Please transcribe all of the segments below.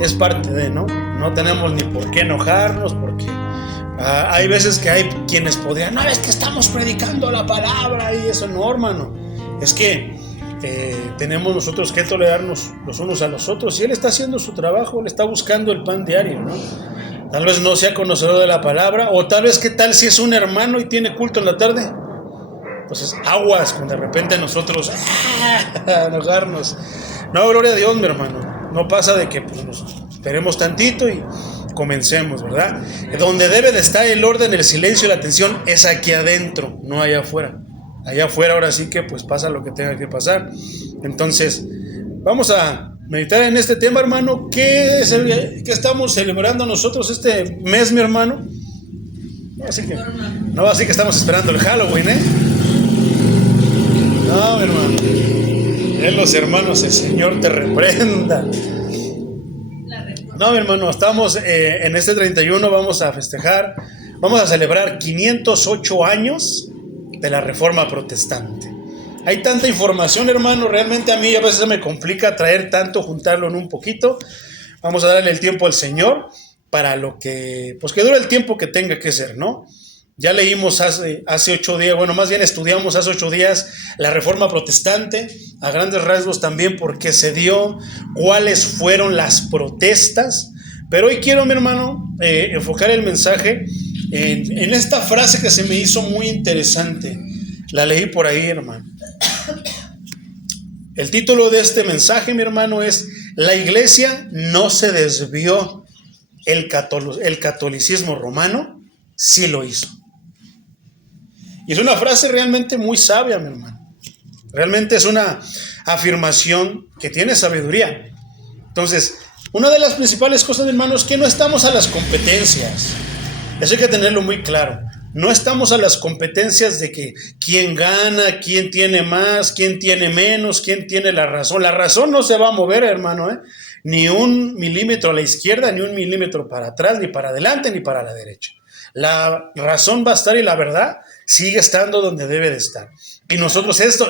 es parte de, ¿no? No tenemos ni por qué enojarnos, porque hay veces que hay quienes podrían, no, es que estamos predicando la palabra y eso. No, hermano, es que tenemos nosotros que tolerarnos los unos a los otros, y Él está haciendo su trabajo, Él está buscando el pan diario, ¿no? Tal vez no sea conocedor de la palabra, o tal vez, ¿qué tal si es un hermano y tiene culto en la tarde? Entonces, aguas con de repente nosotros enojarnos. No, gloria a Dios, mi hermano. No pasa de que pues, nos esperemos tantito y comencemos, ¿verdad? Donde debe de estar el orden, el silencio y la atención es aquí adentro, no allá afuera. Allá afuera ahora sí que pues pasa lo que tenga que pasar. Entonces, vamos a meditar en este tema, hermano. ¿Qué estamos celebrando nosotros este mes, mi hermano? Así que estamos esperando el Halloween, ¿eh? No, mi hermano. Los hermanos, el Señor te reprenda. No, mi hermano, estamos en este 31, vamos a festejar, vamos a celebrar 508 años de la Reforma Protestante. Hay tanta información, hermano, realmente a mí a veces me complica traer tanto, juntarlo en un poquito. Vamos a darle el tiempo al Señor para lo que, pues que dure el tiempo que tenga que ser, ¿no? Ya leímos hace 8 días, bueno, más bien estudiamos hace 8 días la Reforma Protestante, a grandes rasgos también por qué se dio, cuáles fueron las protestas. Pero hoy quiero, mi hermano, enfocar el mensaje en esta frase que se me hizo muy interesante. La leí por ahí, hermano. El título de este mensaje, mi hermano, es: La iglesia no se desvió, el catolicismo romano sí lo hizo. Y es una frase realmente muy sabia, mi hermano. Realmente es una afirmación que tiene sabiduría. Entonces, una de las principales cosas, mi hermano, es que no estamos a las competencias. Eso hay que tenerlo muy claro. No estamos a las competencias de que quién gana, quién tiene más, quién tiene menos, quién tiene la razón. La razón no se va a mover, hermano, ni un milímetro a la izquierda, ni un milímetro para atrás, ni para adelante, ni para la derecha. La razón va a estar y la verdad sigue estando donde debe de estar. Y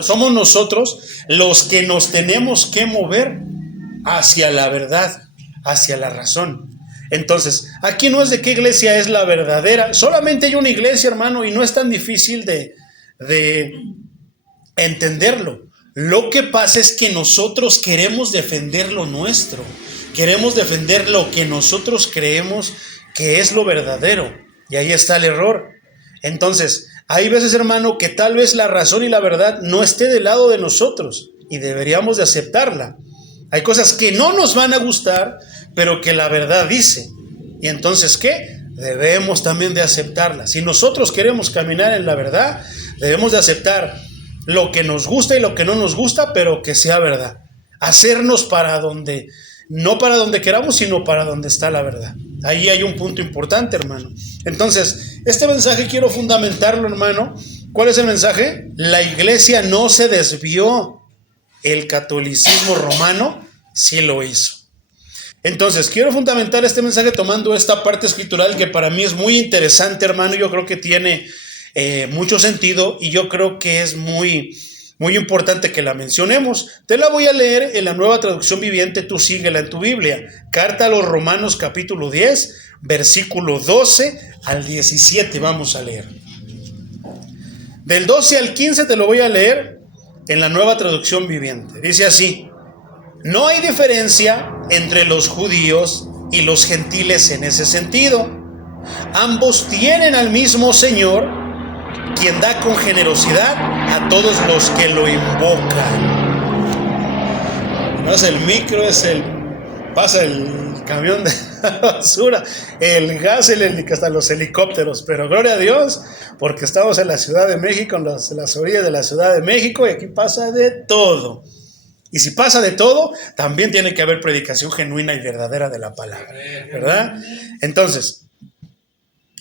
somos nosotros los que nos tenemos que mover hacia la verdad, hacia la razón. Entonces, aquí no es de qué iglesia es la verdadera. Solamente hay una iglesia, hermano, y no es tan difícil de entenderlo. Lo que pasa es que nosotros queremos defender lo nuestro. Queremos defender lo que nosotros creemos que es lo verdadero. Y ahí está el error. Entonces, hay veces, hermano, que tal vez la razón y la verdad no esté del lado de nosotros y deberíamos de aceptarla. Hay cosas que no nos van a gustar, pero que la verdad dice. Y entonces, ¿qué? Debemos también de aceptarla. Si nosotros queremos caminar en la verdad, debemos de aceptar lo que nos gusta y lo que no nos gusta, pero que sea verdad. Hacernos para donde, no para donde queramos, sino para donde está la verdad. Ahí hay un punto importante, hermano. Entonces, este mensaje quiero fundamentarlo, hermano. ¿Cuál es el mensaje? La iglesia no se desvió. El catolicismo romano sí lo hizo. Entonces, quiero fundamentar este mensaje tomando esta parte escritural que para mí es muy interesante, hermano. Yo creo que tiene mucho sentido y yo creo que es muy importante que la mencionemos. Te la voy a leer en la Nueva Traducción Viviente, tú síguela en tu Biblia. Carta a los Romanos capítulo 10, versículo 12 al 17, vamos a leer. Del 12 al 15 te lo voy a leer en la Nueva Traducción Viviente. Dice así: No hay diferencia entre los judíos y los gentiles en ese sentido. Ambos tienen al mismo Señor, quien da con generosidad a todos los que lo invocan. No es el micro, pasa el camión de basura, el gas, hasta los helicópteros, pero gloria a Dios, porque estamos en la Ciudad de México, en las orillas de la Ciudad de México, y aquí pasa de todo. Y si pasa de todo, también tiene que haber predicación genuina y verdadera de la palabra, ¿verdad? Entonces,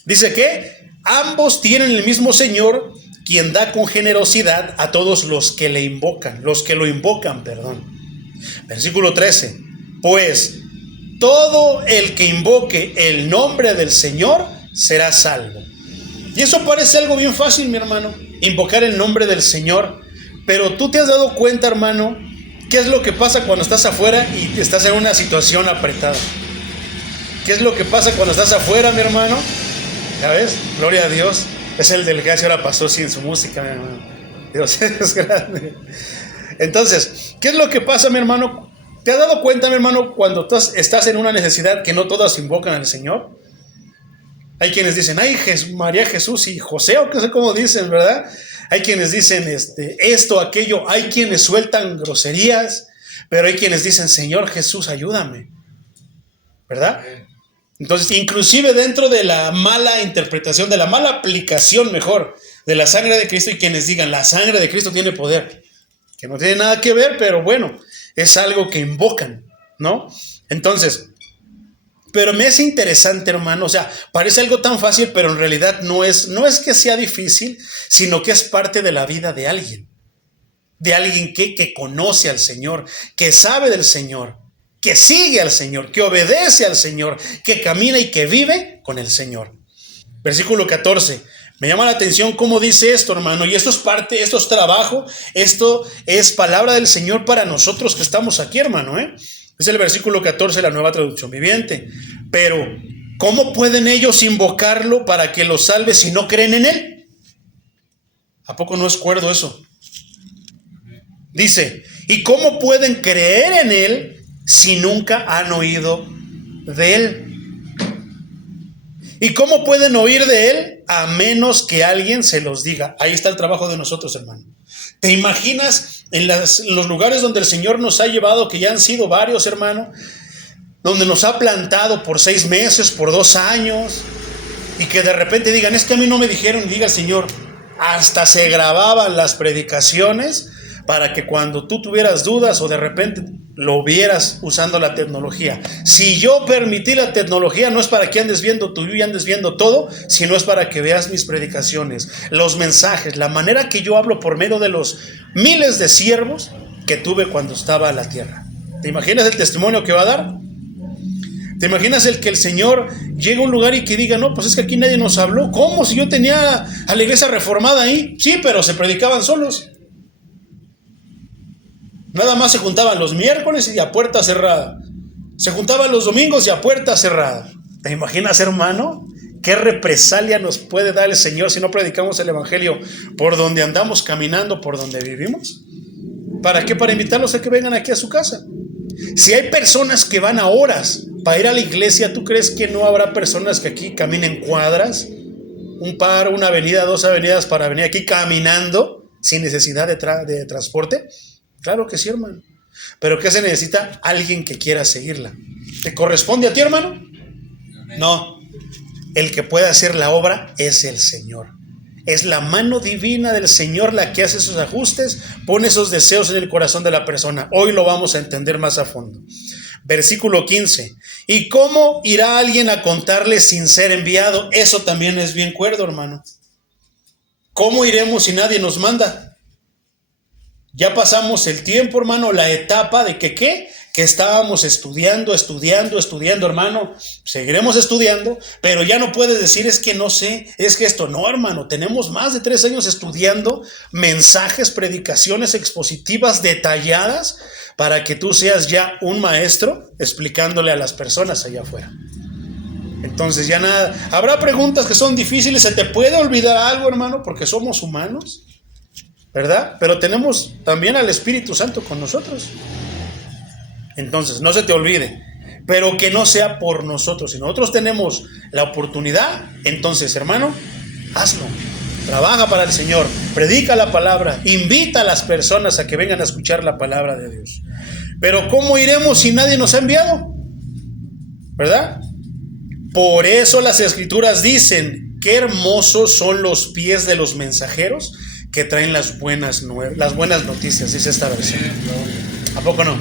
dice que ambos tienen el mismo Señor, quien da con generosidad a todos los que lo invocan. Versículo 13. Pues todo el que invoque el nombre del Señor será salvo. Y eso parece algo bien fácil, mi hermano, invocar el nombre del Señor. Pero tú te has dado cuenta, hermano, ¿Qué es lo que pasa cuando estás afuera y estás en una situación apretada? ¿Qué es lo que pasa cuando estás afuera, mi hermano? ¿Ya ves? Gloria a Dios. Es el del gas y ahora pasó sin su música, mi hermano. Dios es grande. Entonces, ¿qué es lo que pasa, mi hermano? ¿Te has dado cuenta, mi hermano, cuando estás en una necesidad que no todas invocan al Señor? Hay quienes dicen, ay, María, Jesús y José, o qué sé cómo dicen, ¿verdad? Hay quienes dicen esto, aquello. Hay quienes sueltan groserías, pero hay quienes dicen, Señor Jesús, ayúdame, ¿verdad? Entonces, inclusive dentro de la mala interpretación, de la mala aplicación, mejor, de la sangre de Cristo, y quienes digan, la sangre de Cristo tiene poder, que no tiene nada que ver, pero bueno, es algo que invocan, ¿no? Entonces, pero me es interesante, hermano, o sea, parece algo tan fácil, pero en realidad no es que sea difícil, sino que es parte de la vida de alguien que conoce al Señor, que sabe del Señor, que sigue al Señor, que obedece al Señor, que camina y que vive con el Señor. Versículo 14. Me llama la atención cómo dice esto, hermano, y esto es parte, esto es trabajo, esto es palabra del Señor para nosotros que estamos aquí, hermano, Es el versículo 14 de la Nueva Traducción Viviente. Pero, ¿cómo pueden ellos invocarlo para que los salve si no creen en Él? ¿A poco no es cuerdo eso? Dice, ¿y cómo pueden creer en Él si nunca han oído de Él? ¿Y cómo pueden oír de Él a menos que alguien se los diga? Ahí está el trabajo de nosotros, hermano. ¿Te imaginas en los lugares donde el Señor nos ha llevado, que ya han sido varios, hermano, donde nos ha plantado por 6 meses, por 2 años, y que de repente digan, es que a mí no me dijeron, y diga el Señor, hasta se grababan las predicaciones para que cuando tú tuvieras dudas o de repente lo vieras usando la tecnología? Si yo permití la tecnología, no es para que andes viendo tú y andes viendo todo, sino es para que veas mis predicaciones, los mensajes, la manera que yo hablo por medio de los miles de siervos que tuve cuando estaba en la tierra. ¿Te imaginas el testimonio que va a dar? ¿Te imaginas el que el Señor llegue a un lugar y que diga, no, pues es que aquí nadie nos habló? ¿Cómo? Si yo tenía a la iglesia reformada ahí. Sí, pero se predicaban solos. Nada más se juntaban los miércoles y a puerta cerrada. Se juntaban los domingos y a puerta cerrada. ¿Te imaginas, hermano? ¿Qué represalia nos puede dar el Señor si no predicamos el Evangelio por donde andamos caminando, por donde vivimos? ¿Para qué? Para invitarlos a que vengan aquí a su casa. Si hay personas que van a horas para ir a la iglesia, ¿tú crees que no habrá personas que aquí caminen cuadras? Un par, una avenida, 2 avenidas para venir aquí caminando sin necesidad de transporte. Claro que sí, hermano. Pero ¿qué se necesita? Alguien que quiera seguirla. ¿Te corresponde a ti, hermano? No. El que puede hacer la obra es el Señor. Es la mano divina del Señor la que hace esos ajustes, pone esos deseos en el corazón de la persona. Hoy lo vamos a entender más a fondo. Versículo 15. ¿Y cómo irá alguien a contarle sin ser enviado? Eso también es bien cuerdo, hermano. ¿Cómo iremos si nadie nos manda? Ya pasamos el tiempo, hermano, la etapa de que ¿qué? Que estábamos estudiando, hermano. Seguiremos estudiando, pero ya no puedes decir, es que no sé, es que esto no, hermano. Tenemos más de 3 años estudiando mensajes, predicaciones expositivas detalladas para que tú seas ya un maestro explicándole a las personas allá afuera. Entonces ya nada, habrá preguntas que son difíciles, se te puede olvidar algo, hermano, porque somos humanos, ¿verdad? Pero tenemos también al Espíritu Santo con nosotros. Entonces, no se te olvide, pero que no sea por nosotros. Si nosotros tenemos la oportunidad, entonces, hermano, hazlo. Trabaja para el Señor, predica la palabra, invita a las personas a que vengan a escuchar la palabra de Dios. Pero ¿cómo iremos si nadie nos ha enviado? ¿Verdad? Por eso las Escrituras dicen, qué hermosos son los pies de los mensajeros que traen las buenas noticias, dice esta versión. ¿A poco no?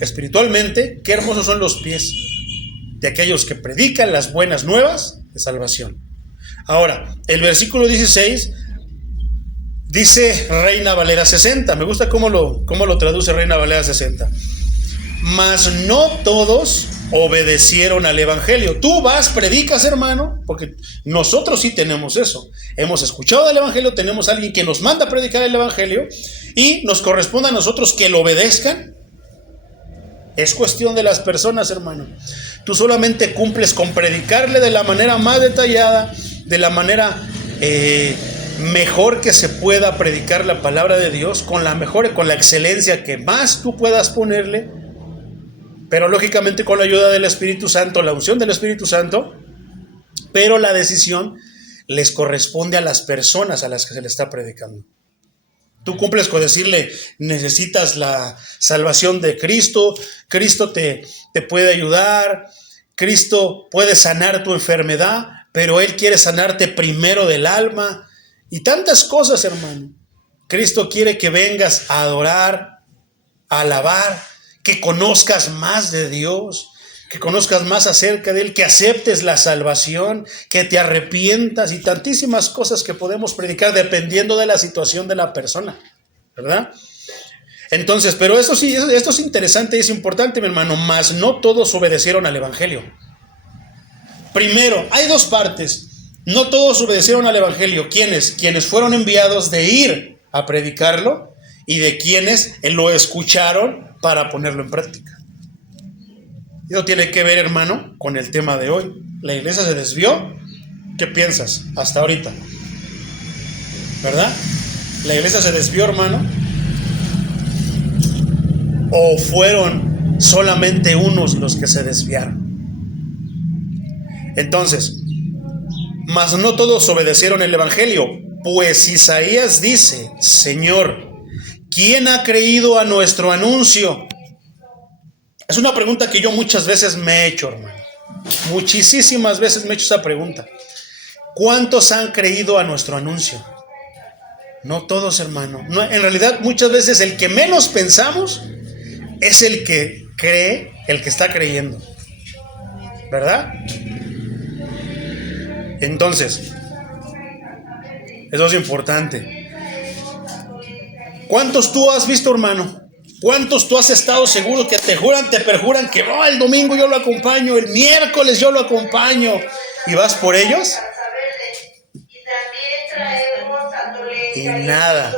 Espiritualmente, qué hermosos son los pies de aquellos que predican las buenas nuevas de salvación. Ahora, el versículo 16 dice Reina Valera 60. Me gusta cómo lo traduce Reina Valera 60. Mas no todos obedecieron al evangelio. Tú vas, predicas, hermano, porque nosotros sí tenemos eso. Hemos escuchado el evangelio, tenemos a alguien que nos manda a predicar el evangelio y nos corresponde a nosotros que lo obedezcan. Es cuestión de las personas, hermano. Tú solamente cumples con predicarle de la manera más detallada, de la manera mejor que se pueda predicar la palabra de Dios, con la excelencia que más tú puedas ponerle, pero lógicamente con la ayuda del Espíritu Santo, la unción del Espíritu Santo, pero la decisión les corresponde a las personas a las que se le está predicando. Tú cumples con decirle, necesitas la salvación de Cristo, Cristo te puede ayudar, Cristo puede sanar tu enfermedad, pero Él quiere sanarte primero del alma, y tantas cosas, hermano. Cristo quiere que vengas a adorar, a alabar, que conozcas más de Dios, que conozcas más acerca de Él, que aceptes la salvación, que te arrepientas y tantísimas cosas que podemos predicar dependiendo de la situación de la persona, ¿verdad? Entonces, pero esto sí, esto es interesante y es importante, mi hermano, mas no todos obedecieron al evangelio. Primero, hay dos partes. No todos obedecieron al evangelio. ¿Quiénes? Quienes fueron enviados de ir a predicarlo y de quienes lo escucharon para ponerlo en práctica. Eso tiene que ver, hermano, con el tema de hoy. La iglesia se desvió. ¿Qué piensas hasta ahorita? ¿Verdad? La iglesia se desvió, hermano. ¿O fueron solamente unos los que se desviaron? Entonces, mas no todos obedecieron el evangelio, pues Isaías dice, Señor, ¿quién ha creído a nuestro anuncio? Es una pregunta que yo muchas veces me he hecho, hermano. Muchísimas veces me he hecho esa pregunta. ¿Cuántos han creído a nuestro anuncio? No todos, hermano. No, en realidad, muchas veces el que menos pensamos es el que cree, el que está creyendo. ¿Verdad? Entonces, eso es importante. ¿Cuántos tú has visto, hermano? ¿Cuántos tú has estado seguro que te juran, te perjuran que el domingo yo lo acompaño, el miércoles yo lo acompaño y vas por ellos? Y nada.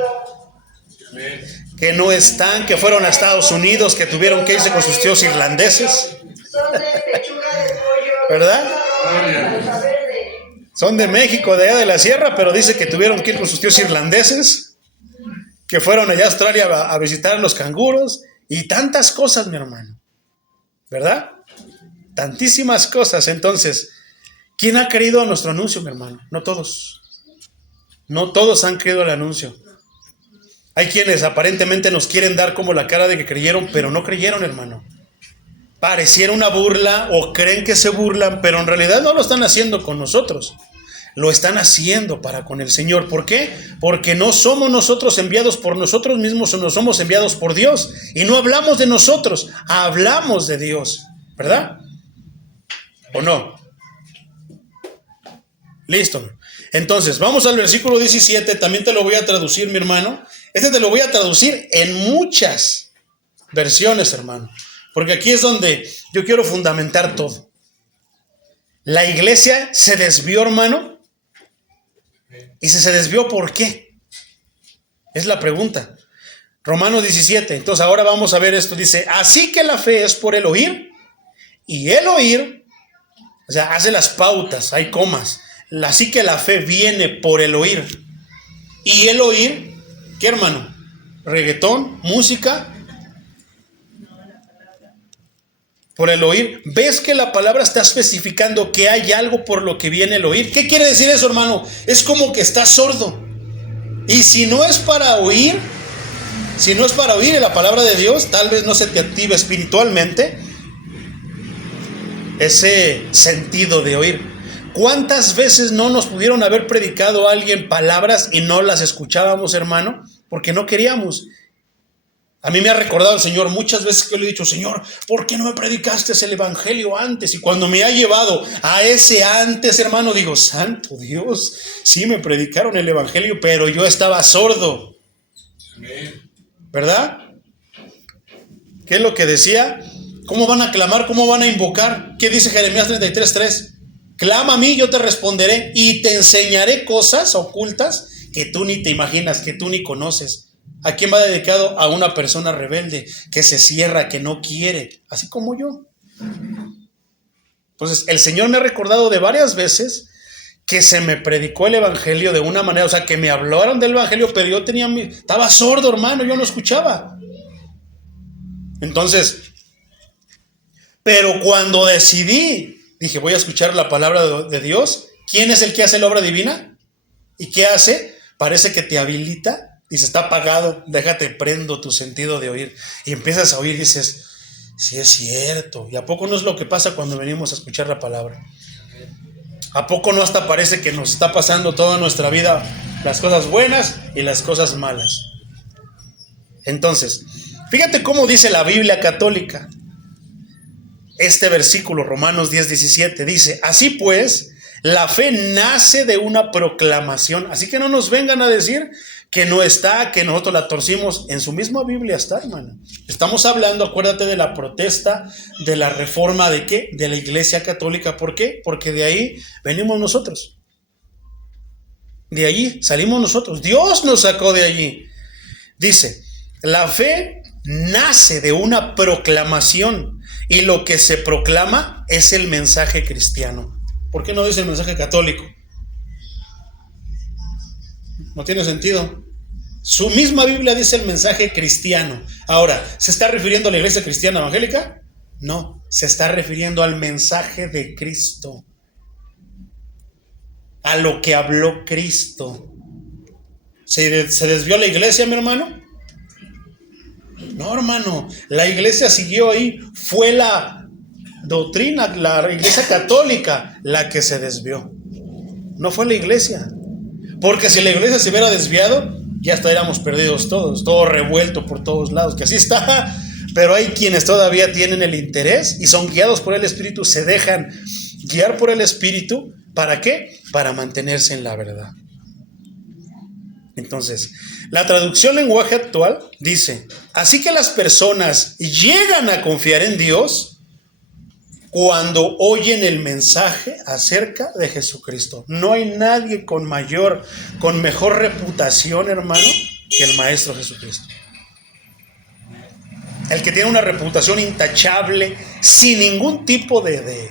Que no están, que fueron a Estados Unidos, que tuvieron que irse con sus tíos irlandeses. ¿Verdad? Son de México, de allá de la sierra, pero dice que tuvieron que ir con sus tíos irlandeses, que fueron allá a Australia a visitar los canguros y tantas cosas, mi hermano. ¿Verdad? Tantísimas cosas. Entonces, ¿quién ha creído a nuestro anuncio, mi hermano? No todos. No todos han creído al anuncio. Hay quienes aparentemente nos quieren dar como la cara de que creyeron, pero no creyeron, hermano. Pareciera una burla o creen que se burlan, pero en realidad no lo están haciendo con nosotros. Lo están haciendo para con el Señor. ¿Por qué? Porque no somos nosotros enviados por nosotros mismos, sino somos enviados por Dios. Y no hablamos de nosotros, hablamos de Dios. ¿Verdad? ¿O no? Listo. Entonces, vamos al versículo 17. También te lo voy a traducir, mi hermano. Este te lo voy a traducir en muchas versiones, hermano. Porque aquí es donde yo quiero fundamentar todo. La iglesia se desvió, hermano. ¿Y si se desvió por qué? Es la pregunta. Romanos 17. Entonces ahora vamos a ver esto. Dice, así que la fe es por el oír. Y el oír, o sea, hace las pautas, hay comas. Así que la fe viene por el oír. Y el oír, ¿qué, hermano? Reggaetón, música. Por el oír. ¿Ves que la palabra está especificando que hay algo por lo que viene el oír? ¿Qué quiere decir eso, hermano? Es como que estás sordo. Y si no es para oír, la palabra de Dios, tal vez no se te active espiritualmente ese sentido de oír. ¿Cuántas veces no nos pudieron haber predicado a alguien palabras y no las escuchábamos, hermano? Porque no queríamos. A mí me ha recordado el Señor muchas veces que le he dicho, Señor, ¿por qué no me predicaste el evangelio antes? Y cuando me ha llevado a ese antes, hermano, digo, santo Dios, sí me predicaron el evangelio, pero yo estaba sordo. ¿Verdad? ¿Qué es lo que decía? ¿Cómo van a clamar? ¿Cómo van a invocar? ¿Qué dice Jeremías 33:3? Clama a mí, yo te responderé y te enseñaré cosas ocultas que tú ni te imaginas, que tú ni conoces. ¿A quién va dedicado? A una persona rebelde, que se cierra, que no quiere, así como yo. Entonces, el Señor me ha recordado de varias veces que se me predicó el evangelio de una manera, o sea, que me hablaron del evangelio, pero yo estaba sordo, hermano, yo no escuchaba. Entonces, pero cuando decidí, dije, voy a escuchar la palabra de Dios. ¿Quién es el que hace la obra divina? ¿Y qué hace? Parece que te habilita. Dice, está apagado, déjate prendo tu sentido de oír. Y empiezas a oír y dices, sí es cierto. ¿Y a poco no es lo que pasa cuando venimos a escuchar la palabra? ¿A poco no hasta parece que nos está pasando toda nuestra vida las cosas buenas y las cosas malas? Entonces, fíjate cómo dice la Biblia católica. Este versículo, Romanos 10:17, dice, así pues, la fe nace de una proclamación. Así que no nos vengan a decir que no está, que nosotros la torcimos. En su misma Biblia está, hermano. Estamos hablando, acuérdate, de la protesta, de la reforma, ¿de qué? De la Iglesia Católica. ¿Por qué? Porque de ahí venimos nosotros. De allí salimos nosotros. Dios nos sacó de allí. Dice, la fe nace de una proclamación. Y lo que se proclama es el mensaje cristiano. ¿Por qué no dice el mensaje católico? No tiene sentido. Su misma Biblia dice el mensaje cristiano. Ahora, ¿se está refiriendo a la iglesia cristiana evangélica? No, se está refiriendo al mensaje de Cristo. A lo que habló Cristo. ¿Se desvió la iglesia, mi hermano? No, hermano, la iglesia siguió ahí. Fue la doctrina, la iglesia católica, la que se desvió. No fue la iglesia. Porque si la iglesia se hubiera desviado, ya estaríamos perdidos todos, todo revuelto por todos lados, que así está. Pero hay quienes todavía tienen el interés y son guiados por el Espíritu, se dejan guiar por el Espíritu. ¿Para qué? Para mantenerse en la verdad. Entonces, la traducción lenguaje actual dice, así que las personas llegan a confiar en Dios cuando oyen el mensaje acerca de Jesucristo. No hay nadie con mejor reputación, hermano, que el Maestro Jesucristo. El que tiene una reputación intachable, sin ningún tipo de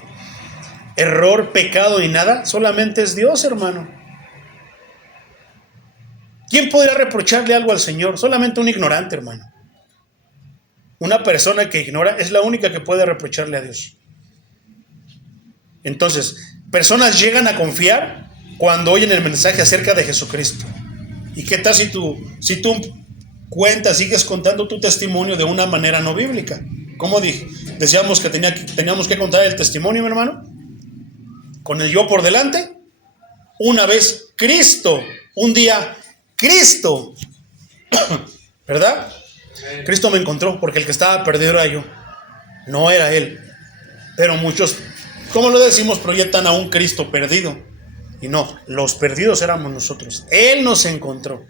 error, pecado ni nada, solamente es Dios, hermano. ¿Quién podría reprocharle algo al Señor? Solamente un ignorante, hermano. Una persona que ignora es la única que puede reprocharle a Dios. Entonces, personas llegan a confiar cuando oyen el mensaje acerca de Jesucristo. ¿Y qué tal si tú sigues contando tu testimonio de una manera no bíblica? ¿Cómo dije? Decíamos que teníamos que contar el testimonio, mi hermano, con el yo por delante. Una vez Cristo, un día Cristo, ¿verdad? Cristo me encontró porque el que estaba perdido era yo, no era Él. Pero muchos, como lo decimos, proyectan a un Cristo perdido. Y no, los perdidos éramos nosotros. Él nos encontró.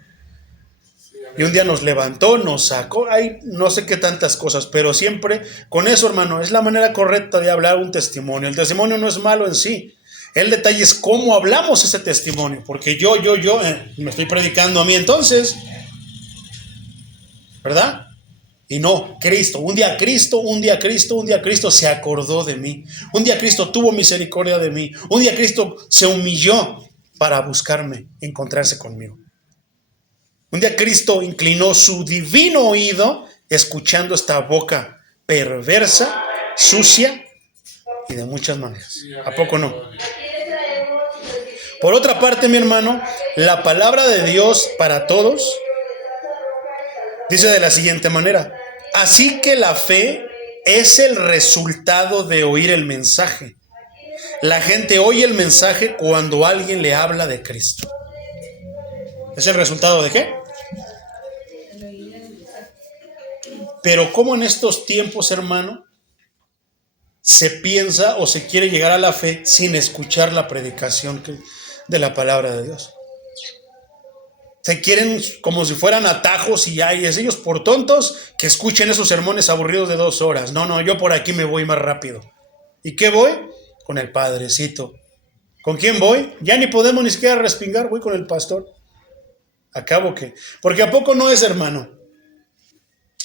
Y un día nos levantó, nos sacó, hay no sé qué tantas cosas, pero siempre con eso, hermano, es la manera correcta de hablar un testimonio. El testimonio no es malo en sí. El detalle es cómo hablamos ese testimonio, porque yo me estoy predicando a mí entonces, ¿verdad? Y no, Cristo, un día Cristo se acordó de mí. Un día Cristo tuvo misericordia de mí. Un día Cristo se humilló para buscarme, encontrarse conmigo. Un día Cristo inclinó su divino oído escuchando esta boca perversa, sucia y de muchas maneras. ¿A poco no? Por otra parte, mi hermano, la palabra de Dios para todos dice de la siguiente manera: así que la fe es el resultado de oír el mensaje. La gente oye el mensaje cuando alguien le habla de Cristo. ¿Es el resultado de qué? Pero ¿cómo en estos tiempos, hermano, se piensa o se quiere llegar a la fe sin escuchar la predicación de la palabra de Dios? Se quieren como si fueran atajos y hay es ellos por tontos que escuchen esos sermones aburridos de 2 horas. No, yo por aquí me voy más rápido. ¿Y qué voy? Con el padrecito. ¿Con quién voy? Ya ni podemos ni siquiera respingar, voy con el pastor. Acabo que. Porque ¿a poco no es, hermano?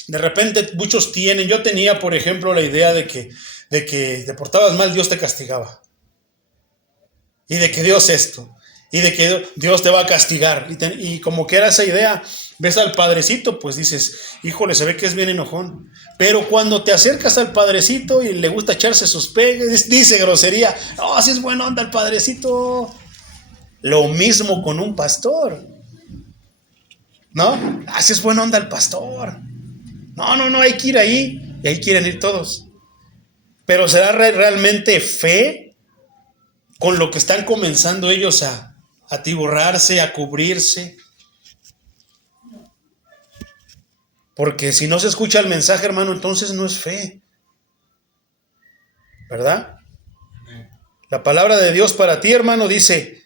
De repente muchos tienen, yo tenía, por ejemplo, la idea de que te portabas mal, Dios te castigaba. Y de que Dios esto. Y de que Dios te va a castigar. Y como que era esa idea, ves al padrecito, pues dices, híjole, se ve que es bien enojón. Pero cuando te acercas al padrecito y le gusta echarse sus pegues, dice grosería, no, así es buena onda el padrecito. Lo mismo con un pastor, ¿no? Así es buena onda el pastor. No, hay que ir ahí. Y ahí quieren ir todos. Pero ¿será realmente fe con lo que están comenzando ellos a atiborrarse, a cubrirse? Porque si no se escucha el mensaje, hermano, entonces no es fe, ¿verdad? La palabra de Dios para ti, hermano, dice,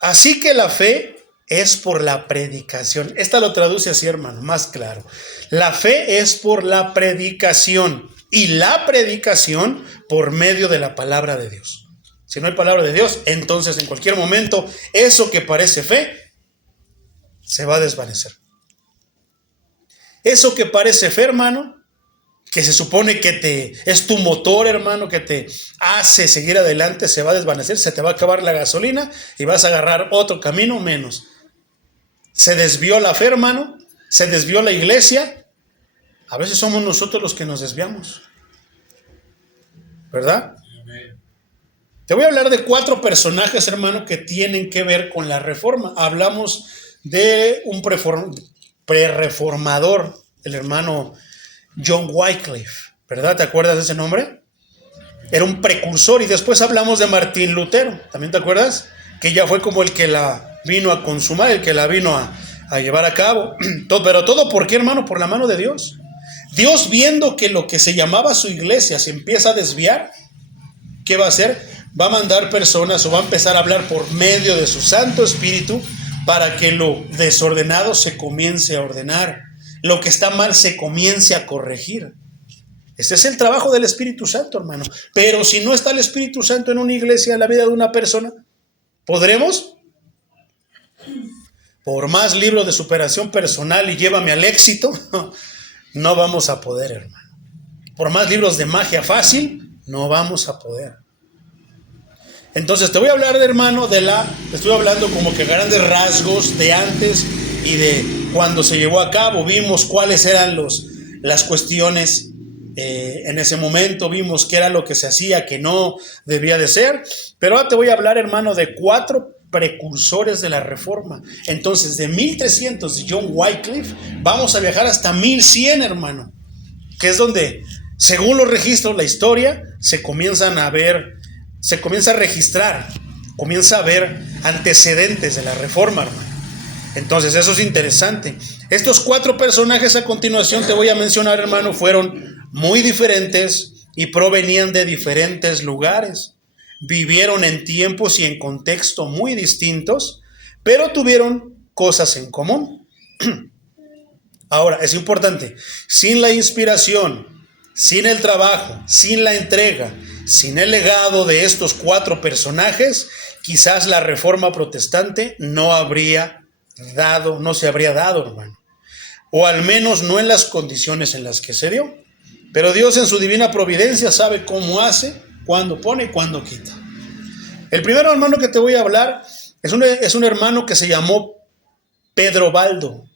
así que la fe es por la predicación. Esta lo traduce así, hermano, más claro. La fe es por la predicación y la predicación por medio de la palabra de Dios. Si no hay palabra de Dios, entonces en cualquier momento eso que parece fe se va a desvanecer. Eso que parece fe, hermano, que se supone que es tu motor, hermano, que te hace seguir adelante, se va a desvanecer, se te va a acabar la gasolina y vas a agarrar otro camino menos. Se desvió la fe, hermano, se desvió la iglesia. A veces somos nosotros los que nos desviamos, ¿verdad? Te voy a hablar de 4 personajes, hermano, que tienen que ver con la reforma. Hablamos de un prereformador, el hermano John Wycliffe, ¿verdad? ¿Te acuerdas de ese nombre? Era un precursor. Y después hablamos de Martín Lutero, ¿también te acuerdas? Que ya fue como el que la vino a consumar, el que la vino a llevar a cabo. Pero todo, ¿por qué, hermano? Por la mano de Dios. Dios, viendo que lo que se llamaba su iglesia se empieza a desviar, ¿qué va a hacer? Va a mandar personas o va a empezar a hablar por medio de su Santo Espíritu para que lo desordenado se comience a ordenar, lo que está mal se comience a corregir. Ese es el trabajo del Espíritu Santo, hermano. Pero si no está el Espíritu Santo en una iglesia, en la vida de una persona, ¿podremos? Por más libros de superación personal y llévame al éxito, no vamos a poder, hermano. Por más libros de magia fácil, no vamos a poder. Entonces te voy a hablar, hermano, te estoy hablando como que grandes rasgos de antes y de cuando se llevó a cabo. Vimos cuáles eran las cuestiones en ese momento, vimos qué era lo que se hacía, que no debía de ser. Pero ahora te voy a hablar, hermano, de 4 precursores de la Reforma. Entonces, de 1300 de John Wycliffe, vamos a viajar hasta 1100, hermano, que es donde, según los registros, la historia, se comienza a registrar, comienza a haber antecedentes de la Reforma, hermano. Entonces, eso es interesante. Estos 4 personajes a continuación te voy a mencionar, hermano, fueron muy diferentes y provenían de diferentes lugares. Vivieron en tiempos y en contextos muy distintos, pero tuvieron cosas en común. Ahora, es importante, sin la inspiración, sin el trabajo, sin la entrega, sin el legado de estos 4 personajes, quizás la Reforma protestante no se habría dado, hermano. O al menos no en las condiciones en las que se dio. Pero Dios en su divina providencia sabe cómo hace, cuándo pone y cuándo quita. El primer hermano que te voy a hablar es un hermano que se llamó Pedro Baldo.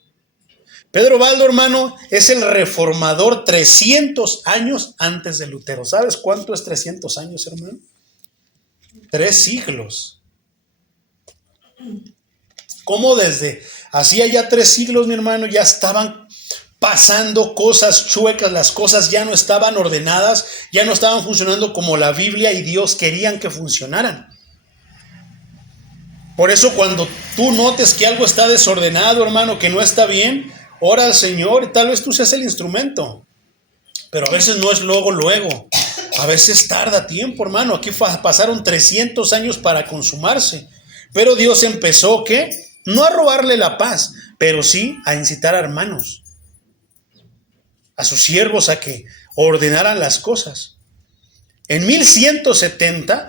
Pedro Baldo, hermano, es el reformador 300 años antes de Lutero. ¿Sabes cuánto es 300 años, hermano? 3 siglos. ¿Cómo desde hacía ya 3 siglos, mi hermano, ya estaban pasando cosas chuecas, las cosas ya no estaban ordenadas, ya no estaban funcionando como la Biblia y Dios querían que funcionaran? Por eso cuando tú notes que algo está desordenado, hermano, que no está bien, ora al Señor y tal vez tú seas el instrumento. Pero a veces no es luego. A veces tarda tiempo, hermano. Aquí pasaron 300 años para consumarse. Pero Dios empezó, ¿qué? no a robarle la paz, pero sí a incitar a hermanos, a sus siervos a que ordenaran las cosas. En 1170,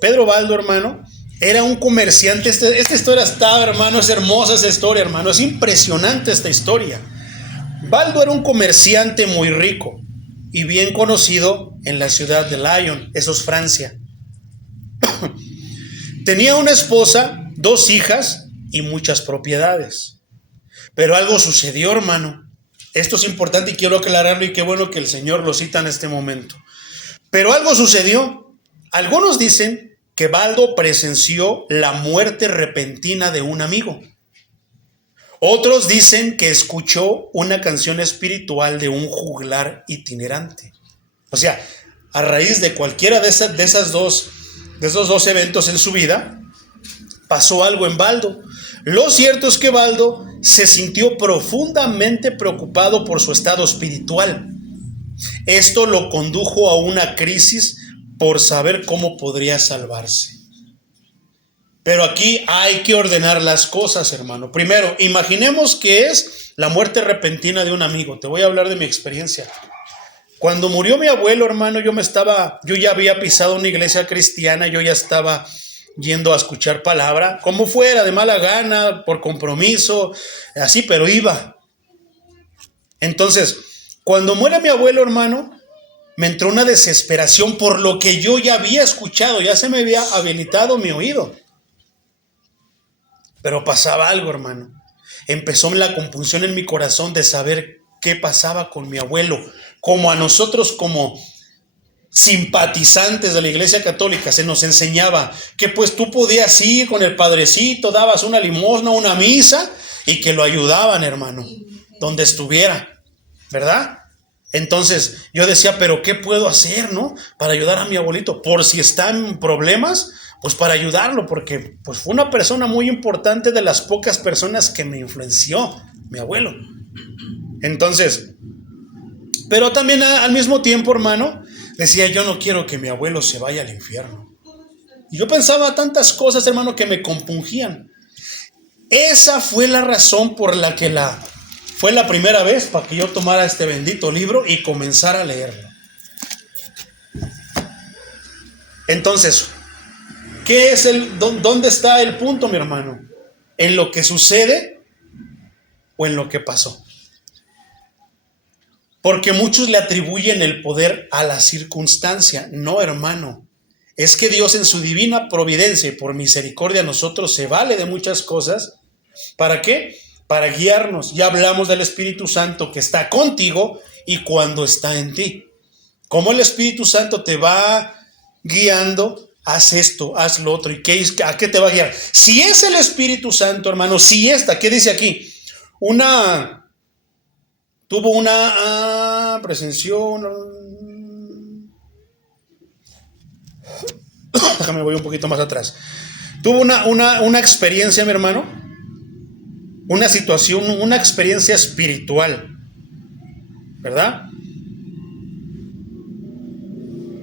Pedro Baldo, hermano, era un comerciante. Esta historia está, hermano, es hermosa esta historia, hermano, es impresionante esta historia. Baldo era un comerciante muy rico y bien conocido en la ciudad de Lyon, eso es Francia. Tenía una esposa, 2 hijas y muchas propiedades. Pero algo sucedió, hermano. Esto es importante y quiero aclararlo, y qué bueno que el Señor lo cita en este momento. Pero algo sucedió. Algunos dicen que Baldo presenció la muerte repentina de un amigo. Otros dicen que escuchó una canción espiritual de un juglar itinerante. O sea, a raíz de cualquiera de esos dos eventos en su vida, pasó algo en Baldo. Lo cierto es que Baldo se sintió profundamente preocupado por su estado espiritual. Esto lo condujo a una crisis por saber cómo podría salvarse. Pero aquí hay que ordenar las cosas, hermano. Primero, imaginemos que es la muerte repentina de un amigo. Te voy a hablar de mi experiencia. Cuando murió mi abuelo, hermano, yo ya había pisado una iglesia cristiana, yo ya estaba yendo a escuchar palabra, como fuera, de mala gana, por compromiso, así, pero iba. Entonces, cuando muere mi abuelo, hermano, me entró una desesperación por lo que yo ya había escuchado, ya se me había habilitado mi oído. Pero pasaba algo, hermano. Empezó la compunción en mi corazón de saber qué pasaba con mi abuelo. Como a nosotros, como simpatizantes de la Iglesia Católica, se nos enseñaba que pues tú podías ir con el padrecito, dabas una limosna, una misa, y que lo ayudaban, hermano, donde estuviera, ¿verdad? Entonces yo decía, pero ¿qué puedo hacer, no? Para ayudar a mi abuelito, por si está en problemas, pues para ayudarlo, porque pues fue una persona muy importante, de las pocas personas que me influenció, mi abuelo. Entonces, pero también al mismo tiempo, hermano, decía, yo no quiero que mi abuelo se vaya al infierno. Y yo pensaba tantas cosas, hermano, que me compungían. Esa fue la razón por la que fue la primera vez para que yo tomara este bendito libro y comenzara a leerlo. Entonces, ¿dónde está el punto, mi hermano? ¿En lo que sucede o en lo que pasó? Porque muchos le atribuyen el poder a la circunstancia. No, hermano. Es que Dios en su divina providencia y por misericordia a nosotros se vale de muchas cosas. ¿Para qué? Para guiarnos. Ya hablamos del Espíritu Santo que está contigo y cuando está en ti. Cómo el Espíritu Santo te va guiando. Haz esto, haz lo otro. ¿Y a qué te va a guiar? Si es el Espíritu Santo, hermano, ¿qué dice aquí? Tuvo una presenció. Déjame, voy un poquito más atrás. Tuvo una experiencia, mi hermano, una situación, una experiencia espiritual, ¿verdad?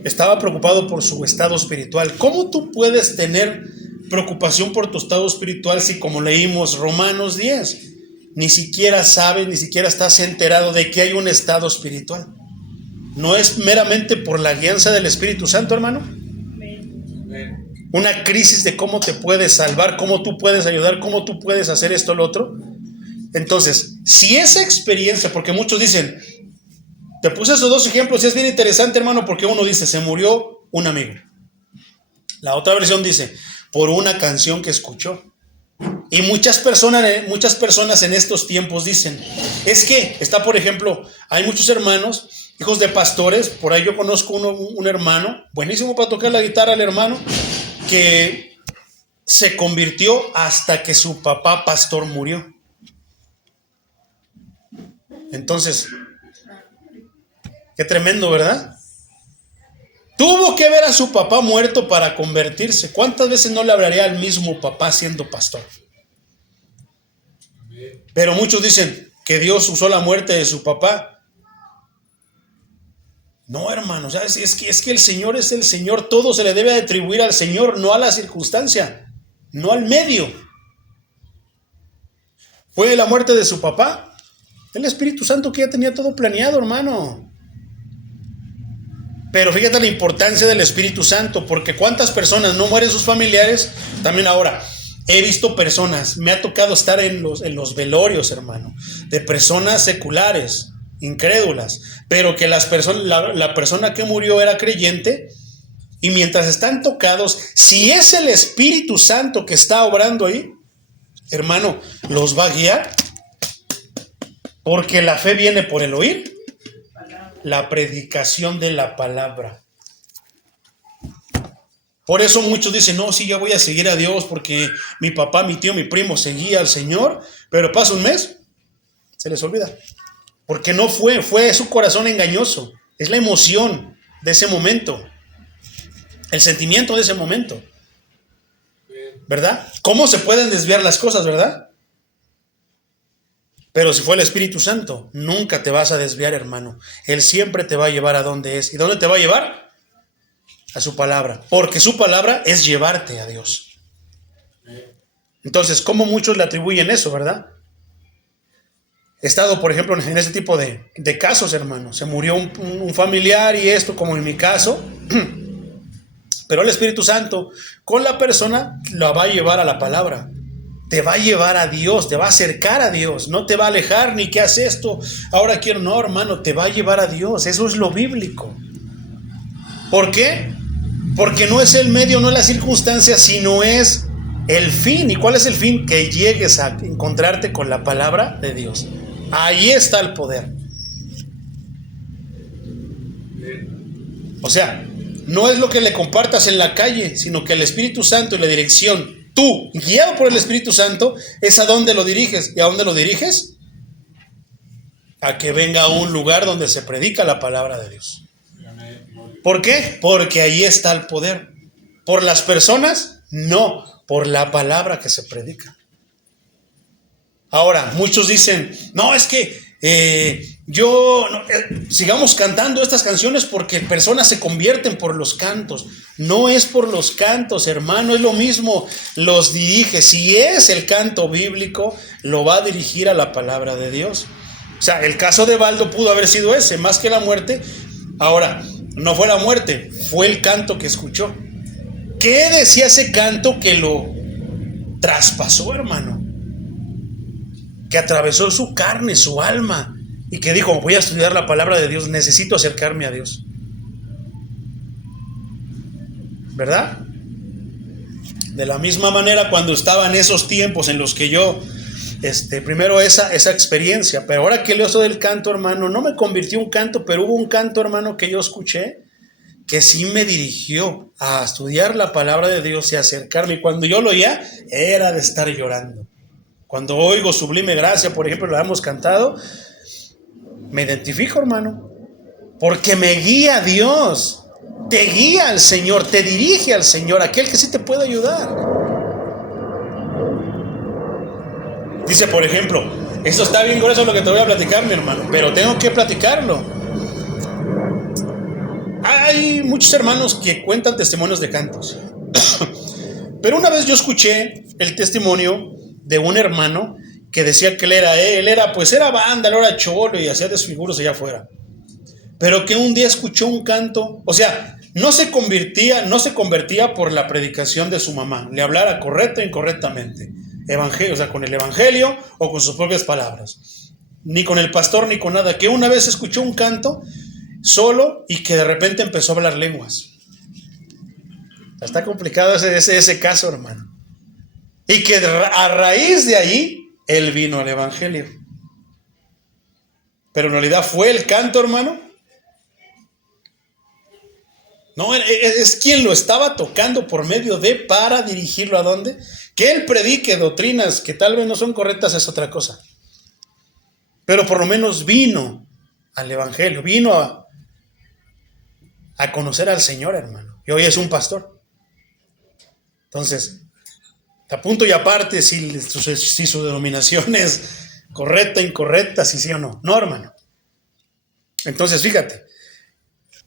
Estaba preocupado por su estado espiritual. ¿Cómo tú puedes tener preocupación por tu estado espiritual si, como leímos Romanos 10, ni siquiera sabes, ni siquiera estás enterado de que hay un estado espiritual? ¿No es meramente por la guianza del Espíritu Santo, hermano? Una crisis de cómo te puedes salvar, cómo tú puedes ayudar, cómo tú puedes hacer esto o lo otro. Entonces, si esa experiencia, porque muchos dicen, te puse esos 2 ejemplos y es bien interesante, hermano, porque uno dice, se murió un amigo. La otra versión dice, por una canción que escuchó. Y muchas personas en estos tiempos dicen, es que está, por ejemplo, hay muchos hermanos, hijos de pastores, por ahí yo conozco un hermano, buenísimo para tocar la guitarra, el hermano, que se convirtió hasta que su papá pastor murió. Entonces, qué tremendo, ¿verdad? Tuvo que ver a su papá muerto para convertirse. ¿Cuántas veces no le hablaría al mismo papá siendo pastor? Pero muchos dicen que Dios usó la muerte de su papá. No, hermano, ¿sabes? Es que el Señor es el Señor. Todo se le debe atribuir al Señor, no a la circunstancia, no al medio. ¿Fue la muerte de su papá? El Espíritu Santo que ya tenía todo planeado, hermano. Pero fíjate la importancia del Espíritu Santo, porque cuántas personas no mueren sus familiares. También ahora, he visto personas, me ha tocado estar en los velorios, hermano, de personas seculares, incrédulas, pero que la persona que murió era creyente, y mientras están tocados, si es el Espíritu Santo que está obrando ahí, hermano, los va a guiar, porque la fe viene por el oír, la predicación de la palabra. Por eso muchos dicen, no, sí, ya voy a seguir a Dios porque mi papá, mi tío, mi primo seguía al Señor, pero pasa un mes, se les olvida. Porque no fue su corazón engañoso, es la emoción de ese momento, el sentimiento de ese momento, ¿verdad? ¿Cómo se pueden desviar las cosas, verdad? Pero si fue el Espíritu Santo, nunca te vas a desviar, hermano. Él siempre te va a llevar a donde es. ¿Y dónde te va a llevar? A su palabra. Porque su palabra es llevarte a Dios. Entonces, ¿cómo muchos le atribuyen eso, verdad? He estado, por ejemplo, en este tipo de casos, hermano. Se murió un familiar y esto, como en mi caso. Pero el Espíritu Santo, con la persona, la va a llevar a la palabra. Te va a llevar a Dios, te va a acercar a Dios, no te va a alejar ni qué hace esto, ahora quiero, no, hermano, te va a llevar a Dios, eso es lo bíblico. ¿Por qué? Porque no es el medio, no es la circunstancia, sino es el fin. ¿Y cuál es el fin? Que llegues a encontrarte con la palabra de Dios. Ahí está el poder. O sea, no es lo que le compartas en la calle, sino que el Espíritu Santo y la dirección, tú, guiado por el Espíritu Santo, es a dónde lo diriges. ¿Y a dónde lo diriges? A que venga a un lugar donde se predica la palabra de Dios. ¿Por qué? Porque ahí está el poder. ¿Por las personas? No, por la palabra que se predica. Ahora, muchos dicen, no, es que sigamos cantando estas canciones porque personas se convierten por los cantos. No es por los cantos, hermano, es lo mismo, los dirige. Si es el canto bíblico, lo va a dirigir a la palabra de Dios. O sea, el caso de Baldo pudo haber sido ese, más que la muerte. Ahora, no fue la muerte, fue el canto que escuchó. ¿Qué decía ese canto que lo traspasó, hermano? Que atravesó su carne, su alma, y que dijo, voy a estudiar la palabra de Dios, necesito acercarme a Dios. ¿Verdad? De la misma manera, cuando estaba en esos tiempos en los que yo, primero esa experiencia, pero ahora que leo eso del canto, hermano, no me convirtió en un canto, pero hubo un canto, hermano, que yo escuché, que sí me dirigió a estudiar la palabra de Dios y acercarme, y cuando yo lo oía, era de estar llorando. Cuando oigo Sublime Gracia, por ejemplo, la hemos cantado, me identifico, hermano, porque me guía Dios, te guía al Señor, te dirige al Señor, aquel que sí te puede ayudar. Dice, por ejemplo, esto está bien grueso lo que te voy a platicar, mi hermano, pero tengo que platicarlo. Hay muchos hermanos que cuentan testimonios de cantos, pero una vez yo escuché el testimonio de un hermano que decía que él era banda, él era cholo y hacía desfiguros allá afuera, pero que un día escuchó un canto, o sea, no se convertía por la predicación de su mamá, le hablara correcta e incorrectamente, evangelio, o sea, con el evangelio o con sus propias palabras, ni con el pastor ni con nada, que una vez escuchó un canto solo y que de repente empezó a hablar lenguas. Está complicado ese caso, hermano. Y que a raíz de ahí, él vino al evangelio. Pero en realidad fue el canto, hermano. No, es quien lo estaba tocando por medio de, para dirigirlo a dónde. Que él predique doctrinas que tal vez no son correctas es otra cosa. Pero por lo menos vino al evangelio, vino a conocer al Señor, hermano. Y hoy es un pastor. Entonces, a punto y aparte si su denominación es correcta, incorrecta, si sí o no. No, hermano. Entonces, fíjate,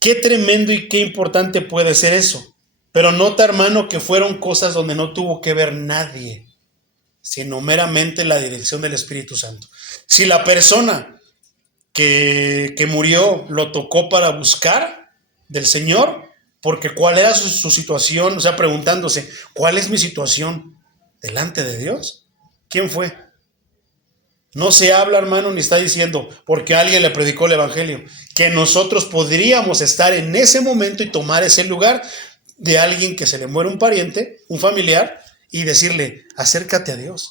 qué tremendo y qué importante puede ser eso. Pero nota, hermano, que fueron cosas donde no tuvo que ver nadie. sino meramente la dirección del Espíritu Santo. Si la persona que murió lo tocó para buscar del Señor, porque cuál era su situación, o sea, preguntándose, ¿cuál es mi situación delante de Dios? ¿Quién fue? No se habla, hermano, ni está diciendo porque alguien le predicó el evangelio, que nosotros podríamos estar en ese momento y tomar ese lugar de alguien que se le muere un pariente, un familiar, y decirle, acércate a Dios.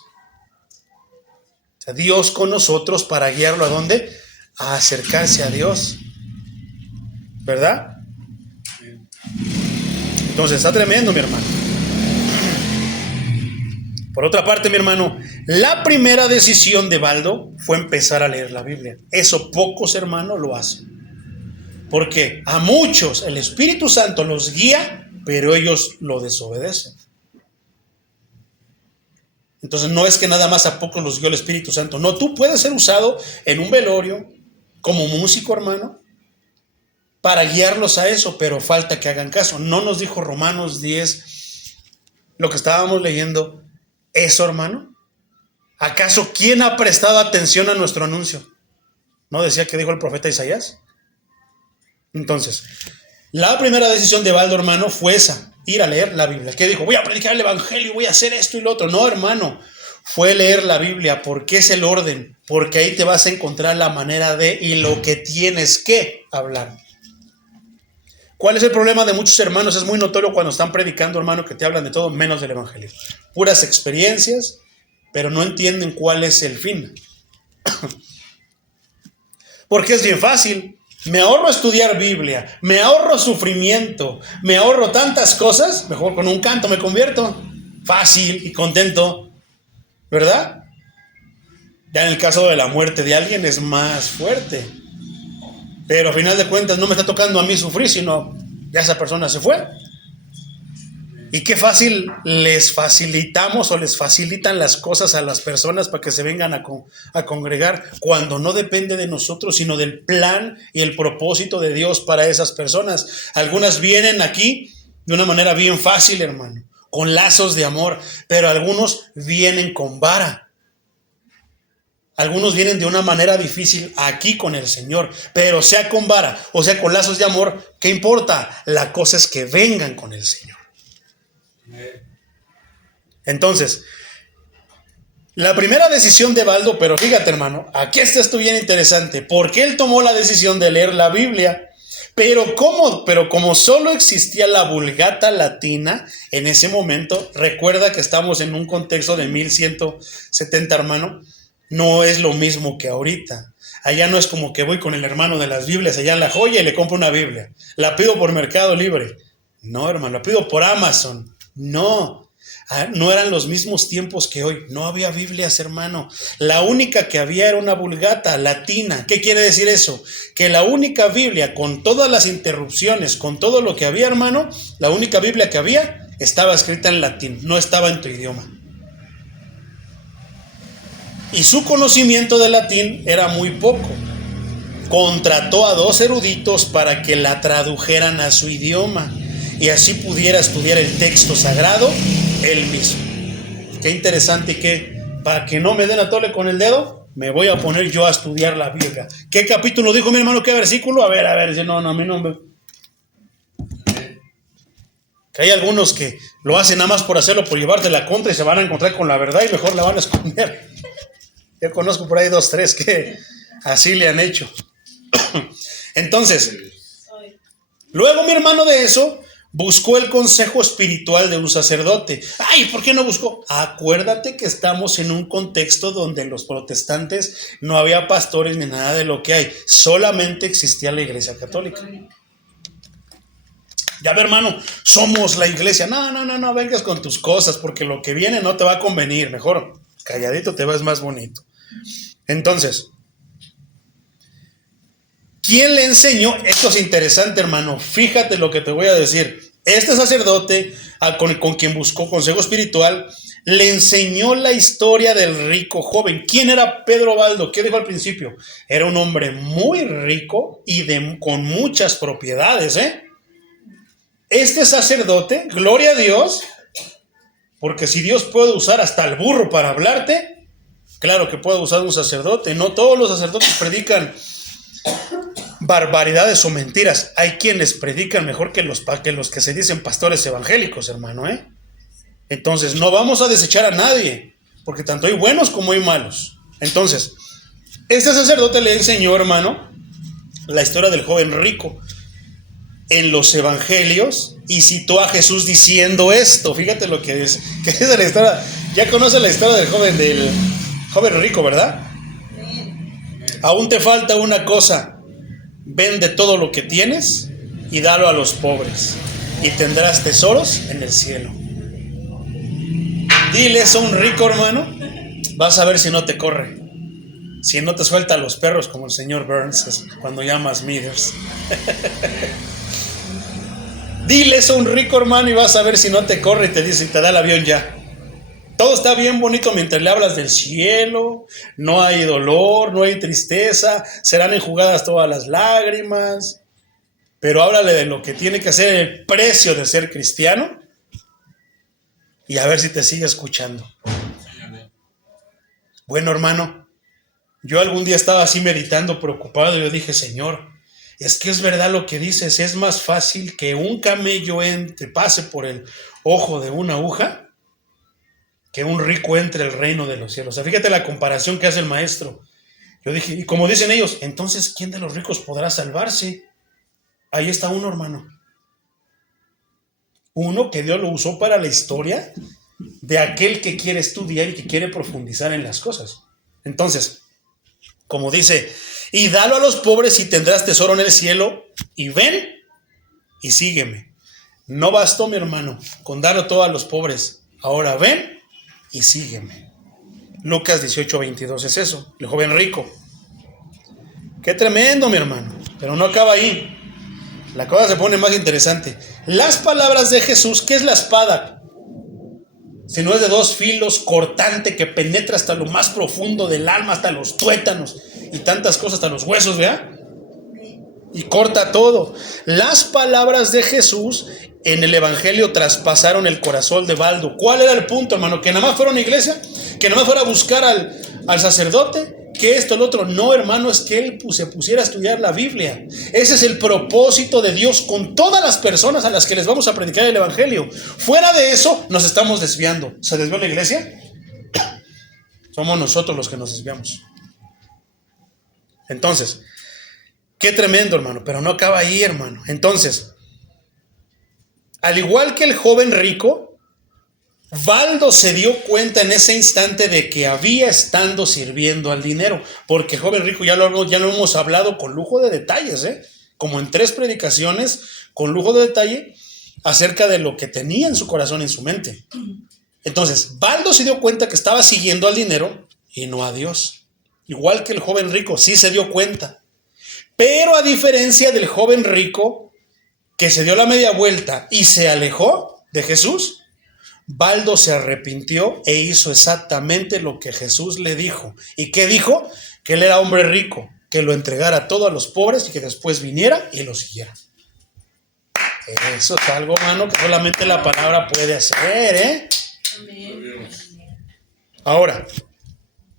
O sea, Dios con nosotros para guiarlo ¿a dónde? A acercarse a Dios. ¿Verdad? Entonces está tremendo, mi hermano. Por otra parte, mi hermano, la primera decisión de Baldo fue empezar a leer la Biblia. Eso pocos hermanos lo hacen. Porque a muchos el Espíritu Santo los guía, pero ellos lo desobedecen. Entonces no es que nada más a pocos los guió el Espíritu Santo. No, tú puedes ser usado en un velorio como músico, hermano, para guiarlos a eso, pero falta que hagan caso. No nos dijo Romanos 10, lo que estábamos leyendo, eso, hermano. ¿Acaso quién ha prestado atención a nuestro anuncio? ¿No decía que dijo el profeta Isaías? Entonces, la primera decisión de Baldo, hermano, fue esa, ir a leer la Biblia. ¿Qué dijo? Voy a predicar el evangelio, voy a hacer esto y lo otro. No, hermano, fue leer la Biblia. ¿Por qué es el orden? Porque ahí te vas a encontrar la manera de y lo que tienes que hablar. ¿Cuál es el problema de muchos hermanos? Es muy notorio cuando están predicando, hermano, que te hablan de todo menos del evangelio. Puras experiencias, pero no entienden cuál es el fin. Porque es bien fácil. Me ahorro estudiar Biblia, me ahorro sufrimiento, me ahorro tantas cosas, mejor con un canto me convierto. Fácil y contento, ¿verdad? Ya en el caso de la muerte de alguien es más fuerte. Pero a final de cuentas no me está tocando a mí sufrir, sino ya esa persona se fue. Y qué fácil les facilitamos o les facilitan las cosas a las personas para que se vengan a congregar cuando no depende de nosotros, sino del plan y el propósito de Dios para esas personas. Algunas vienen aquí de una manera bien fácil, hermano, con lazos de amor, pero algunos vienen con vara. Algunos vienen de una manera difícil aquí con el Señor, pero sea con vara o sea con lazos de amor, ¿qué importa? La cosa es que vengan con el Señor. Entonces, la primera decisión de Baldo, pero fíjate, hermano, aquí está esto bien interesante, porque él tomó la decisión de leer la Biblia, pero como solo existía la Vulgata latina en ese momento, recuerda que estamos en un contexto de 1170, hermano, no es lo mismo que ahorita. Allá no es como que voy con el hermano de las Biblias allá en La Joya y le compro una Biblia. La pido por Mercado Libre. No, hermano, la pido por Amazon. No, no eran los mismos tiempos que hoy. No había Biblias, hermano. La única que había era una Vulgata latina. ¿Qué quiere decir eso? Que la única Biblia, con todas las interrupciones, con todo lo que había, hermano, la única Biblia que había estaba escrita en latín, no estaba en tu idioma. Y su conocimiento de latín era muy poco. Contrató a 2 eruditos para que la tradujeran a su idioma y así pudiera estudiar el texto sagrado él mismo. Qué interesante que para que no me den a tole con el dedo, me voy a poner yo a estudiar la Biblia. ¿Qué capítulo dijo mi hermano? ¿Qué versículo? A ver, no, a mí no me... Que hay algunos que lo hacen nada más por hacerlo, por llevarte la contra y se van a encontrar con la verdad y mejor la van a esconder. Yo conozco por ahí 2, 3 que así le han hecho. Entonces, luego mi hermano de eso buscó el consejo espiritual de un sacerdote. Ay, ¿por qué no buscó? Acuérdate que estamos en un contexto donde los protestantes no había pastores ni nada de lo que hay. Solamente existía la Iglesia Católica. Ya ve, hermano, somos la iglesia. No vengas con tus cosas porque lo que viene no te va a convenir. Mejor calladito te ves más bonito. Entonces, ¿quién le enseñó? Esto es interesante, hermano. Fíjate lo que te voy a decir. Este sacerdote, con quien buscó consejo espiritual, le enseñó la historia del rico joven. ¿Quién era Pedro Baldo? ¿Qué dijo al principio? Era un hombre muy rico y con muchas propiedades, Este sacerdote, gloria a Dios, Porque si Dios puede usar hasta el burro para hablarte, claro que puede usar un sacerdote. No todos los sacerdotes predican barbaridades o mentiras. Hay quienes predican mejor que los que se dicen pastores evangélicos, hermano, ¿eh? Entonces, no vamos a desechar a nadie, porque tanto hay buenos como hay malos. Entonces, este sacerdote le enseñó, hermano, la historia del joven rico en los evangelios y citó a Jesús diciendo esto. Fíjate lo que es la historia. Ya conoce la historia del joven rico, ¿verdad? Aún te falta una cosa: vende todo lo que tienes y dalo a los pobres, y tendrás tesoros en el cielo. Dile eso a un rico, hermano, vas a ver si no te corre, si no te suelta a los perros como el señor Burns cuando llamas Smithers. Dile eso a un rico, hermano, y vas a ver si no te corre y te dice, y te da el avión ya. Todo está bien bonito mientras le hablas del cielo, no hay dolor, no hay tristeza, serán enjugadas todas las lágrimas, pero háblale de lo que tiene que ser el precio de ser cristiano y a ver si te sigue escuchando. Bueno, hermano, yo algún día estaba así meditando, preocupado, y yo dije, Señor, es que es verdad lo que dices, es más fácil que un camello pase por el ojo de una aguja que un rico entre al reino de los cielos. O sea, fíjate la comparación que hace el maestro. Yo dije, y como dicen ellos, entonces, ¿quién de los ricos podrá salvarse? Ahí está uno, hermano. Uno que Dios lo usó para la historia de aquel que quiere estudiar y que quiere profundizar en las cosas. Entonces, como dice, y dalo a los pobres y tendrás tesoro en el cielo, y ven y sígueme. No bastó, mi hermano, con darlo todo a los pobres. Ahora ven y sígueme. Lucas 18:22 es eso, el joven rico. Qué tremendo, mi hermano, pero no acaba ahí. La cosa se pone más interesante. Las palabras de Jesús, ¿qué es la espada? Si no es de dos filos, cortante, que penetra hasta lo más profundo del alma, hasta los tuétanos y tantas cosas, hasta los huesos, ¿verdad? Y corta todo. Las palabras de Jesús en el evangelio traspasaron el corazón de Baldo. ¿Cuál era el punto, hermano? ¿Que nada más fuera a una iglesia? ¿Que nada más fuera a buscar al sacerdote? ¿Que esto, el otro? No, hermano, es que él se pusiera a estudiar la Biblia. Ese es el propósito de Dios con todas las personas a las que les vamos a predicar el evangelio. Fuera de eso, nos estamos desviando. ¿Se desvió la iglesia? Somos nosotros los que nos desviamos. Entonces, qué tremendo, hermano, pero no acaba ahí, hermano. Entonces, al igual que el joven rico, Baldo se dio cuenta en ese instante de que había estado sirviendo al dinero, porque joven rico ya lo hemos hablado con lujo de detalles, como en 3 predicaciones, con lujo de detalle, acerca de lo que tenía en su corazón y en su mente. Entonces, Baldo se dio cuenta que estaba siguiendo al dinero y no a Dios. Igual que el joven rico, sí se dio cuenta. Pero a diferencia del joven rico, que se dio la media vuelta y se alejó de Jesús, Baldo se arrepintió e hizo exactamente lo que Jesús le dijo. ¿Y qué dijo? Que él era hombre rico, que lo entregara todo a los pobres y que después viniera y lo siguiera. Eso es algo, hermano, que solamente la palabra puede hacer, Ahora,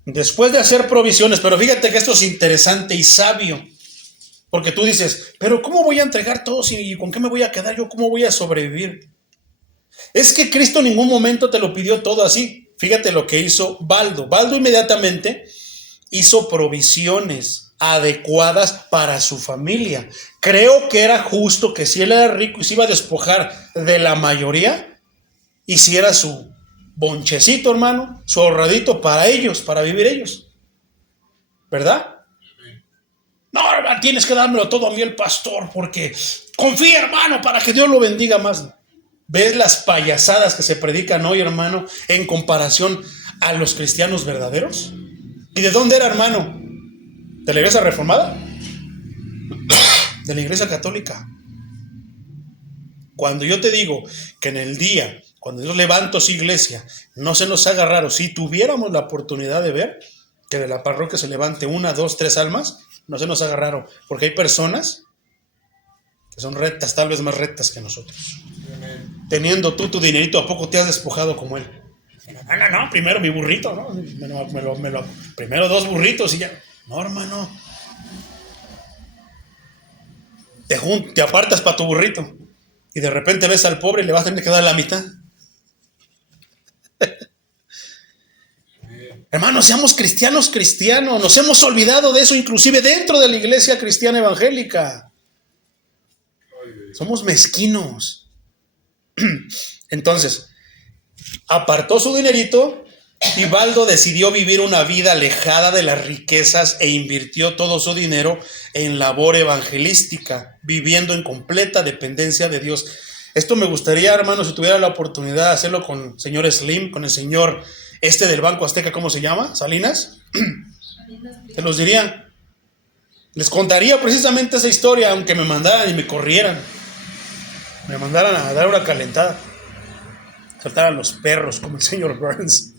después de hacer provisiones, pero fíjate que esto es interesante y sabio, porque tú dices, pero ¿cómo voy a entregar todo y con qué me voy a quedar yo? ¿Cómo voy a sobrevivir? Es que Cristo en ningún momento te lo pidió todo así. Fíjate lo que hizo Baldo. Baldo inmediatamente hizo provisiones adecuadas para su familia. Creo que era justo que si él era rico y se iba a despojar de la mayoría, hiciera su bonchecito, hermano, su ahorradito para ellos, para vivir ellos. ¿Verdad? No, hermano, tienes que dármelo todo a mí el pastor, porque confía, hermano, para que Dios lo bendiga más. ¿Ves las payasadas que se predican hoy, hermano, en comparación a los cristianos verdaderos? ¿Y de dónde era, hermano? ¿De la iglesia reformada? De la iglesia católica. Cuando yo te digo que en el día, cuando Dios levanta su iglesia, no se nos haga raro, si tuviéramos la oportunidad de ver que de la parroquia se levante 1, 2, 3 almas, no se nos haga raro, porque hay personas Son rectas, tal vez más rectas que nosotros. Teniendo tú tu dinerito, ¿a poco te has despojado como él? No, primero mi burrito, ¿no? Primero 2 burritos y ya. No, hermano. Te apartas para tu burrito y de repente ves al pobre y le vas a tener que dar la mitad. Hermanos, seamos cristianos, nos hemos olvidado de eso, inclusive dentro de la iglesia cristiana evangélica. Somos mezquinos. Entonces, apartó su dinerito y Baldo decidió vivir una vida alejada de las riquezas e invirtió todo su dinero en labor evangelística, viviendo en completa dependencia de Dios. Esto me gustaría, hermanos, si tuviera la oportunidad de hacerlo con el señor Slim, con el señor del Banco Azteca, ¿cómo se llama? ¿Salinas? Te los diría. Les contaría precisamente esa historia, aunque me mandaran y me corrieran. Me mandaran a dar una calentada. Saltaran los perros, como el señor Burns.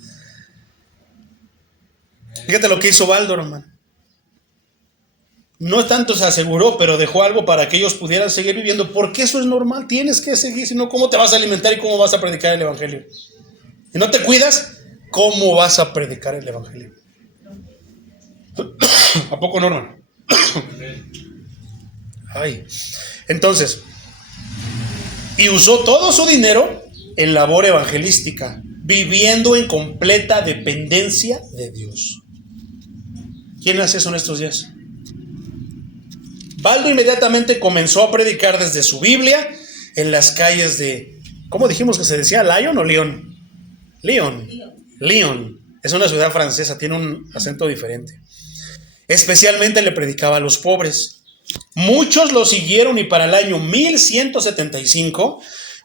Fíjate lo que hizo Baldo, hermano. No tanto se aseguró, pero dejó algo para que ellos pudieran seguir viviendo, porque eso es normal, tienes que seguir, si no, ¿cómo te vas a alimentar y cómo vas a predicar el evangelio? Si no te cuidas, ¿cómo vas a predicar el evangelio? ¿A poco no, hermano? Ay. Entonces, y usó todo su dinero en labor evangelística, viviendo en completa dependencia de Dios. ¿Quién hace eso en estos días? Baldo inmediatamente comenzó a predicar desde su Biblia en las calles de, ¿cómo dijimos que se decía? ¿Lyon o Lyon? Lyon. Es una ciudad francesa, tiene un acento diferente. Especialmente le predicaba a los pobres. Muchos lo siguieron y para el año 1175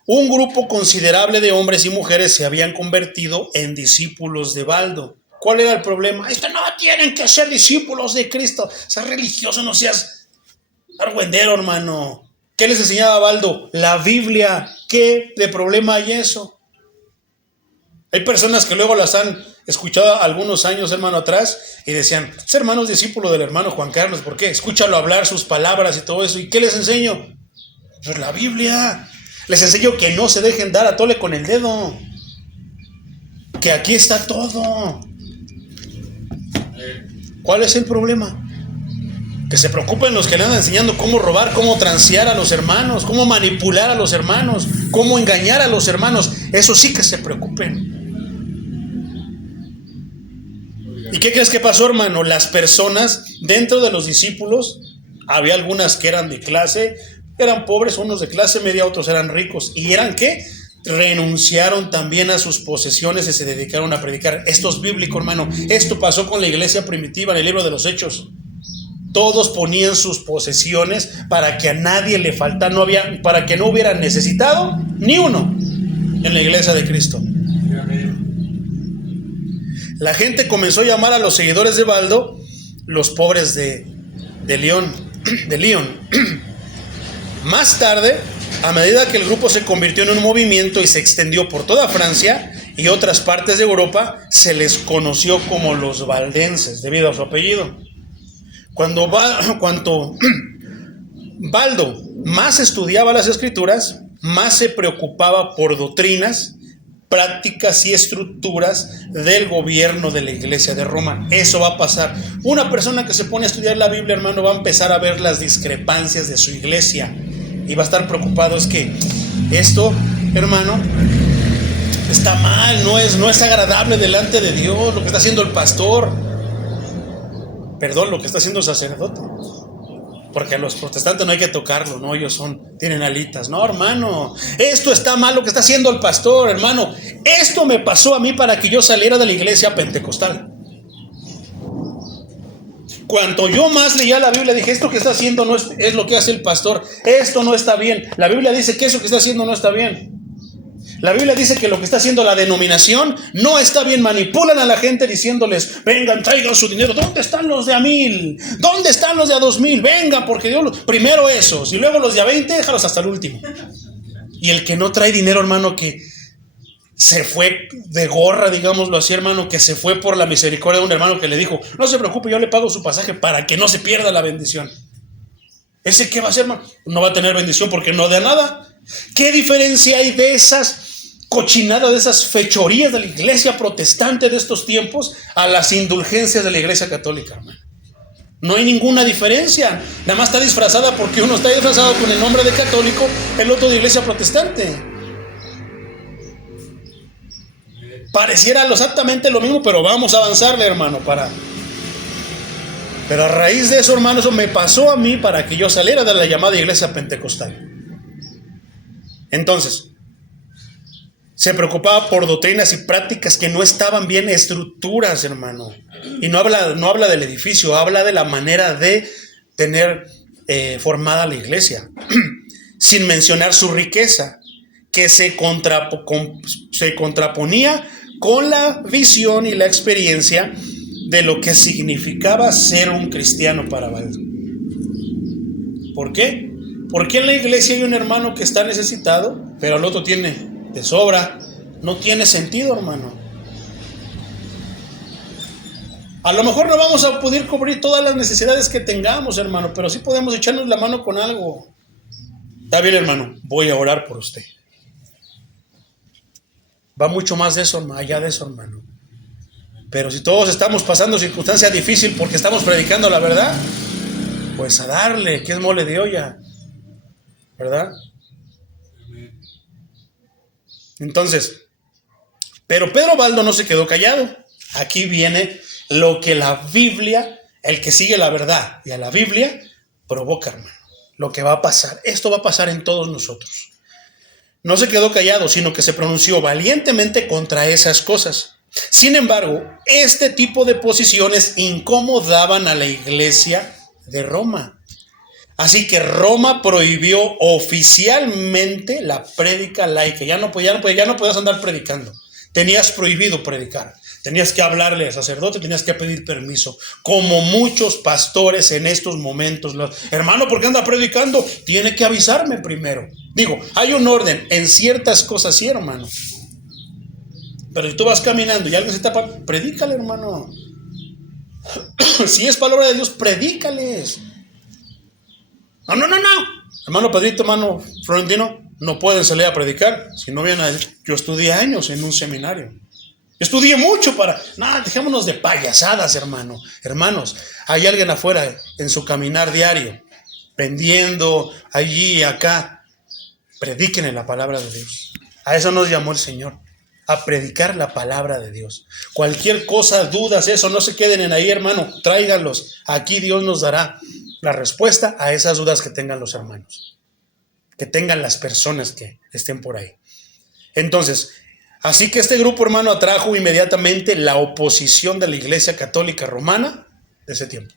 un grupo considerable de hombres y mujeres se habían convertido en discípulos de Baldo. ¿Cuál era el problema? No tienen que ser discípulos de Cristo. Seas religioso, no seas argüendero, hermano. ¿Qué les enseñaba Baldo? La Biblia. ¿Qué de problema hay eso? Hay personas que luego las han escuchado algunos años, hermano, atrás y decían, ser hermano es discípulo del hermano Juan Carlos. ¿Por qué? Escúchalo hablar sus palabras y todo eso. ¿Y qué les enseño? Pues la Biblia. Les enseño que no se dejen dar a tole con el dedo. Que aquí está todo. ¿Cuál es el problema? Que se preocupen los que le andan enseñando cómo robar, cómo transear a los hermanos, cómo manipular a los hermanos, cómo engañar a los hermanos. Eso sí que se preocupen. ¿Y qué crees que pasó, hermano? Las personas dentro de los discípulos, había algunas que eran de clase, eran pobres, unos de clase media, otros eran ricos. ¿Y eran qué? Renunciaron también a sus posesiones y se dedicaron a predicar. Esto es bíblico, hermano. Esto pasó con la iglesia primitiva en el libro de los Hechos. Todos ponían sus posesiones para que a nadie le faltara, para que no hubieran necesitado ni uno en la iglesia de Cristo. La gente comenzó a llamar a los seguidores de Baldo los pobres de Lyon. Más tarde, a medida que el grupo se convirtió en un movimiento y se extendió por toda Francia y otras partes de Europa, se les conoció como los valdenses, debido a su apellido. Cuanto Baldo más estudiaba las Escrituras, más se preocupaba por doctrinas, prácticas y estructuras del gobierno de la Iglesia de Roma. Eso va a pasar. Una persona que se pone a estudiar la Biblia, hermano, va a empezar a ver las discrepancias de su iglesia y va a estar preocupado. Es que esto, hermano, está mal, no es agradable delante de Dios lo que está haciendo el pastor. Perdón, lo que está haciendo el sacerdote. Porque a los protestantes no hay que tocarlo, no, ellos tienen alitas. No, hermano, esto está mal lo que está haciendo el pastor, hermano. Esto me pasó a mí para que yo saliera de la iglesia pentecostal. Cuanto yo más leía la Biblia, dije, esto que está haciendo no es lo que hace el pastor. Esto no está bien. La Biblia dice que eso que está haciendo no está bien. La Biblia dice que lo que está haciendo la denominación no está bien. Manipulan a la gente diciéndoles, vengan, traigan su dinero. ¿Dónde están los de a 1,000? ¿Dónde están los de a 2,000? Vengan, porque Dios primero esos y luego los de a 20, déjalos hasta el último. Y el que no trae dinero, hermano, que se fue de gorra, digámoslo así, hermano, que se fue por la misericordia de un hermano que le dijo, no se preocupe, yo le pago su pasaje para que no se pierda la bendición. ¿Ese qué va a hacer, hermano? No va a tener bendición porque no da nada. ¿Qué diferencia hay de esas cochinadas, de esas fechorías de la iglesia protestante de estos tiempos a las indulgencias de la iglesia católica, hermano? No hay ninguna diferencia. Nada más está disfrazada porque uno está disfrazado con el nombre de católico, el otro de iglesia protestante. Pareciera exactamente lo mismo, pero vamos a avanzarle, hermano, Pero a raíz de eso, hermano, eso me pasó a mí para que yo saliera de la llamada iglesia pentecostal. Entonces, se preocupaba por doctrinas y prácticas que no estaban bien estructuras, hermano. Y no habla del edificio, habla de la manera de tener formada la iglesia. Sin mencionar su riqueza, que se contraponía con la visión y la experiencia de lo que significaba ser un cristiano para Baldo. ¿Por qué? Porque en la iglesia hay un hermano que está necesitado, pero el otro tiene de sobra. No tiene sentido, hermano. A lo mejor no vamos a poder cubrir todas las necesidades que tengamos, hermano, pero sí podemos echarnos la mano con algo. Está bien, hermano, voy a orar por usted. Va mucho más de eso, allá de eso, hermano. Pero si todos estamos pasando circunstancias difíciles porque estamos predicando la verdad, pues a darle, que es mole de olla, ¿verdad? Entonces, pero Pedro Baldo no se quedó callado. Aquí viene lo que la Biblia, el que sigue la verdad y a la Biblia, provoca, hermano. Lo que va a pasar. Esto va a pasar en todos nosotros. No se quedó callado, sino que se pronunció valientemente contra esas cosas. Sin embargo, este tipo de posiciones incomodaban a la iglesia de Roma. Así que Roma prohibió oficialmente la prédica laica. Ya no podías andar predicando. Tenías prohibido predicar. Tenías que hablarle al sacerdote, tenías que pedir permiso. Como muchos pastores en estos momentos. Hermano, ¿por qué anda predicando? Tiene que avisarme primero. Digo, hay un orden en ciertas cosas, sí, hermano. Pero si tú vas caminando y alguien se tapa, predícale, hermano. Si es palabra de Dios, predícales. No. Hermano Pedrito, hermano Florentino, no pueden salir a predicar. Si no vienen a decir, yo estudié años en un seminario. Estudié mucho para... dejémonos de payasadas, hermano. Hermanos, hay alguien afuera en su caminar diario, vendiendo allí y acá. Predíquenle la palabra de Dios. A eso nos llamó el Señor, a predicar la palabra de Dios. Cualquier cosa, dudas, eso, no se queden en ahí, hermano. Tráiganlos. Aquí Dios nos dará la respuesta a esas dudas que tengan los hermanos, que tengan las personas que estén por ahí. Entonces, así que este grupo, hermano, atrajo inmediatamente la oposición de la Iglesia Católica Romana de ese tiempo.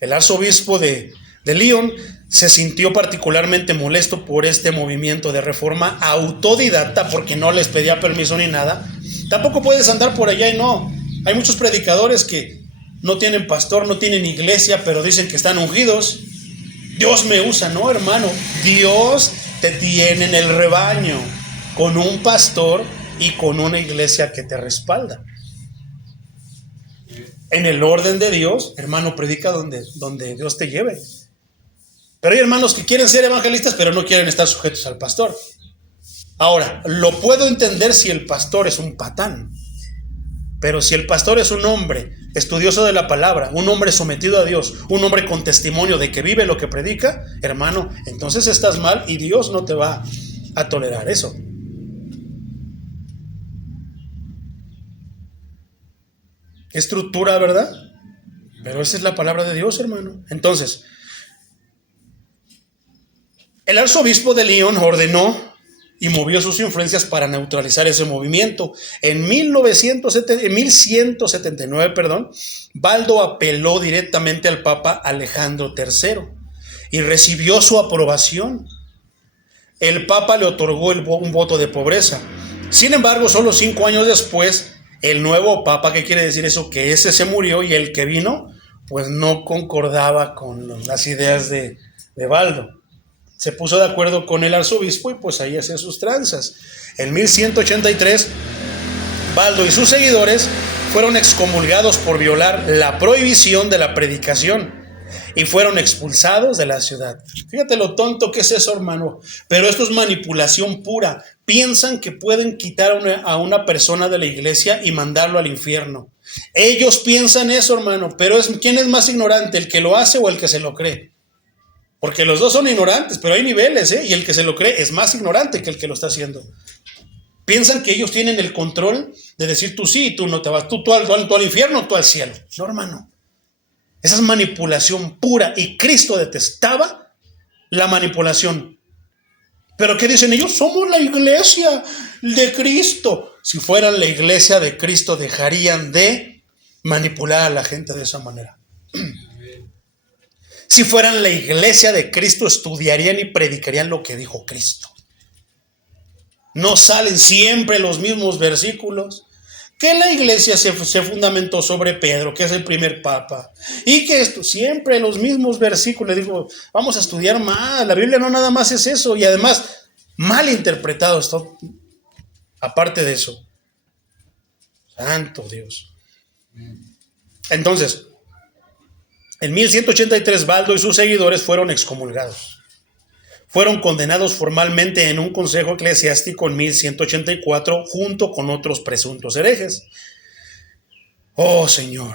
El arzobispo de Lyon se sintió particularmente molesto por este movimiento de reforma autodidacta, porque no les pedía permiso ni nada. Tampoco puedes andar por allá y no. Hay muchos predicadores que no tienen pastor, no tienen iglesia, pero dicen que están ungidos. Dios me usa. No, hermano, Dios te tiene en el rebaño, con un pastor y con una iglesia que te respalda. En el orden de Dios, hermano, predica donde Dios te lleve. Pero hay hermanos que quieren ser evangelistas, pero no quieren estar sujetos al pastor. Ahora, lo puedo entender si el pastor es un patán. Pero si el pastor es un hombre estudioso de la palabra, un hombre sometido a Dios, un hombre con testimonio de que vive lo que predica, hermano, entonces estás mal y Dios no te va a tolerar eso. Estructura, ¿verdad? Pero esa es la palabra de Dios, hermano. Entonces, el arzobispo de Lyon ordenó y movió sus influencias para neutralizar ese movimiento. En 1179, Baldo apeló directamente al Papa Alejandro III y recibió su aprobación. El Papa le otorgó un voto de pobreza. Sin embargo, solo 5 años después, el nuevo Papa, ¿qué quiere decir eso? Que ese se murió y el que vino, pues no concordaba con las ideas de Baldo. Se puso de acuerdo con el arzobispo y pues ahí hacía sus tranzas. En 1183, Baldo y sus seguidores fueron excomulgados por violar la prohibición de la predicación y fueron expulsados de la ciudad. Fíjate lo tonto que es eso, hermano. Pero esto es manipulación pura. Piensan que pueden quitar a una persona de la iglesia y mandarlo al infierno. Ellos piensan eso, hermano, pero ¿quién es más ignorante, el que lo hace o el que se lo cree? Porque los dos son ignorantes, pero hay niveles, y el que se lo cree es más ignorante que el que lo está haciendo. Piensan que ellos tienen el control de decir tú sí y tú no te vas, tú al infierno, tú al cielo. No, hermano. Esa es manipulación pura y Cristo detestaba la manipulación. ¿Pero qué dicen ellos? Somos la iglesia de Cristo. Si fueran la iglesia de Cristo, dejarían de manipular a la gente de esa manera. Si fueran la iglesia de Cristo, estudiarían y predicarían lo que dijo Cristo. No salen siempre los mismos versículos. Que la iglesia se fundamentó sobre Pedro, que es el primer papa. Y que esto, siempre los mismos versículos. Digo, vamos a estudiar más. La Biblia no nada más es eso. Y además, mal interpretado esto. Aparte de eso. Santo Dios. Entonces, en 1183 Baldo y sus seguidores fueron excomulgados. Fueron condenados formalmente en un consejo eclesiástico en 1184 junto con otros presuntos herejes. Oh, Señor.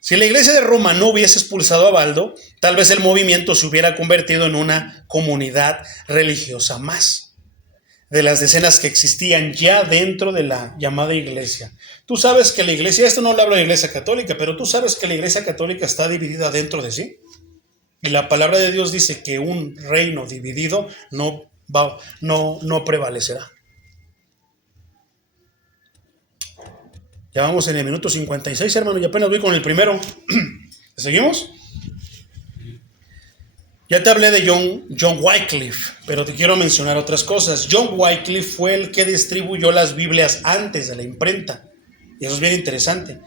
Si la iglesia de Roma no hubiese expulsado a Baldo, tal vez el movimiento se hubiera convertido en una comunidad religiosa más de las decenas que existían ya dentro de la llamada iglesia. Tú sabes que la iglesia, esto no lo habla de la iglesia católica, pero tú sabes que la iglesia católica está dividida dentro de sí. Y la palabra de Dios dice que un reino dividido no prevalecerá. Ya vamos en el minuto 56, hermano, y apenas voy con el primero. ¿Seguimos? Ya te hablé de John Wycliffe, pero te quiero mencionar otras cosas. John Wycliffe fue el que distribuyó las Biblias antes de la imprenta. Y eso es bien interesante.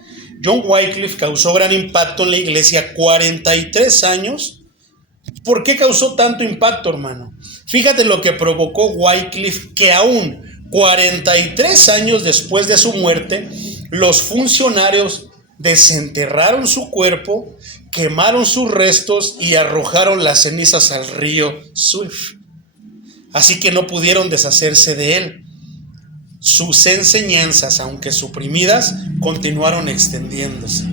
John Wycliffe causó gran impacto en la iglesia 43 años. ¿Por qué causó tanto impacto, hermano? Fíjate lo que provocó Wycliffe, que aún 43 años después de su muerte, los funcionarios desenterraron su cuerpo, quemaron sus restos y arrojaron las cenizas al río Swift. Así que no pudieron deshacerse de él. Sus enseñanzas, aunque suprimidas, continuaron extendiéndose.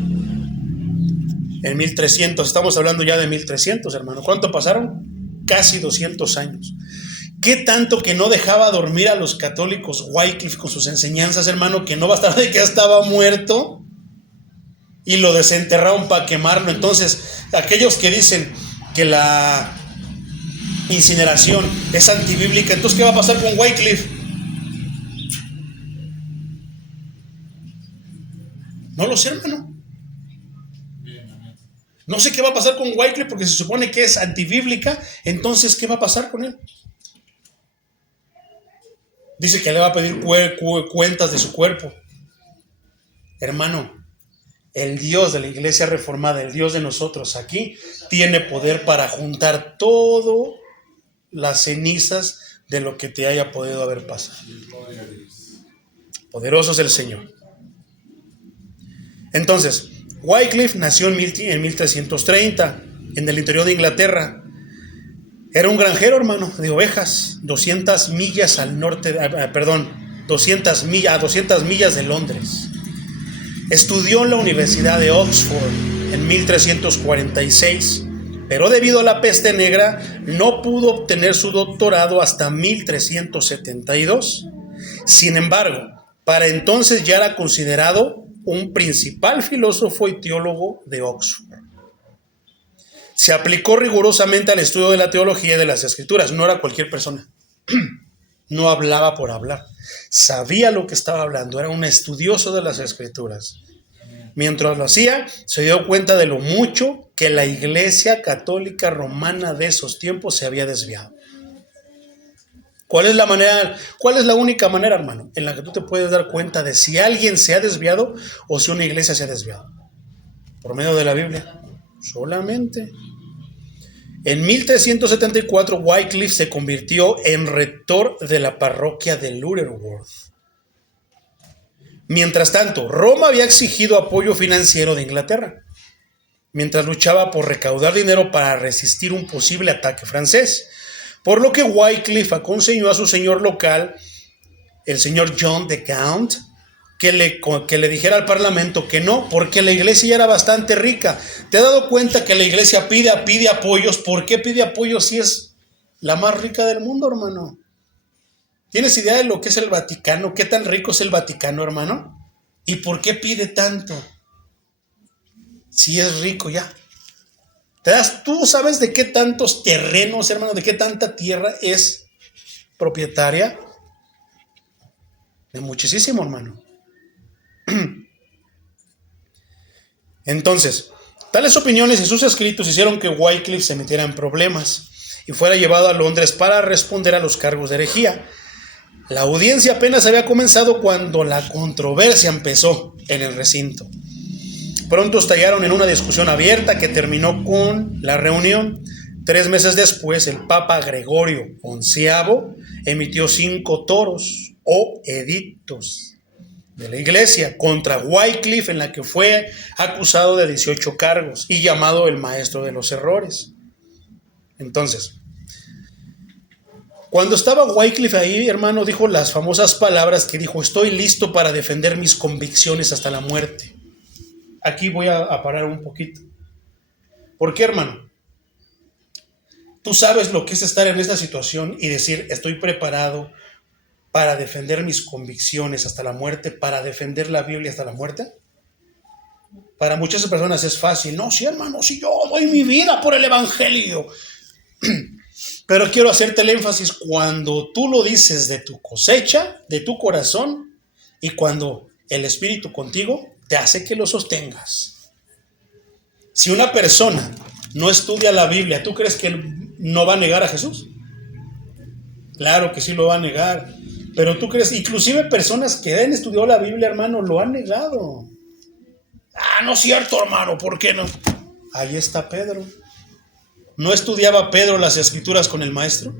En 1300, estamos hablando ya de 1300, hermano. ¿Cuánto pasaron? Casi 200 años. ¿Qué tanto que no dejaba dormir a los católicos Wycliffe con sus enseñanzas, hermano? Que no bastaba de que ya estaba muerto y lo desenterraron para quemarlo. Entonces, aquellos que dicen que la incineración es antibíblica, entonces, ¿qué va a pasar con Wycliffe? No lo sé, hermano. No sé qué va a pasar con Wycliffe porque se supone que es antibíblica. Entonces, ¿qué va a pasar con él? Dice que le va a pedir cuentas de su cuerpo. Hermano, el Dios de la iglesia reformada, el Dios de nosotros aquí, tiene poder para juntar todas las cenizas de lo que te haya podido haber pasado. Poderoso es el Señor. Entonces, Wycliffe nació en 1330 en el interior de Inglaterra. Era un granjero, hermano, de ovejas, 200 millas al norte, 200 millas de Londres. Estudió en la Universidad de Oxford en 1346, pero debido a la peste negra no pudo obtener su doctorado hasta 1372. Sin embargo, para entonces ya era considerado un principal filósofo y teólogo de Oxford. Se aplicó rigurosamente al estudio de la teología y de las escrituras. No era cualquier persona. No hablaba por hablar. Sabía lo que estaba hablando. Era un estudioso de las escrituras. Mientras lo hacía, se dio cuenta de lo mucho que la iglesia católica romana de esos tiempos se había desviado. ¿Cuál es la única manera, hermano, en la que tú te puedes dar cuenta de si alguien se ha desviado o si una iglesia se ha desviado? Por medio de la Biblia. Solamente. En 1374, Wycliffe se convirtió en rector de la parroquia de Lutterworth. Mientras tanto, Roma había exigido apoyo financiero de Inglaterra. mientras luchaba por recaudar dinero para resistir un posible ataque francés. Por lo que Wycliffe aconsejó a su señor local, el señor John de Gaunt, que le dijera al parlamento que no, porque la iglesia ya era bastante rica. ¿Te has dado cuenta que la iglesia pide apoyos? ¿Por qué pide apoyos si es la más rica del mundo, hermano? ¿Tienes idea de lo que es el Vaticano? ¿Qué tan rico es el Vaticano, hermano? ¿Y por qué pide tanto? Si es rico ya. ¿Tú sabes de qué tantos terrenos, hermano, de qué tanta tierra es propietaria? De muchísimo, hermano. Entonces, tales opiniones y sus escritos hicieron que Wycliffe se metiera en problemas y fuera llevado a Londres para responder a los cargos de herejía. La audiencia apenas había comenzado cuando la controversia empezó en el recinto. Pronto estallaron en una discusión abierta que terminó con la reunión. 3 meses después, el Papa Gregorio XI emitió 5 toros o edictos de la iglesia contra Wycliffe, en la que fue acusado de 18 cargos y llamado el maestro de los errores. Entonces, cuando estaba Wycliffe ahí, hermano, dijo las famosas palabras que dijo: estoy listo para defender mis convicciones hasta la muerte. Aquí voy a parar un poquito. ¿Por qué, hermano? Tú sabes lo que es estar en esta situación y decir: estoy preparado para defender mis convicciones hasta la muerte, para defender la Biblia hasta la muerte. Para muchas personas es fácil. No, sí, hermano, sí, yo doy mi vida por el evangelio. Pero quiero hacerte el énfasis: cuando tú lo dices de tu cosecha, de tu corazón, y cuando el Espíritu contigo te hace que lo sostengas. Si una persona no estudia la Biblia, ¿tú crees que él no va a negar a Jesús? Claro que sí lo va a negar. Pero tú crees, inclusive personas que han estudiado la Biblia, hermano, lo han negado. Ah, no es cierto, hermano, ¿por qué no? Ahí está Pedro. ¿No estudiaba Pedro las Escrituras con el maestro?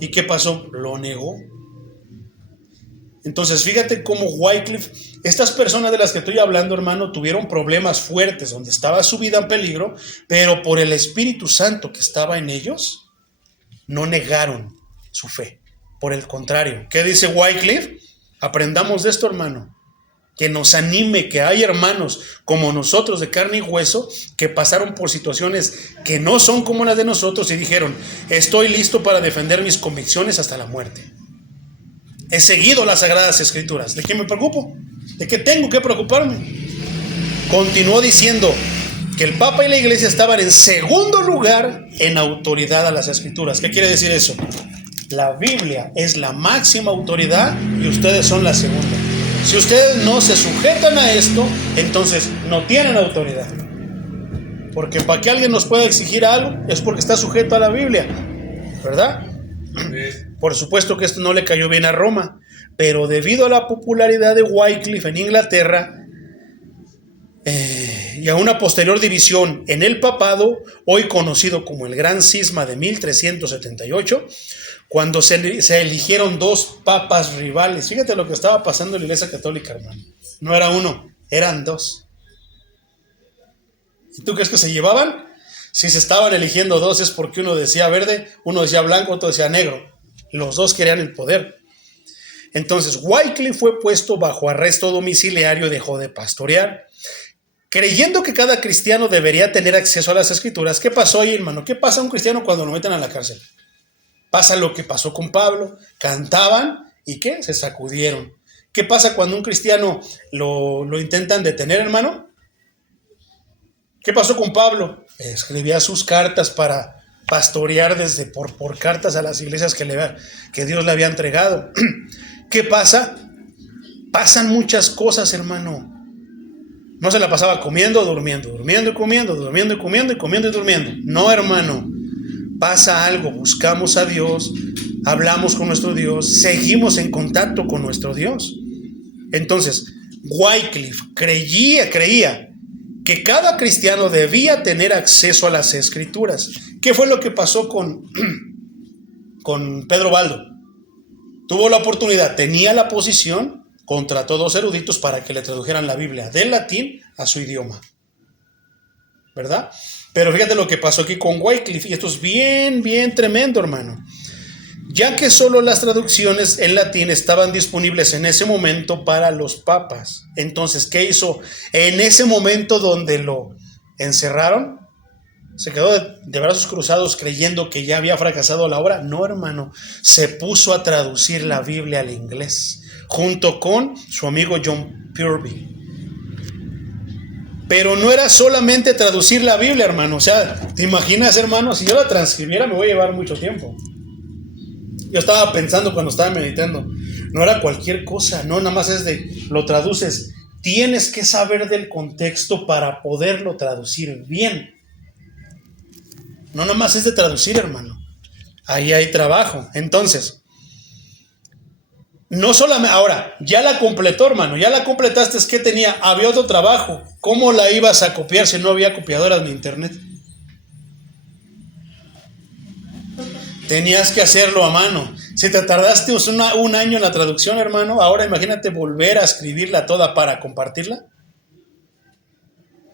¿Y qué pasó? Lo negó. Entonces, fíjate cómo Wycliffe, estas personas de las que estoy hablando, hermano, tuvieron problemas fuertes, donde estaba su vida en peligro, pero por el Espíritu Santo que estaba en ellos, no negaron su fe. Por el contrario, ¿qué dice Wycliffe? Aprendamos de esto, hermano. Que nos anime, que hay hermanos como nosotros de carne y hueso que pasaron por situaciones que no son como las de nosotros y dijeron: estoy listo para defender mis convicciones hasta la muerte. He seguido las Sagradas Escrituras. ¿De qué me preocupo? ¿De qué tengo que preocuparme? Continuó diciendo que el Papa y la Iglesia estaban en segundo lugar en autoridad a las Escrituras. ¿Qué quiere decir eso? La Biblia es la máxima autoridad y ustedes son la segunda. Si ustedes no se sujetan a esto, entonces no tienen autoridad. Porque para que alguien nos pueda exigir algo es porque está sujeto a la Biblia, ¿verdad? Por supuesto que esto no le cayó bien a Roma, pero debido a la popularidad de Wycliffe en Inglaterra y a una posterior división en el papado, hoy conocido como el Gran Cisma de 1378, cuando se eligieron 2 papas rivales. Fíjate lo que estaba pasando en la Iglesia Católica, hermano. No era uno, eran 2. ¿Y tú crees que se llevaban? Si se estaban eligiendo 2 es porque uno decía verde, uno decía blanco, otro decía negro. Los 2 querían el poder. Entonces Wycliffe fue puesto bajo arresto domiciliario y dejó de pastorear. Creyendo que cada cristiano debería tener acceso a las Escrituras. ¿Qué pasó ahí, hermano? ¿Qué pasa a un cristiano cuando lo meten a la cárcel? Pasa lo que pasó con Pablo. Cantaban y ¿qué? Se sacudieron. ¿Qué pasa cuando un cristiano lo intentan detener, hermano? ¿Qué pasó con Pablo? Escribía sus cartas para pastorear por cartas a las iglesias que Dios le había entregado. ¿Qué pasa? Pasan muchas cosas, hermano. No se la pasaba comiendo, durmiendo, durmiendo y comiendo, durmiendo y comiendo y comiendo y durmiendo. No, hermano. Pasa algo, buscamos a Dios, hablamos con nuestro Dios, seguimos en contacto con nuestro Dios. Entonces, Wycliffe creía que cada cristiano debía tener acceso a las Escrituras. ¿Qué fue lo que pasó con Pedro Baldo? Tuvo la oportunidad, tenía la posición, contrató 2 eruditos para que le tradujeran la Biblia del latín a su idioma. ¿verdad? Pero fíjate lo que pasó aquí con Wycliffe, y esto es bien, bien tremendo, hermano. Ya que solo las traducciones en latín estaban disponibles en ese momento para los papas. Entonces, ¿qué hizo? En ese momento donde lo encerraron, se quedó de brazos cruzados creyendo que ya había fracasado la obra. No, hermano, se puso a traducir la Biblia al inglés, junto con su amigo John Purby. Pero no era solamente traducir la Biblia, hermano. O sea, ¿te imaginas, hermano? Si yo la transcribiera me voy a llevar mucho tiempo. Yo estaba pensando cuando estaba meditando, no era cualquier cosa, no, nada más es de, lo traduces. Tienes que saber del contexto para poderlo traducir bien. No nada más es de traducir, hermano. Ahí hay trabajo. Entonces, no solamente, ahora, ya la completó, hermano, ya la completaste, es que tenía, había otro trabajo. ¿Cómo la ibas a copiar si no había copiadoras ni internet? Tenías que hacerlo a mano. Si te tardaste un año en la traducción, hermano, ahora imagínate volver a escribirla toda para compartirla.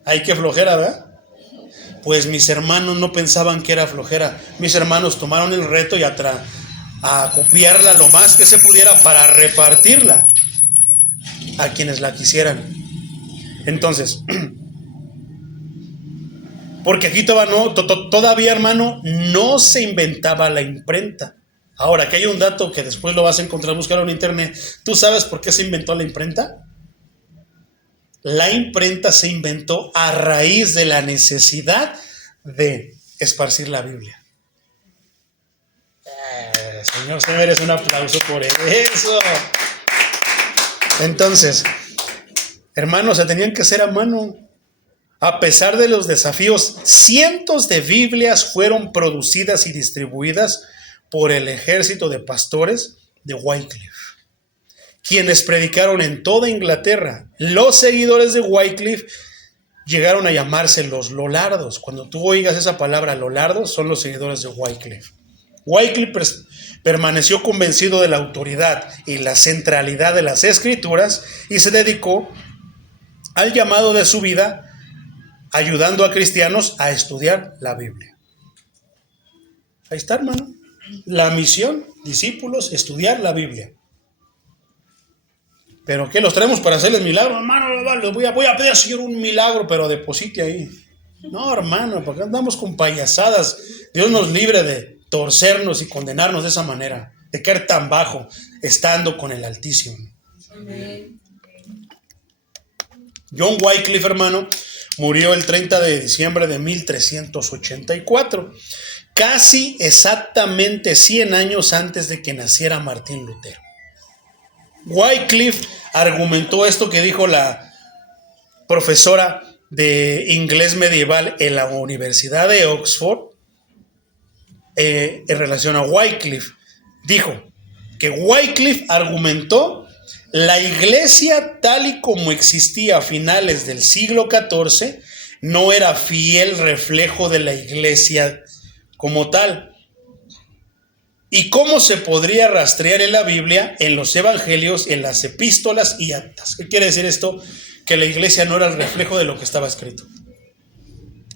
Ay, qué flojera, ¿verdad? Pues mis hermanos no pensaban que era flojera. Mis hermanos tomaron el reto y a copiarla lo más que se pudiera para repartirla a quienes la quisieran. Entonces, porque aquí todavía, hermano, no se inventaba la imprenta. Ahora, aquí hay un dato que después lo vas a encontrar, buscarlo en internet. ¿Tú sabes por qué se inventó la imprenta? La imprenta se inventó a raíz de la necesidad de esparcir la Biblia. Señor, se merece un aplauso por eso. Entonces, hermanos, se tenían que hacer a mano. A pesar de los desafíos, cientos de Biblias fueron producidas y distribuidas por el ejército de pastores de Wycliffe, quienes predicaron en toda Inglaterra. Los seguidores de Wycliffe llegaron a llamarse los Lollardos. Cuando tú oigas esa palabra, Lollardos, son los seguidores de Wycliffe. Wycliffe permaneció convencido de la autoridad y la centralidad de las Escrituras y se dedicó al llamado de su vida, ayudando a cristianos a estudiar la Biblia. Ahí está, hermano. La misión, discípulos, estudiar la Biblia. ¿Pero qué? ¿Los traemos para hacerles milagros? Hermano, voy a pedir al Señor un milagro, pero deposite ahí. No, hermano, porque andamos con payasadas. Dios nos libre de torcernos y condenarnos de esa manera, de caer tan bajo, estando con el Altísimo. Amén. John Wycliffe, hermano, murió el 30 de diciembre de 1384, casi exactamente 100 años antes de que naciera Martín Lutero. Wycliffe argumentó esto que dijo la profesora de inglés medieval en la Universidad de Oxford en relación a Wycliffe. Dijo que Wycliffe argumentó: la iglesia tal y como existía a finales del siglo XIV no era fiel reflejo de la iglesia como tal. ¿Y cómo se podría rastrear en la Biblia, en los evangelios, en las epístolas y actas? ¿Qué quiere decir esto? Que la iglesia no era el reflejo de lo que estaba escrito.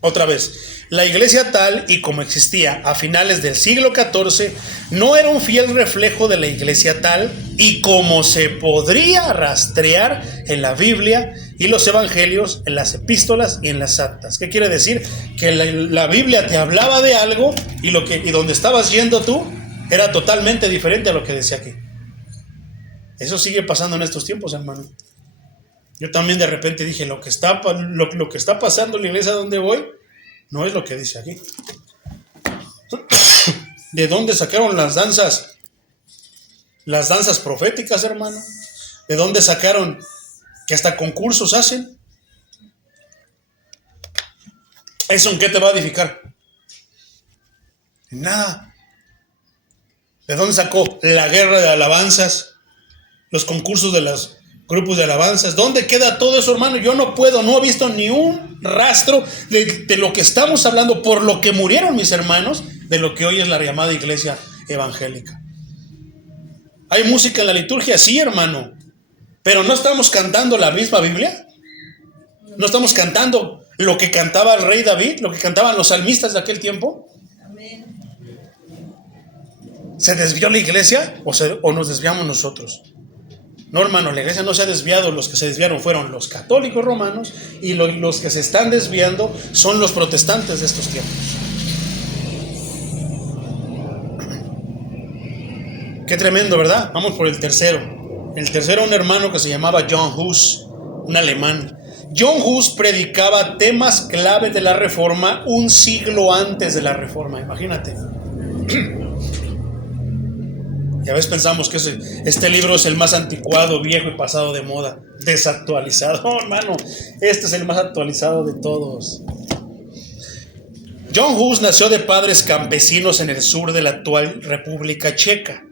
Otra vez, la iglesia tal y como existía a finales del siglo XIV no era un fiel reflejo de la iglesia tal y como se podría rastrear en la Biblia y los evangelios, en las epístolas y en las actas. ¿Qué quiere decir? Que la Biblia te hablaba de algo y donde estabas yendo tú era totalmente diferente a lo que decía aquí. Eso sigue pasando en estos tiempos, hermano. Yo también de repente dije, lo que está pasando en la iglesia donde voy, no es lo que dice aquí. ¿De dónde sacaron las danzas? Las danzas proféticas, hermano. ¿De dónde sacaron que hasta concursos hacen? ¿Eso en qué te va a edificar? En nada. ¿De dónde sacó la guerra de alabanzas? Los concursos de los grupos de alabanzas. ¿Dónde queda todo eso, hermano? Yo no he visto ni un rastro de lo que estamos hablando, por lo que murieron mis hermanos, de lo que hoy es la llamada iglesia evangélica. ¿Hay música en la liturgia? Sí, hermano. ¿Pero no estamos cantando la misma Biblia? ¿No estamos cantando lo que cantaba el rey David, lo que cantaban los salmistas de aquel tiempo. ¿Se desvió la iglesia o nos desviamos nosotros? No, hermano, la iglesia no se ha desviado. Los que se desviaron fueron los católicos romanos, y los que se están desviando son los protestantes de estos tiempos. Qué tremendo, ¿verdad? Vamos por el tercero. El tercero, un hermano que se llamaba John Hus, un alemán. John Hus predicaba temas clave de la Reforma un siglo antes de la Reforma, imagínate. Ya ves, pensamos que este libro es el más anticuado, viejo y pasado de moda, desactualizado. Oh, hermano, este es el más actualizado de todos. John Hus nació de padres campesinos en el sur de la actual República Checa.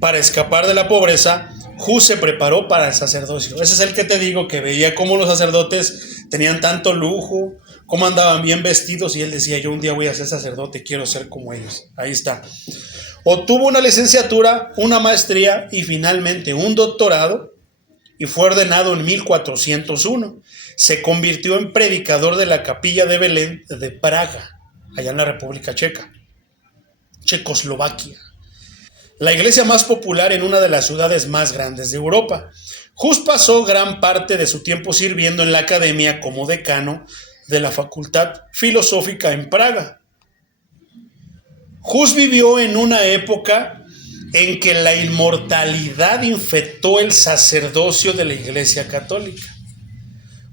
Para escapar de la pobreza, Hus se preparó para el sacerdocio. Ese es el que te digo, que veía cómo los sacerdotes tenían tanto lujo, cómo andaban bien vestidos, y él decía: yo un día voy a ser sacerdote, quiero ser como ellos. Ahí está. Obtuvo una licenciatura, una maestría y finalmente un doctorado, y fue ordenado en 1401. Se convirtió en predicador de la capilla de Belén de Praga, allá en la República Checa, Checoslovaquia, la iglesia más popular en una de las ciudades más grandes de Europa. Hus pasó gran parte de su tiempo sirviendo en la academia como decano de la Facultad Filosófica en Praga. Hus vivió en una época en que la inmortalidad infectó el sacerdocio de la Iglesia Católica.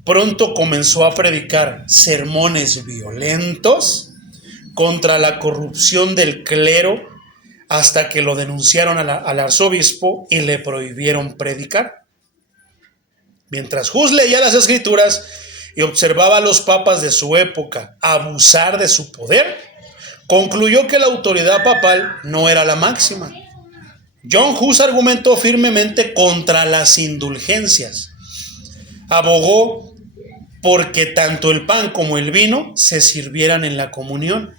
Pronto comenzó a predicar sermones violentos contra la corrupción del clero, hasta que lo denunciaron al arzobispo y le prohibieron predicar. Mientras Hus leía las Escrituras y observaba a los papas de su época abusar de su poder, concluyó que la autoridad papal no era la máxima. John Hus argumentó firmemente contra las indulgencias. Abogó porque tanto el pan como el vino se sirvieran en la comunión.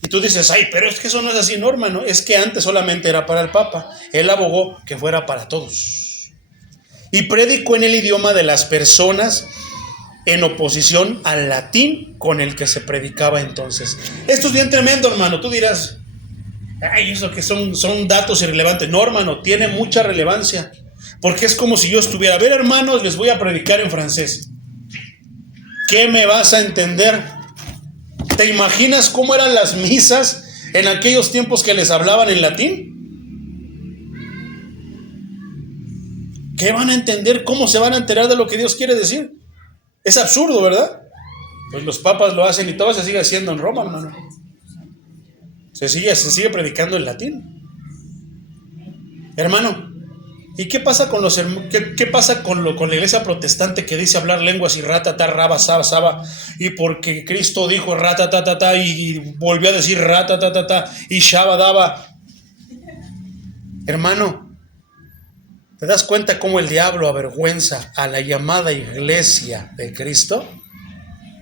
Y tú dices: ay, pero es que eso no es así, no, hermano. Es que antes solamente era para el Papa. Él abogó que fuera para todos. Y predicó en el idioma de las personas, en oposición al latín con el que se predicaba entonces. Esto es bien tremendo, hermano. Tú dirás: ay, eso que son datos irrelevantes. No, hermano, tiene mucha relevancia. Porque es como si yo estuviera: a ver, hermanos, les voy a predicar en francés. ¿Qué me vas a entender? ¿Te imaginas cómo eran las misas en aquellos tiempos que les hablaban en latín? ¿Qué van a entender? ¿Cómo se van a enterar de lo que Dios quiere decir? Es absurdo, ¿verdad? Pues los papas lo hacen y todo se sigue haciendo en Roma, hermano. Se sigue predicando en latín. Hermano, ¿y qué pasa con con la iglesia protestante que dice hablar lenguas y ratata, raba, saba, y porque Cristo dijo ratatatata y volvió a decir ratatatata y shaba daba? Hermano, ¿te das cuenta cómo el diablo avergüenza a la llamada iglesia de Cristo?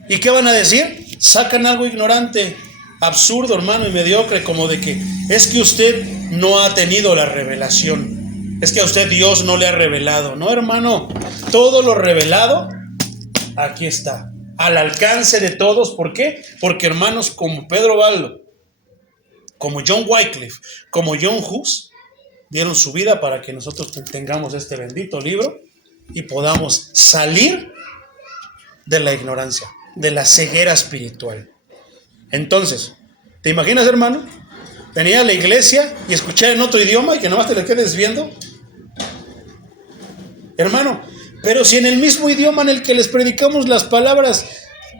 ¿Y qué van a decir? Sacan algo ignorante, absurdo, hermano, y mediocre, como de que es que usted no ha tenido la revelación. Es que a usted Dios no le ha revelado. No, hermano, todo lo revelado aquí está, al alcance de todos. ¿Por qué? Porque hermanos como Pedro Baldo, como John Wycliffe, como John Hus, dieron su vida para que nosotros tengamos este bendito libro y podamos salir de la ignorancia, de la ceguera espiritual. Entonces, ¿te imaginas, hermano? Venir a la iglesia y escuchar en otro idioma y que nomás te lo quedes viendo. Hermano, pero si en el mismo idioma en el que les predicamos las palabras,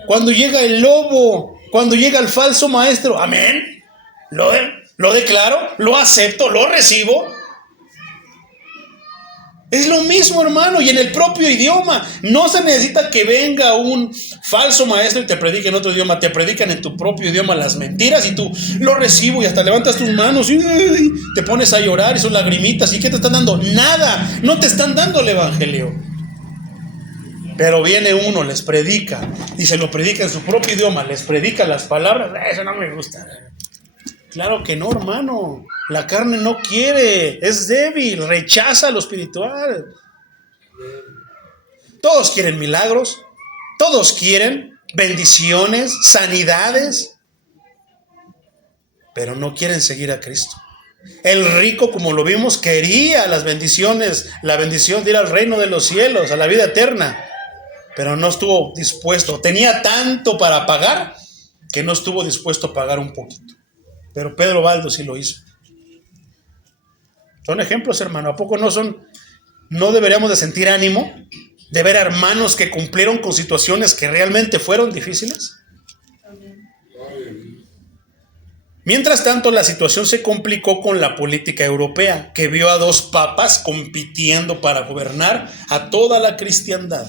cuando llega el lobo, cuando llega el falso maestro, amén, lo declaro, lo acepto, lo recibo. Es lo mismo, hermano, y en el propio idioma. No se necesita que venga un falso maestro y te predique en otro idioma. Te predican en tu propio idioma las mentiras y tú lo recibo y hasta levantas tus manos y te pones a llorar y son lagrimitas. ¿Y qué te están dando? Nada, no te están dando el evangelio. Pero viene uno, les predica y se lo predica en su propio idioma, les predica las palabras. Eso no me gusta. Claro que no, hermano. La carne no quiere, es débil, rechaza lo espiritual. Todos quieren milagros, todos quieren bendiciones, sanidades, pero no quieren seguir a Cristo. El rico, como lo vimos, quería las bendiciones, la bendición de ir al reino de los cielos, a la vida eterna, pero no estuvo dispuesto. Tenía tanto para pagar que no estuvo dispuesto a pagar un poquito. Pero Pedro Baldo sí lo hizo. Son ejemplos, hermano. ¿A poco no deberíamos de sentir ánimo de ver a hermanos que cumplieron con situaciones que realmente fueron difíciles? Mientras tanto, la situación se complicó con la política europea, que vio a dos papas compitiendo para gobernar a toda la cristiandad.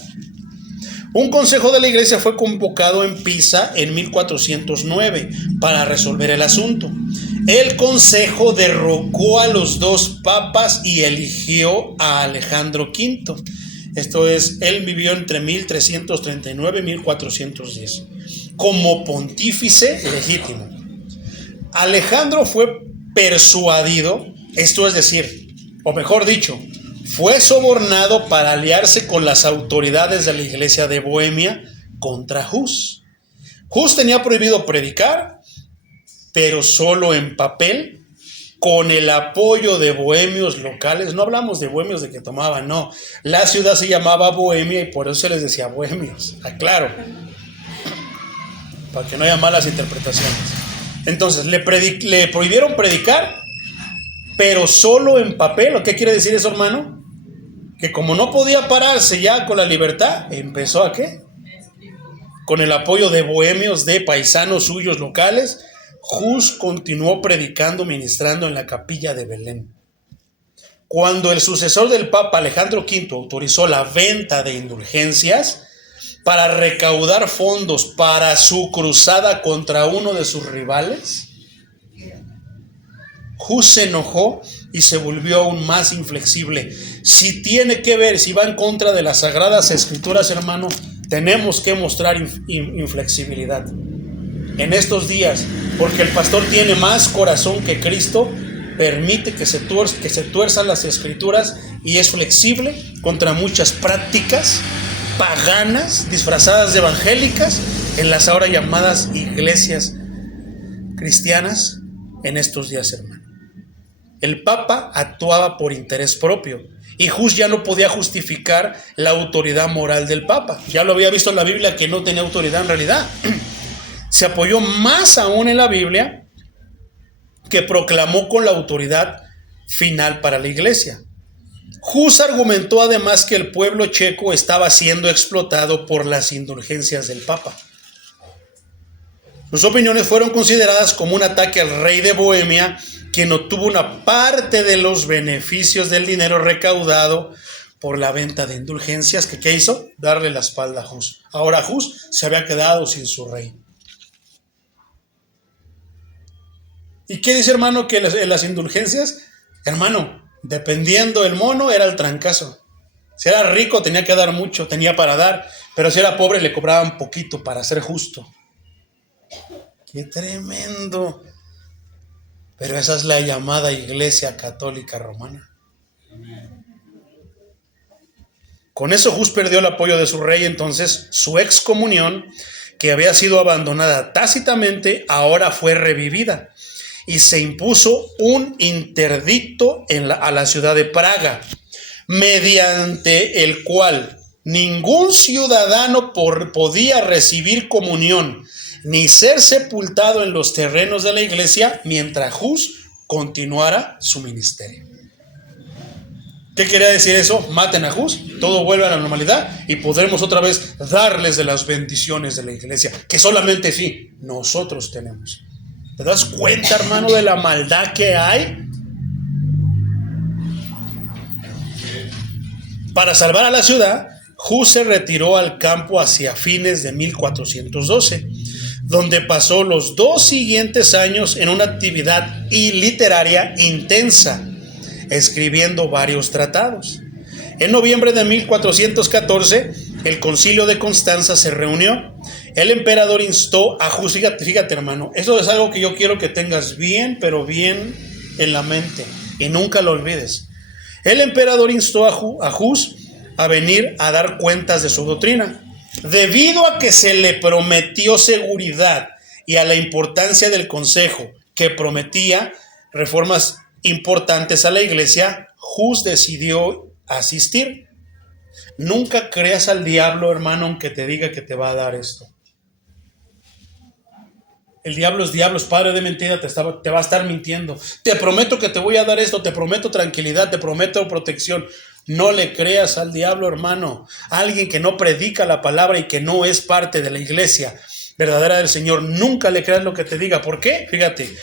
Un consejo de la iglesia fue convocado en Pisa en 1409 para resolver el asunto. El consejo derrocó a los dos papas y eligió a Alejandro V. Esto es, él vivió entre 1339 y 1410 como pontífice legítimo. Alejandro fue persuadido, esto es decir, o mejor dicho, fue sobornado para aliarse con las autoridades de la iglesia de Bohemia contra Hus. Hus tenía prohibido predicar, pero solo en papel, con el apoyo de bohemios locales. No hablamos de bohemios de que tomaban, no. La ciudad se llamaba Bohemia y por eso se les decía bohemios, aclaro, para que no haya malas interpretaciones. Entonces, le prohibieron predicar, pero solo en papel. ¿O qué quiere decir eso, hermano? Que como no podía pararse ya con la libertad, ¿empezó a qué? Con el apoyo de bohemios, de paisanos suyos locales, Hus continuó predicando, ministrando en la capilla de Belén. Cuando el sucesor del Papa, Alejandro V, autorizó la venta de indulgencias para recaudar fondos para su cruzada contra uno de sus rivales, Hus se enojó y se volvió aún más inflexible. Si tiene que ver, si va en contra de las Sagradas Escrituras, hermano, tenemos que mostrar inflexibilidad en estos días, porque el pastor tiene más corazón que Cristo, permite que se tuerzan las Escrituras y es flexible contra muchas prácticas paganas disfrazadas de evangélicas en las ahora llamadas iglesias cristianas en estos días, hermano. El Papa actuaba por interés propio y Hus ya no podía justificar la autoridad moral del Papa. Ya lo había visto en la Biblia que no tenía autoridad en realidad. Se apoyó más aún en la Biblia, que proclamó con la autoridad final para la iglesia. Hus argumentó además que el pueblo checo estaba siendo explotado por las indulgencias del Papa. Sus opiniones fueron consideradas como un ataque al rey de Bohemia, quien obtuvo una parte de los beneficios del dinero recaudado por la venta de indulgencias, que ¿qué hizo? Darle la espalda a Hus. Ahora Hus se había quedado sin su rey. ¿Y qué dice, hermano? Que las indulgencias, hermano, dependiendo del mono, era el trancazo. Si era rico tenía que dar mucho, tenía para dar, pero si era pobre le cobraban poquito para ser justo. ¡Qué tremendo! Pero esa es la llamada Iglesia Católica Romana. Con eso Hus perdió el apoyo de su rey, entonces su excomunión, que había sido abandonada tácitamente, ahora fue revivida. Y se impuso un interdicto a la ciudad de Praga, mediante el cual ningún ciudadano podía recibir comunión ni ser sepultado en los terrenos de la iglesia mientras Hus continuara su ministerio. ¿Qué quería decir eso? Maten a Hus, todo vuelve a la normalidad y podremos otra vez darles de las bendiciones de la iglesia, que solamente sí, nosotros tenemos. ¿Te das cuenta, hermano, de la maldad que hay? Para salvar a la ciudad, Hus se retiró al campo hacia fines de 1412, donde pasó los 2 siguientes años en una actividad literaria intensa, escribiendo varios tratados. En noviembre de 1414, el concilio de Constanza se reunió. El emperador instó a Hus, fíjate, hermano, eso es algo que yo quiero que tengas bien, pero bien en la mente y nunca lo olvides. El emperador instó a Hus a venir a dar cuentas de su doctrina. Debido a que se le prometió seguridad y a la importancia del consejo que prometía reformas importantes a la iglesia, Hus decidió asistir. Nunca creas al diablo, hermano, aunque te diga que te va a dar esto. El diablo es padre de mentira, te va a estar mintiendo. Te prometo que te voy a dar esto, te prometo tranquilidad, te prometo protección. No le creas al diablo, hermano. Alguien que no predica la palabra y que no es parte de la iglesia verdadera del Señor, nunca le creas lo que te diga. ¿Por qué? Fíjate,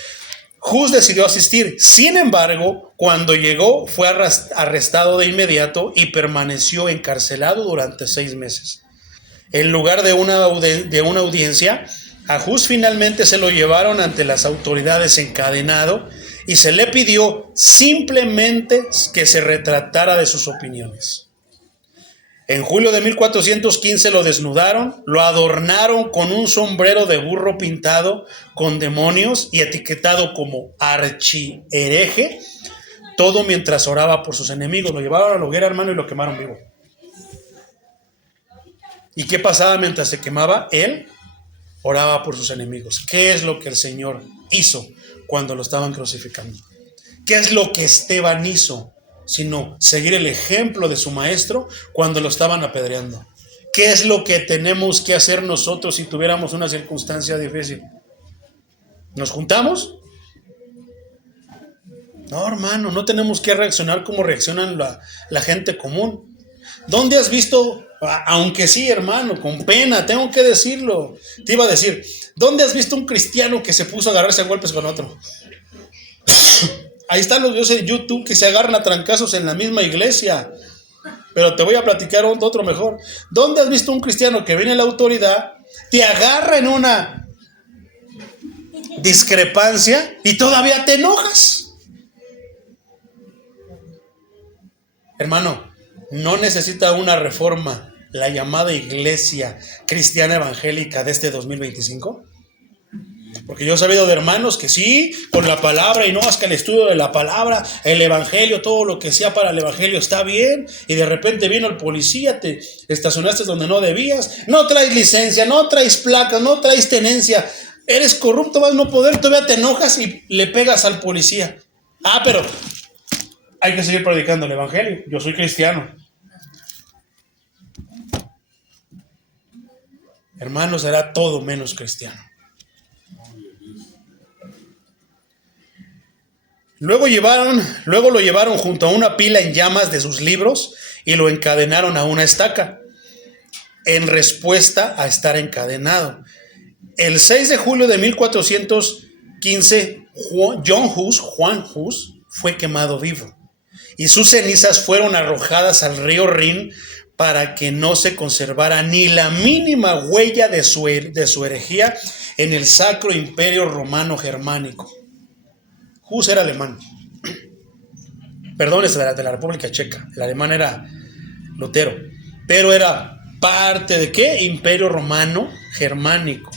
Hus decidió asistir. Sin embargo, cuando llegó, fue arrestado de inmediato y permaneció encarcelado durante 6 meses. En lugar de una audiencia, a Hus finalmente se lo llevaron ante las autoridades encadenado y se le pidió simplemente que se retratara de sus opiniones. En julio de 1415 lo desnudaron, lo adornaron con un sombrero de burro pintado con demonios y etiquetado como archihereje, todo mientras oraba por sus enemigos. Lo llevaron a la hoguera, hermano, y lo quemaron vivo. ¿Y qué pasaba mientras se quemaba? Él oraba por sus enemigos. ¿Qué es lo que el Señor hizo cuando lo estaban crucificando? ¿Qué es lo que Esteban hizo? Sino seguir el ejemplo de su maestro cuando lo estaban apedreando. ¿Qué es lo que tenemos que hacer nosotros si tuviéramos una circunstancia difícil? ¿Nos juntamos? No, hermano, no tenemos que reaccionar como reaccionan la gente común. ¿Dónde has visto, aunque sí, hermano, con pena, tengo que decirlo? Te iba a decir, ¿dónde has visto un cristiano que se puso a agarrarse a golpes con otro? Ahí están los videos de YouTube que se agarran a trancazos en la misma iglesia. Pero te voy a platicar otro mejor. ¿Dónde has visto un cristiano que viene a la autoridad, te agarra en una discrepancia y todavía te enojas? Hermano, no necesita una reforma la llamada iglesia cristiana evangélica de este 2025. Porque yo he sabido de hermanos que sí, con la palabra, y no, es que el estudio de la palabra, el evangelio, todo lo que sea para el evangelio está bien, y de repente vino el policía, te estacionaste donde no debías, no traes licencia, no traes placas, no traes tenencia, eres corrupto, vas a no poder, todavía te enojas y le pegas al policía. Pero hay que seguir predicando el evangelio, yo soy cristiano. Hermano, será todo menos cristiano. Luego lo llevaron junto a una pila en llamas de sus libros y lo encadenaron a una estaca, en respuesta a estar encadenado. El 6 de julio de 1415, Juan Hus, fue quemado vivo y sus cenizas fueron arrojadas al río Rin para que no se conservara ni la mínima huella de su herejía en el Sacro Imperio Romano Germánico. Hus era alemán. Perdón, es de la República Checa. El alemán era Lutero. Pero era parte de ¿qué? Imperio Romano Germánico.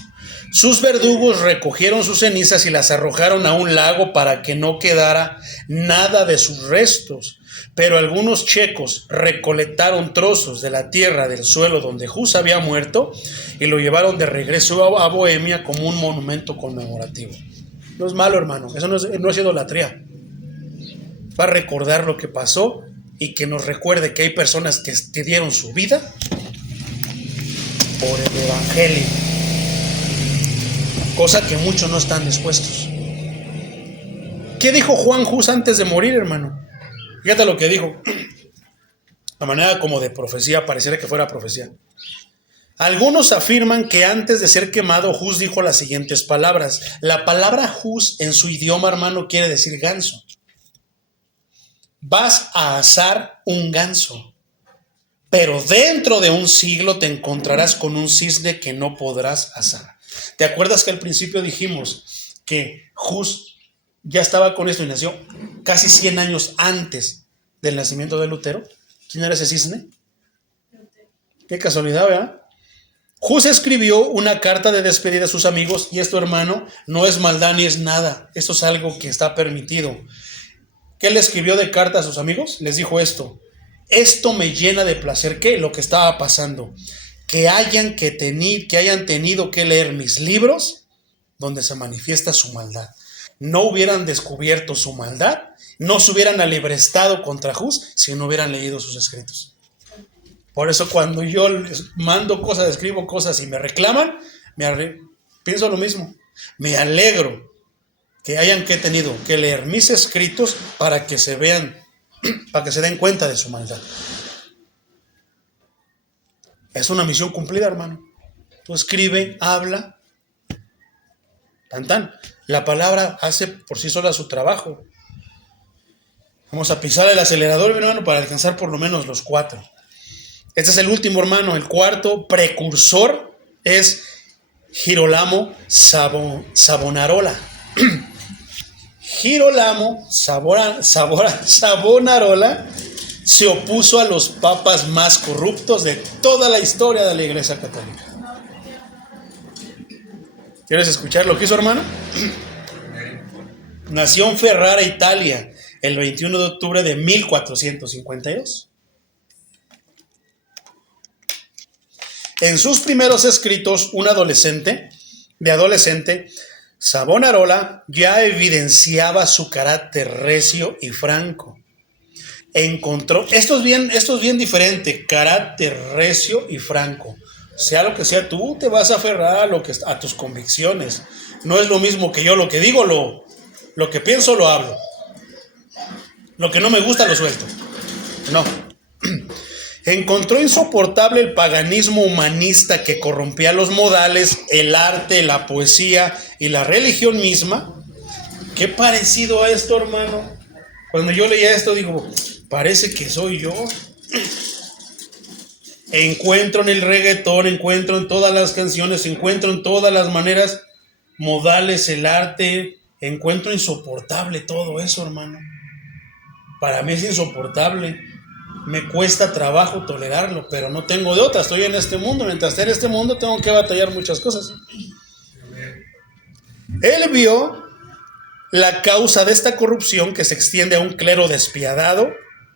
Sus verdugos recogieron sus cenizas y las arrojaron a un lago para que no quedara nada de sus restos. Pero algunos checos recolectaron trozos de la tierra del suelo donde Hus había muerto y lo llevaron de regreso a Bohemia como un monumento conmemorativo. No es malo, hermano, eso no es idolatría. Va a recordar lo que pasó y que nos recuerde que hay personas que dieron su vida por el evangelio, cosa que muchos no están dispuestos. ¿Qué dijo Juan Hus antes de morir, hermano? Fíjate lo que dijo, a manera como de profecía, pareciera que fuera profecía. Algunos afirman que antes de ser quemado, Hus dijo las siguientes palabras. La palabra Hus en su idioma, hermano, quiere decir ganso. Vas a asar un ganso, pero dentro de un siglo te encontrarás con un cisne que no podrás asar. ¿Te acuerdas que al principio dijimos que Hus ya estaba con esto y nació casi 100 años antes del nacimiento de Lutero? ¿Quién era ese cisne? Qué casualidad, ¿verdad? Hus escribió una carta de despedida a sus amigos y esto, hermano, no es maldad ni es nada. Esto es algo que está permitido. ¿Qué le escribió de carta a sus amigos? Les dijo esto. Esto me llena de placer. ¿Qué? Lo que estaba pasando. que hayan tenido que leer mis libros donde se manifiesta su maldad. No hubieran descubierto su maldad, no se hubieran alebrestado contra Hus si no hubieran leído sus escritos. Por eso cuando yo les mando cosas, escribo cosas y me reclaman, pienso lo mismo. Me alegro que hayan tenido que leer mis escritos para que se vean, para que se den cuenta de su maldad. Es una misión cumplida, hermano. Tú escribe, habla, tan. La palabra hace por sí sola su trabajo. Vamos a pisar el acelerador, hermano, para alcanzar por lo menos los 4. Este es el último, hermano. El cuarto precursor es Girolamo Savonarola. Girolamo Savonarola se opuso a los papas más corruptos de toda la historia de la Iglesia Católica. ¿Quieres escuchar lo que hizo, hermano? Nació en Ferrara, Italia, el 21 de octubre de 1452. En sus primeros escritos, de adolescente, Savonarola ya evidenciaba su carácter recio y franco. Esto es bien diferente, carácter recio y franco. Sea lo que sea, tú te vas a aferrar a tus convicciones. No es lo mismo que yo lo que digo, lo que pienso lo hablo. Lo que no me gusta lo suelto. No. Encontró insoportable el paganismo humanista que corrompía los modales, el arte, la poesía y la religión misma. Qué parecido a esto, hermano. Cuando yo leía esto digo, parece que soy yo. Encuentro en el reggaetón, encuentro en todas las canciones, encuentro en todas las maneras, modales, el arte, encuentro insoportable todo eso, hermano. Para mí es insoportable. Me cuesta trabajo tolerarlo, pero no tengo de otra. Estoy en este mundo. Mientras esté en este mundo tengo que batallar muchas cosas. Él vio la causa de esta corrupción que se extiende a un clero despiadado,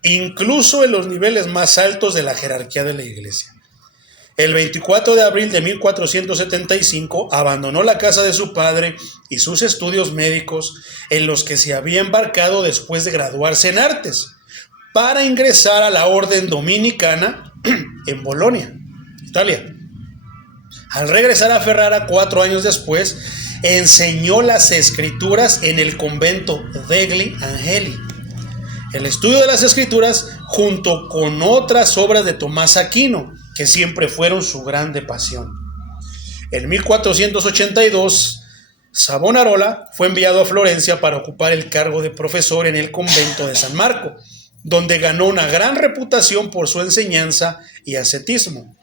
incluso en los niveles más altos de la jerarquía de la iglesia. El 24 de abril de 1475 abandonó la casa de su padre y sus estudios médicos en los que se había embarcado después de graduarse en artes, para ingresar a la orden dominicana en Bolonia, Italia. Al regresar a Ferrara 4 años después, enseñó las escrituras en el convento Degli Angeli. El estudio de las escrituras, junto con otras obras de Tomás Aquino, que siempre fueron su grande pasión. En 1482, Savonarola fue enviado a Florencia para ocupar el cargo de profesor en el convento de San Marco, donde ganó una gran reputación por su enseñanza y ascetismo.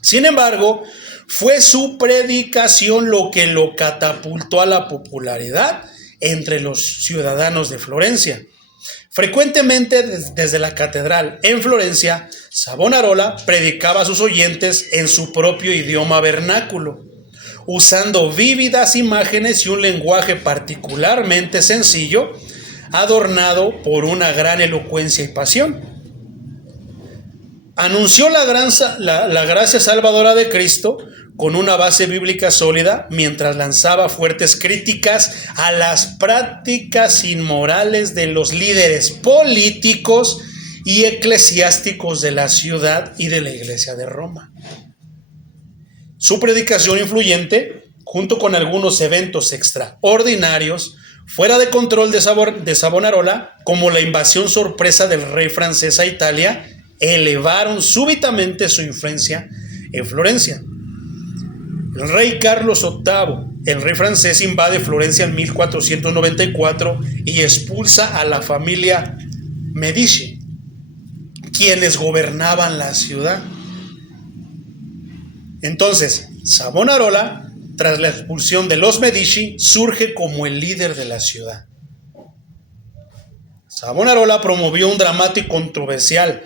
Sin embargo, fue su predicación lo que lo catapultó a la popularidad entre los ciudadanos de Florencia. Frecuentemente desde la catedral en Florencia, Savonarola predicaba a sus oyentes en su propio idioma vernáculo, usando vívidas imágenes y un lenguaje particularmente sencillo, adornado por una gran elocuencia y pasión. Anunció la gracia salvadora de Cristo con una base bíblica sólida, mientras lanzaba fuertes críticas a las prácticas inmorales de los líderes políticos y eclesiásticos de la ciudad y de la Iglesia de Roma. Su predicación influyente, junto con algunos eventos extraordinarios, fuera de control de Savonarola, como la invasión sorpresa del rey francés a Italia, elevaron súbitamente su influencia en Florencia. El rey Carlos VIII, el rey francés, invade Florencia en 1494 y expulsa a la familia Medici, quienes gobernaban la ciudad. Entonces, Savonarola, tras la expulsión de los Medici, surge como el líder de la ciudad. Savonarola promovió un dramático y controversial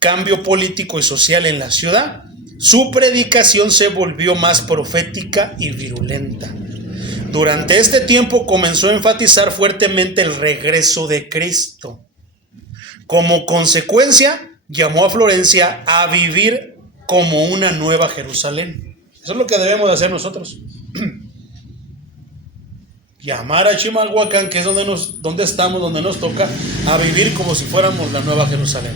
cambio político y social en la ciudad. Su predicación se volvió más profética y virulenta. Durante este tiempo comenzó a enfatizar fuertemente el regreso de Cristo. Como consecuencia, llamó a Florencia a vivir como una nueva Jerusalén. Eso es lo que debemos de hacer nosotros. Llamar a Chimalhuacán, que es donde estamos, donde nos toca, a vivir como si fuéramos la nueva Jerusalén.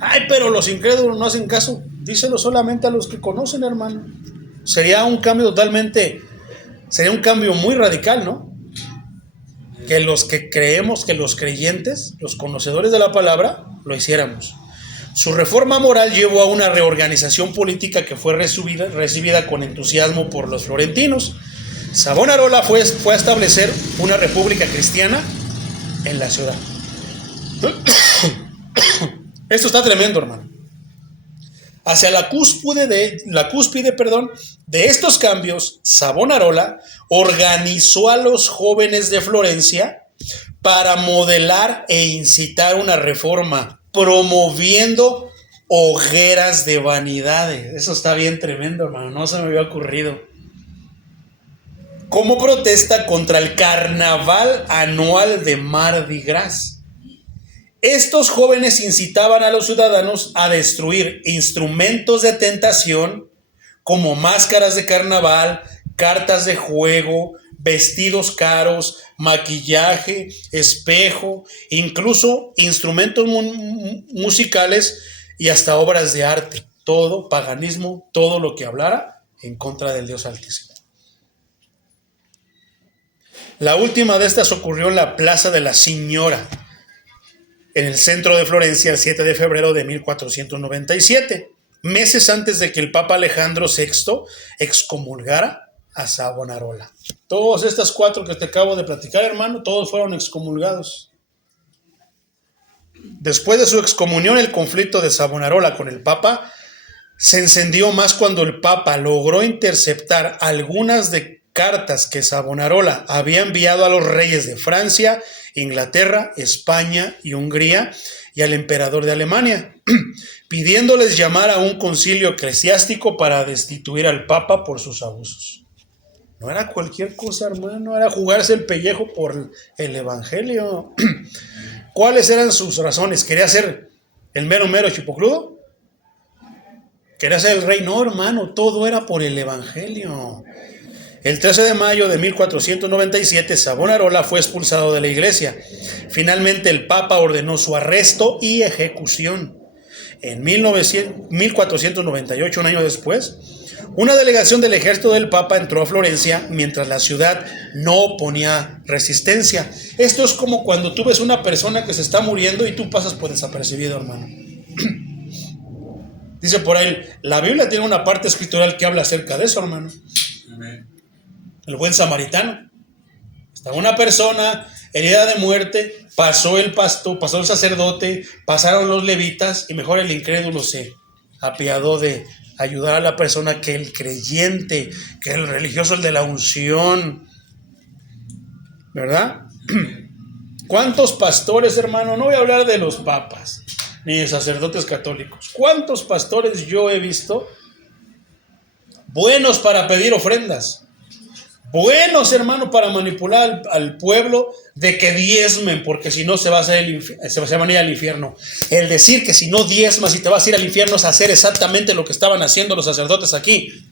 Ay, pero los incrédulos no hacen caso. Díselo solamente a los que conocen, hermano. Sería un cambio muy radical, ¿no? Que los que creemos, que los creyentes, los conocedores de la palabra, lo hiciéramos. Su reforma moral llevó a una reorganización política que fue recibida con entusiasmo por los florentinos. Savonarola fue a establecer una república cristiana en la ciudad. Esto está tremendo, hermano. Hacia la cúspide de estos cambios, Savonarola organizó a los jóvenes de Florencia para modelar e incitar una reforma, promoviendo hogueras de vanidades. Eso está bien tremendo, hermano, no se me había ocurrido. Como protesta contra el carnaval anual de Mardi Gras. Estos jóvenes incitaban a los ciudadanos a destruir instrumentos de tentación como máscaras de carnaval, cartas de juego, vestidos caros, maquillaje, espejo, incluso instrumentos musicales y hasta obras de arte. Todo paganismo, todo lo que hablara en contra del Dios Altísimo. La última de estas ocurrió en la Plaza de la Signora, en el centro de Florencia, el 7 de febrero de 1497, meses antes de que el Papa Alejandro VI excomulgara a Savonarola. Todas estas 4 que te acabo de platicar, hermano, todos fueron excomulgados. Después de su excomunión, el conflicto de Savonarola con el Papa se encendió más cuando el Papa logró interceptar algunas de cartas que Savonarola había enviado a los reyes de Francia, Inglaterra, España y Hungría y al emperador de Alemania, pidiéndoles llamar a un concilio eclesiástico para destituir al Papa por sus abusos. No era cualquier cosa, hermano, era jugarse el pellejo por el evangelio. ¿Cuáles eran sus razones? ¿Quería ser el mero chipocludo? ¿Quería ser el rey? No, hermano, todo era por el evangelio. El 13 de mayo de 1497, Savonarola fue expulsado de la iglesia. Finalmente, el Papa ordenó su arresto y ejecución. En 1498, un año después, una delegación del ejército del Papa entró a Florencia mientras la ciudad no oponía resistencia. Esto es como cuando tú ves una persona que se está muriendo y tú pasas por desapercibido, hermano. Dice por ahí, la Biblia tiene una parte escritural que habla acerca de eso, hermano. Amén. El buen samaritano. Estaba una persona herida de muerte, pasó el pastor, pasó el sacerdote, pasaron los levitas y mejor el incrédulo se apiadó de ayudar a la persona que el creyente, que el religioso, el de la unción, ¿verdad? ¿Cuántos pastores, hermano? No voy a hablar de los papas ni de sacerdotes católicos. ¿Cuántos pastores yo he visto buenos para pedir ofrendas? Buenos, hermano, para manipular al pueblo de que diezmen, porque si no se van a ir al infierno. El decir que si no diezmas y te vas a ir al infierno es hacer exactamente lo que estaban haciendo los sacerdotes aquí.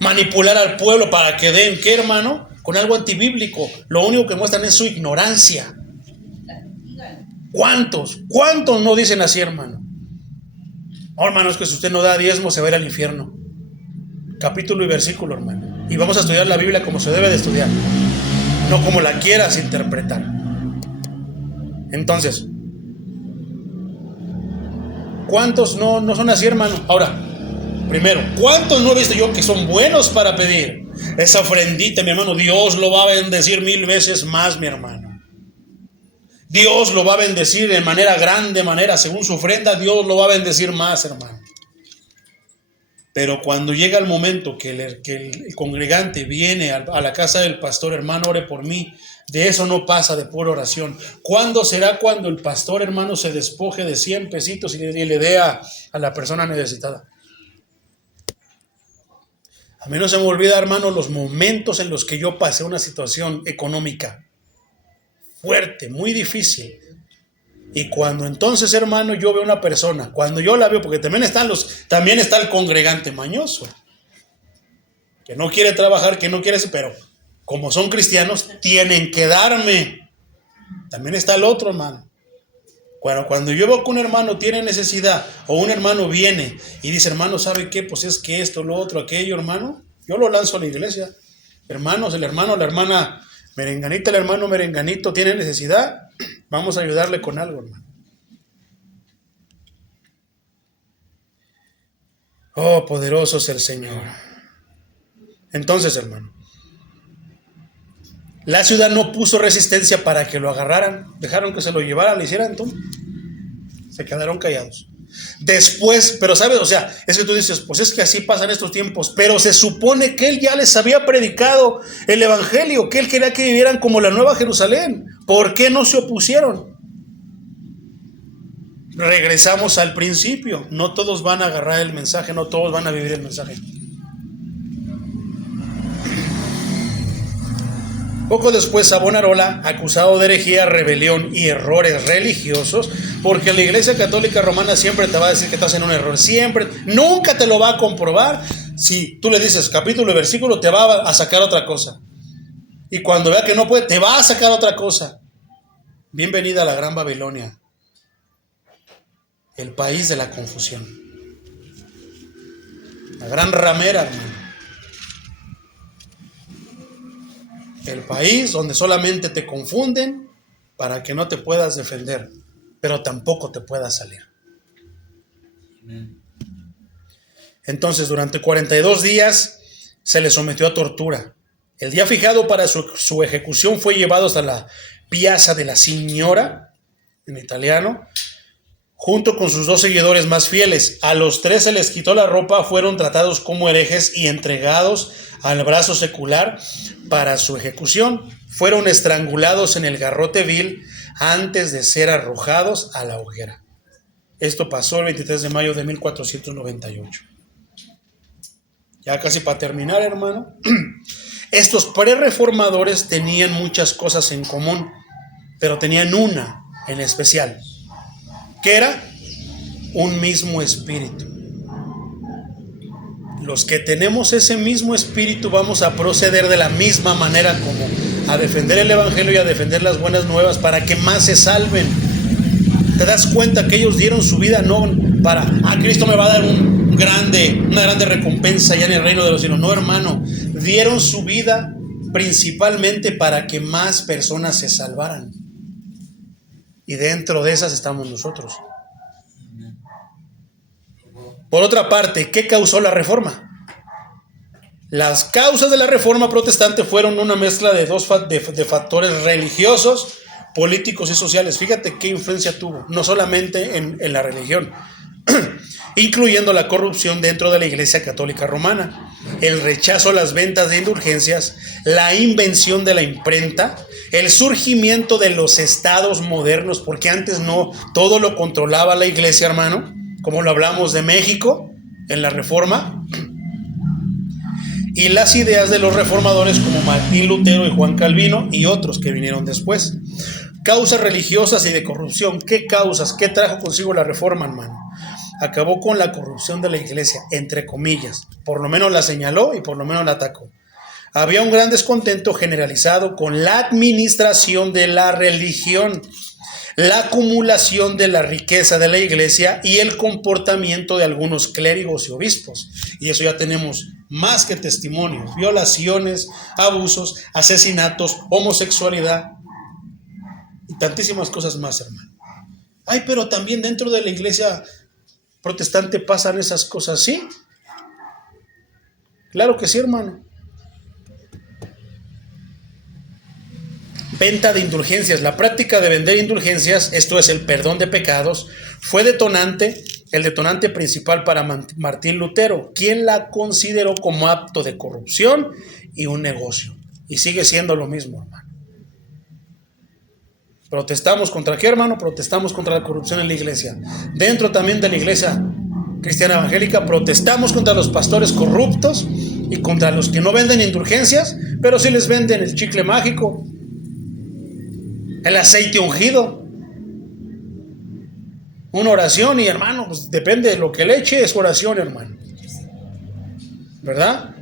Manipular al pueblo para que den, ¿qué, hermano? Con algo antibíblico. Lo único que muestran es su ignorancia. ¿Cuántos no dicen así, hermano? Oh, hermano, es que si usted no da diezmo se va a ir al infierno. Capítulo y versículo, hermano. Y vamos a estudiar la Biblia como se debe de estudiar, no como la quieras interpretar. Entonces, ¿cuántos no son así, hermano? Ahora, primero, ¿cuántos no he visto yo que son buenos para pedir? Esa ofrendita, mi hermano, Dios lo va a bendecir 1000 veces más, mi hermano. Dios lo va a bendecir de manera grande, según su ofrenda, Dios lo va a bendecir más, hermano. Pero cuando llega el momento que el congregante viene a la casa del pastor, hermano, ore por mí, de eso no pasa de pura oración. ¿Cuándo será cuando el pastor, hermano, se despoje de 100 pesitos y le dé a la persona necesitada? A mí no se me olvida, hermano, los momentos en los que yo pasé una situación económica fuerte, muy difícil. Y cuando entonces, hermano, yo veo una persona, cuando yo la veo, porque también está el congregante mañoso, que no quiere trabajar, que no quiere hacer, pero como son cristianos, tienen que darme. También está el otro, hermano. Cuando yo veo que un hermano tiene necesidad, o un hermano viene y dice, hermano, ¿sabe qué? Pues es que esto, lo otro, aquello, hermano, yo lo lanzo a la iglesia. Hermanos, el hermano, la hermana merenganita, el hermano merenganito tiene necesidad, vamos a ayudarle con algo, hermano. Oh, poderoso es el Señor. Entonces, hermano, la ciudad no puso resistencia para que lo agarraran, dejaron que se lo llevaran, le hicieran, entonces se quedaron callados. Después, pero sabes, o sea, es que tú dices, pues es que así pasan estos tiempos, pero se supone que él ya les había predicado el evangelio, que él quería que vivieran como la Nueva Jerusalén. ¿Por qué no se opusieron? Regresamos al principio, no todos van a agarrar el mensaje, no todos van a vivir el mensaje. Poco después, Savonarola, acusado de herejía, rebelión y errores religiosos, porque la Iglesia Católica Romana siempre te va a decir que estás en un error, siempre, nunca te lo va a comprobar. Si tú le dices capítulo y versículo, te va a sacar otra cosa. Y cuando vea que no puede, te va a sacar otra cosa. Bienvenida a la Gran Babilonia, el país de la confusión. La gran ramera, hermano. El país donde solamente te confunden para que no te puedas defender, pero tampoco te puedas salir. Entonces, durante 42 días se le sometió a tortura. El día fijado para su ejecución fue llevado hasta la Piazza de la Signora, en italiano, junto con sus 2 seguidores más fieles. A los 3 se les quitó la ropa, fueron tratados como herejes y entregados al brazo secular para su ejecución. Fueron estrangulados en el garrote vil antes de ser arrojados a la hoguera. Esto pasó el 23 de mayo de 1498. Ya casi para terminar, hermano. Estos prerreformadores tenían muchas cosas en común, pero tenían una en especial, que era un mismo espíritu. Los que tenemos ese mismo espíritu vamos a proceder de la misma manera, como a defender el evangelio y a defender las buenas nuevas para que más se salven. Te das cuenta que ellos dieron su vida no para, Cristo me va a dar una grande recompensa ya en el reino de los cielos. No, hermano, dieron su vida principalmente para que más personas se salvaran. Y dentro de esas estamos nosotros. Por otra parte, ¿qué causó la reforma? Las causas de la reforma protestante fueron una mezcla de factores religiosos, políticos y sociales. Fíjate qué influencia tuvo, no solamente en la religión, incluyendo la corrupción dentro de la Iglesia Católica Romana, el rechazo a las ventas de indulgencias, la invención de la imprenta, el surgimiento de los estados modernos, porque antes no, todo lo controlaba la Iglesia, hermano, como lo hablamos de México en la Reforma, y las ideas de los reformadores como Martín Lutero y Juan Calvino y otros que vinieron después. Causas religiosas y de corrupción. ¿Qué causas? ¿Qué trajo consigo la Reforma, hermano? Acabó con la corrupción de la Iglesia, entre comillas. Por lo menos la señaló y por lo menos la atacó. Había un gran descontento generalizado con la administración de la religión, la acumulación de la riqueza de la Iglesia y el comportamiento de algunos clérigos y obispos. Y eso ya tenemos más que testimonios: violaciones, abusos, asesinatos, homosexualidad y tantísimas cosas más, hermano. Ay, pero también dentro de la Iglesia protestante pasan esas cosas, ¿sí? Claro que sí, hermano. Venta de indulgencias. La práctica de vender indulgencias, esto es el perdón de pecados, fue el detonante principal para Martín Lutero, quien la consideró como acto de corrupción y un negocio. Y sigue siendo lo mismo, hermano. ¿Protestamos contra qué, hermano? Protestamos contra la corrupción en la iglesia. Dentro también de la iglesia cristiana evangélica protestamos contra los pastores corruptos y contra los que no venden indulgencias, pero sí les venden el chicle mágico, el aceite ungido. una oración y hermano, pues depende de lo que le eche, es oración, hermano. ¿Verdad?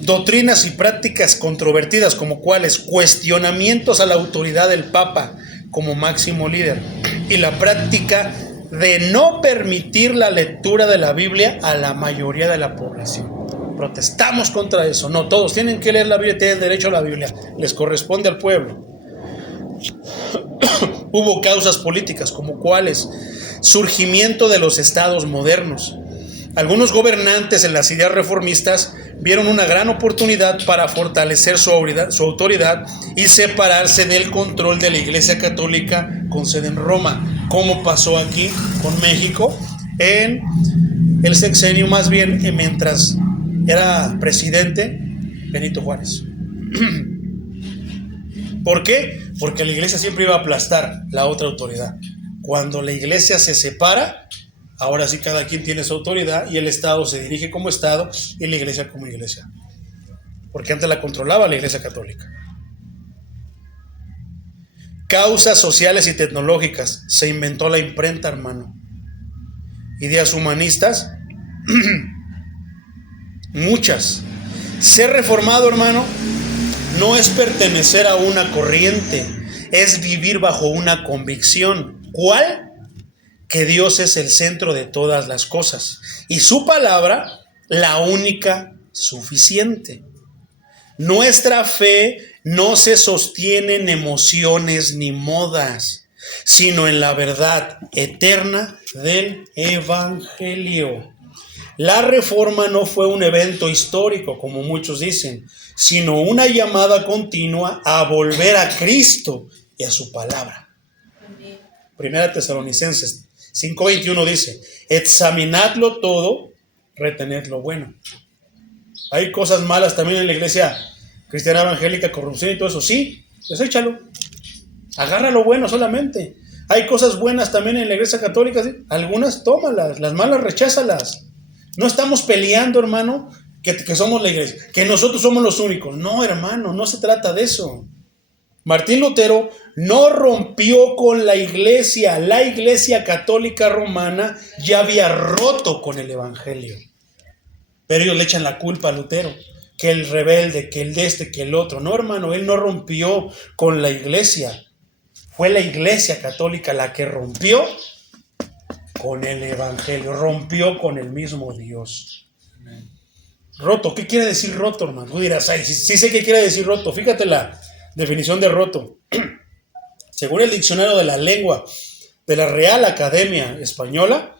Doctrinas y prácticas controvertidas como cuáles: cuestionamientos a la autoridad del Papa como máximo líder y la práctica de no permitir la lectura de la Biblia a la mayoría de la población. Protestamos contra eso. No, todos tienen que leer la Biblia, tienen derecho a la Biblia, les corresponde al pueblo. Hubo causas políticas como cuáles: surgimiento de los estados modernos. Algunos gobernantes en las ideas reformistas vieron una gran oportunidad para fortalecer su autoridad y separarse del control de la Iglesia Católica con sede en Roma, como pasó aquí con México en el sexenio, más bien mientras era presidente Benito Juárez. ¿Por qué? Porque la Iglesia siempre iba a aplastar la otra autoridad. Cuando la Iglesia se separa, ahora sí cada quien tiene su autoridad y el Estado se dirige como Estado y la Iglesia como Iglesia. Porque antes la controlaba la Iglesia Católica. Causas sociales y tecnológicas. Se inventó la imprenta, hermano. Ideas humanistas. Muchas. Ser reformado, hermano, no es pertenecer a una corriente, es vivir bajo una convicción. ¿Cuál? Que Dios es el centro de todas las cosas y su palabra la única suficiente. Nuestra fe no se sostiene en emociones ni modas, sino en la verdad eterna del Evangelio. La reforma no fue un evento histórico, como muchos dicen, sino una llamada continua a volver a Cristo y a su palabra. Primera Tesalonicenses 5:21 dice: examinadlo todo, retened lo bueno. Hay cosas malas también en la iglesia cristiana evangélica, corrupción y todo eso. Sí, deséchalo. Agarra lo bueno solamente. Hay cosas buenas también en la iglesia católica, ¿sí? Algunas tómalas, las malas recházalas. No estamos peleando, hermano, que somos la iglesia, que nosotros somos los únicos. No, hermano, no se trata de eso. Martín Lutero no rompió con la iglesia católica romana ya había roto con el evangelio. Pero ellos le echan la culpa a Lutero, que el rebelde, que el de este, que el otro. No, hermano, él no rompió con la iglesia. Fue la iglesia católica la que rompió con el evangelio, rompió con el mismo Dios. Roto, ¿qué quiere decir roto, hermano? Tú dirás, ay, sí sé qué quiere decir roto. Fíjate la definición de roto. Según el diccionario de la lengua de la Real Academia Española,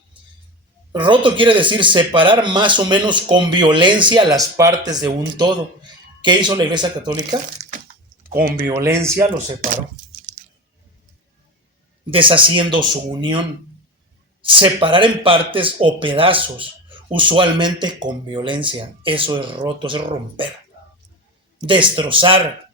roto quiere decir separar más o menos con violencia las partes de un todo. ¿Qué hizo la Iglesia Católica? Con violencia lo separó, deshaciendo su unión. Separar en partes o pedazos, usualmente con violencia. Eso es roto, eso es romper. Destrozar.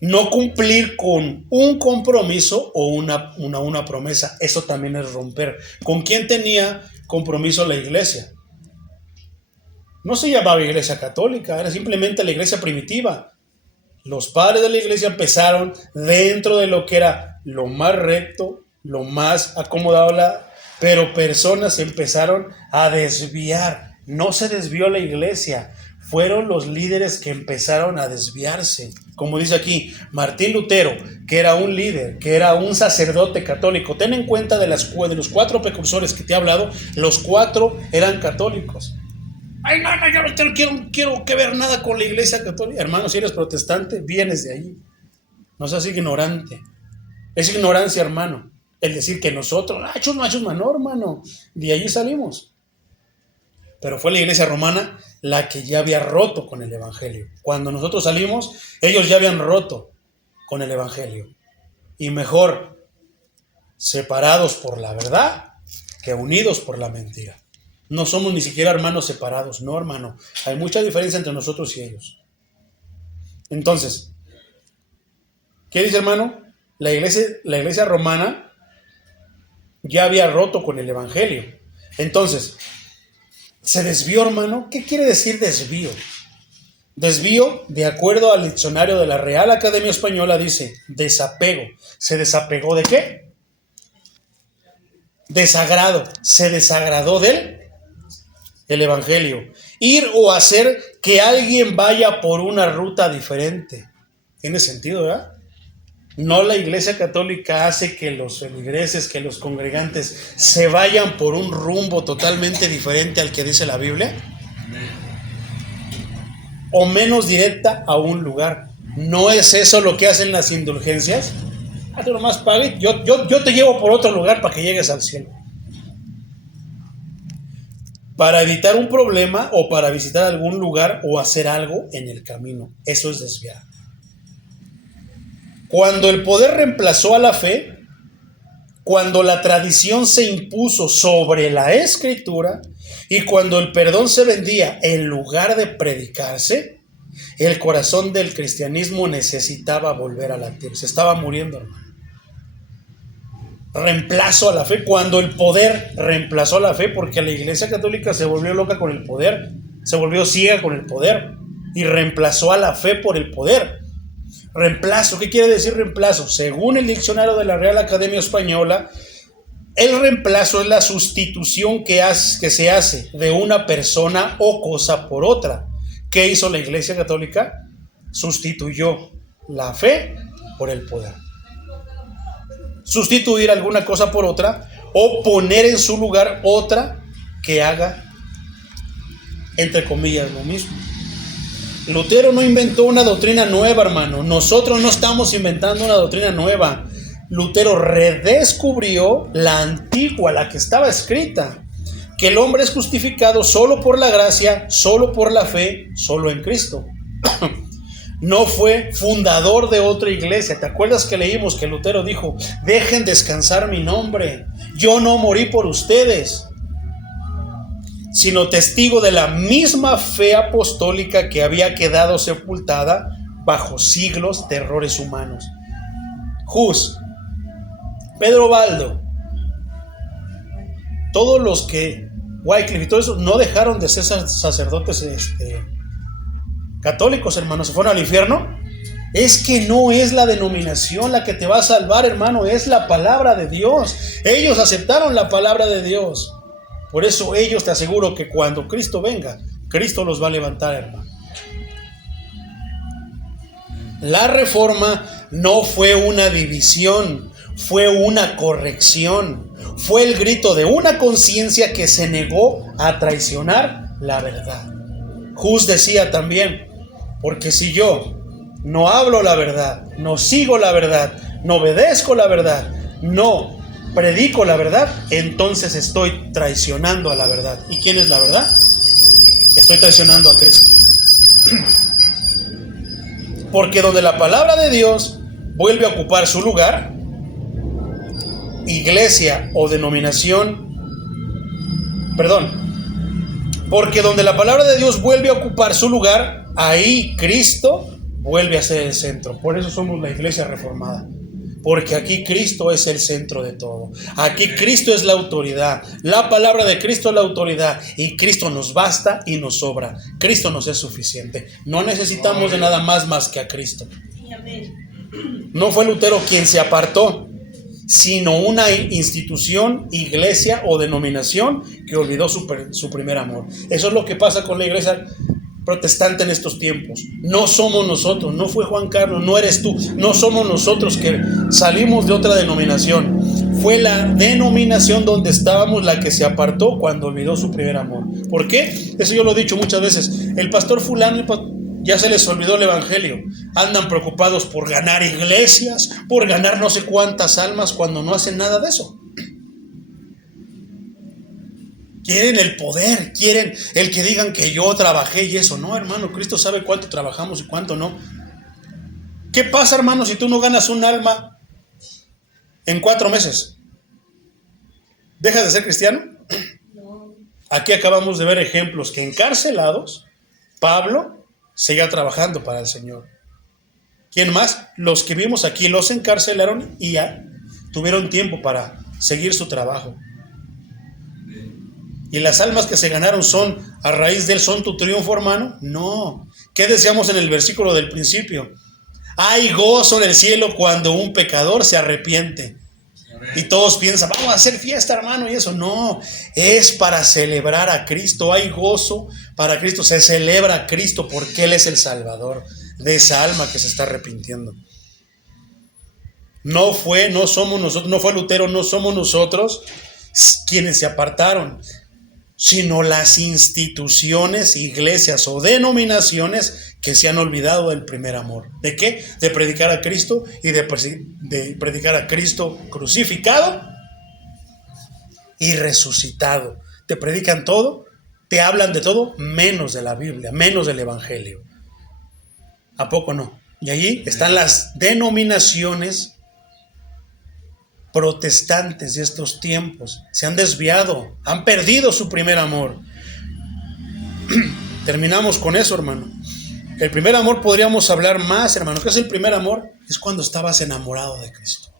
No cumplir con un compromiso o una promesa. Eso también es romper. ¿Con quién tenía compromiso la iglesia? No se llamaba iglesia católica, era simplemente la iglesia primitiva. Los padres de la iglesia empezaron dentro de lo que era lo más recto, lo más acomodado, pero personas empezaron a desviar. No se desvió la iglesia, fueron los líderes que empezaron a desviarse. Como dice aquí, Martín Lutero, que era un líder, que era un sacerdote católico. Ten en cuenta de los 4 precursores que te he hablado, los 4 eran católicos. Ay, no, yo no quiero que ver nada con la iglesia católica. Hermano, si eres protestante, vienes de ahí. No seas ignorante. Es ignorancia, hermano, el decir que nosotros, chusma, no, hermano, de allí salimos. Pero fue la iglesia romana la que ya había roto con el evangelio. Cuando nosotros salimos, ellos ya habían roto con el evangelio. Y mejor separados por la verdad que unidos por la mentira. No somos ni siquiera hermanos separados, no, hermano. Hay mucha diferencia entre nosotros y ellos. Entonces, ¿qué dice, hermano? La iglesia romana ya había roto con el evangelio. Entonces, ¿se desvió, hermano? ¿Qué quiere decir desvío? Desvío, de acuerdo al diccionario de la Real Academia Española, dice desapego. ¿Se desapegó de qué? Desagrado. Se desagradó del evangelio. Ir o hacer que alguien vaya por una ruta diferente. Tiene sentido, ¿verdad? No, la Iglesia Católica hace que los feligreses, que los congregantes se vayan por un rumbo totalmente diferente al que dice la Biblia, o menos directa a un lugar. ¿No es eso lo que hacen las indulgencias? Tú nomás pague, yo te llevo por otro lugar para que llegues al cielo. Para evitar un problema o para visitar algún lugar o hacer algo en el camino. Eso es desviar. Cuando el poder reemplazó a la fe, cuando la tradición se impuso sobre la escritura y cuando el perdón se vendía en lugar de predicarse, el corazón del cristianismo necesitaba volver a latir. Se estaba muriendo, hermano. Reemplazo a la fe, cuando el poder reemplazó a la fe, porque la Iglesia Católica se volvió loca con el poder, se volvió ciega con el poder y reemplazó a la fe por el poder. Reemplazo, ¿qué quiere decir reemplazo? Según el diccionario de la Real Academia Española, el reemplazo es la sustitución que se hace de una persona o cosa por otra. ¿Qué hizo la Iglesia Católica? Sustituyó la fe por el poder. Sustituir alguna cosa por otra o poner en su lugar otra que haga, entre comillas, lo mismo. Lutero no inventó una doctrina nueva, hermano. Nosotros no estamos inventando una doctrina nueva. Lutero redescubrió la antigua, la que estaba escrita, que el hombre es justificado solo por la gracia, solo por la fe, solo en Cristo. No fue fundador de otra iglesia. ¿Te acuerdas que leímos que Lutero dijo: dejen descansar mi nombre, yo no morí por ustedes, sino testigo de la misma fe apostólica que había quedado sepultada bajo siglos de errores humanos? Hus, Pedro Baldo, todos los que, Wycliffe y todo eso, no dejaron de ser sacerdotes católicos, hermano, se fueron al infierno. Es que no es la denominación la que te va a salvar, hermano, es la palabra de Dios. Ellos aceptaron la palabra de Dios. Por eso ellos, te aseguro que cuando Cristo venga, Cristo los va a levantar, hermano. La reforma no fue una división, fue una corrección. Fue el grito de una conciencia que se negó a traicionar la verdad. Hus decía también: porque si yo no hablo la verdad, no sigo la verdad, no obedezco la verdad, no predico la verdad, entonces estoy traicionando a la verdad. ¿Y quién es la verdad? Estoy traicionando a Cristo. Porque donde la palabra de Dios vuelve a ocupar su lugar, iglesia o denominación, porque donde la palabra de Dios vuelve a ocupar su lugar, ahí Cristo vuelve a ser el centro. Por eso somos la iglesia reformada. Porque aquí Cristo es el centro de todo. Aquí Cristo es la autoridad. La palabra de Cristo es la autoridad. Y Cristo nos basta y nos sobra. Cristo nos es suficiente. No necesitamos de nada más que a Cristo. No fue Lutero quien se apartó, sino una institución, iglesia o denominación que olvidó su primer amor. Eso es lo que pasa con la iglesia protestante en estos tiempos. No somos nosotros, no fue Juan Carlos, no eres tú, no somos nosotros que salimos de otra denominación. Fue la denominación donde estábamos la que se apartó cuando olvidó su primer amor. ¿Por qué? Eso yo lo he dicho muchas veces. El pastor fulano, ya se les olvidó el evangelio. Andan preocupados por ganar iglesias, por ganar no sé cuántas almas, cuando no hacen nada de eso. Quieren el poder, quieren el que digan que yo trabajé y eso. No, hermano, Cristo sabe cuánto trabajamos y cuánto no. ¿Qué pasa, hermano, si tú no ganas un alma en 4 meses? ¿Dejas de ser cristiano? No. Aquí acabamos de ver ejemplos que encarcelados, Pablo seguía trabajando para el Señor. ¿Quién más? Los que vimos aquí los encarcelaron y ya tuvieron tiempo para seguir su trabajo. ¿Y las almas que se ganaron son a raíz de él, son tu triunfo, hermano? No. ¿Qué decíamos en el versículo del principio? Hay gozo en el cielo cuando un pecador se arrepiente. Y todos piensan, vamos a hacer fiesta, hermano, y eso. No, es para celebrar a Cristo. Hay gozo para Cristo. Se celebra a Cristo porque Él es el Salvador de esa alma que se está arrepintiendo. No fue Lutero, no somos nosotros quienes se apartaron, sino las instituciones, iglesias o denominaciones que se han olvidado del primer amor. ¿De qué? De predicar a Cristo y de predicar a Cristo crucificado y resucitado. Te predican todo, te hablan de todo, menos de la Biblia, menos del Evangelio. ¿A poco no? Y allí están las denominaciones protestantes de estos tiempos. Se han desviado, han perdido su primer amor. Terminamos con eso, hermano. El primer amor podríamos hablar más, hermano. ¿Qué es el primer amor? Es cuando estabas enamorado de Cristo.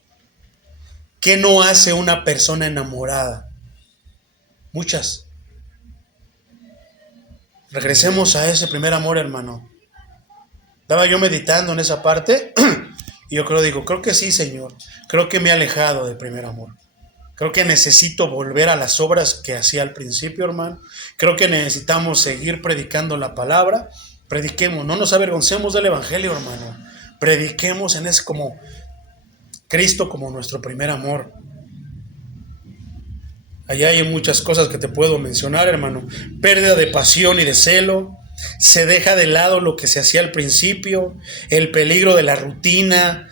¿Qué no hace una persona enamorada? Muchas. Regresemos a ese primer amor, hermano. Estaba yo meditando en esa parte y yo creo que sí, Señor. Creo que me he alejado del primer amor. Creo que necesito volver a las obras que hacía al principio, hermano. Creo que necesitamos seguir predicando la palabra. Prediquemos, no nos avergoncemos del Evangelio, hermano. Prediquemos en ese como Cristo como nuestro primer amor. Allá hay muchas cosas que te puedo mencionar, hermano. Pérdida de pasión y de celo. Se deja de lado lo que se hacía al principio. El peligro de la rutina.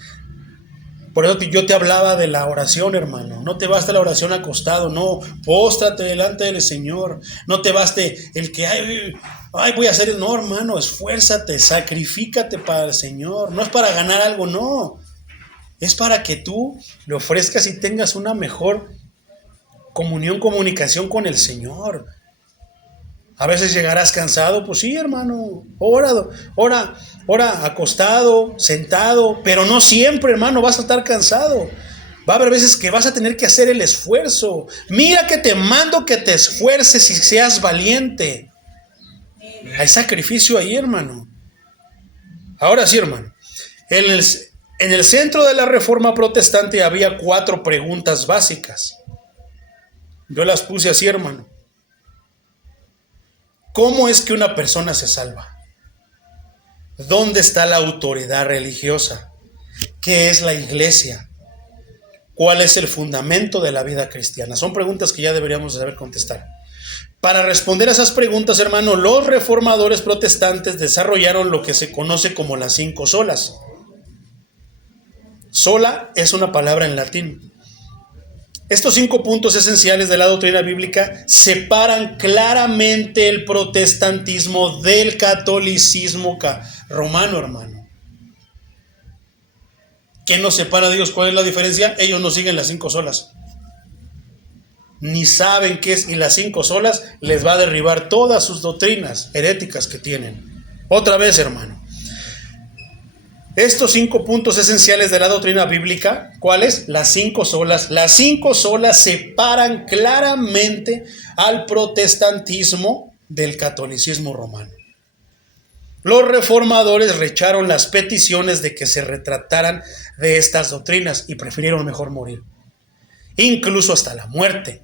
Por eso yo te hablaba de la oración, hermano. No te basta la oración acostado, no. Póstrate delante del Señor. No te baste el que, voy a hacer. No, hermano, esfuérzate, sacrifícate para el Señor. No es para ganar algo, no. Es para que tú le ofrezcas y tengas una mejor comunicación con el Señor. A veces llegarás cansado, pues sí, hermano, ora acostado, sentado, pero no siempre, hermano, vas a estar cansado. Va a haber veces que vas a tener que hacer el esfuerzo. Mira que te mando que te esfuerces y seas valiente. Hay sacrificio ahí, hermano. Ahora sí, hermano. En el centro de la Reforma Protestante había 4 preguntas básicas. Yo las puse así, hermano. ¿Cómo es que una persona se salva? ¿Dónde está la autoridad religiosa? ¿Qué es la iglesia? ¿Cuál es el fundamento de la vida cristiana? Son preguntas que ya deberíamos saber contestar. Para responder a esas preguntas, hermano, los reformadores protestantes desarrollaron lo que se conoce como las 5 solas. Sola es una palabra en latín. Estos 5 puntos esenciales de la doctrina bíblica separan claramente el protestantismo del catolicismo romano, hermano. ¿Qué nos separa de Dios? ¿Cuál es la diferencia? Ellos no siguen las 5 solas. Ni saben qué es, y las 5 solas les va a derribar todas sus doctrinas heréticas que tienen. Otra vez, hermano. Estos 5 puntos esenciales de la doctrina bíblica, ¿cuáles? Las 5 solas. Las 5 solas separan claramente al protestantismo del catolicismo romano. Los reformadores rechazaron las peticiones de que se retrataran de estas doctrinas y prefirieron mejor morir, incluso hasta la muerte.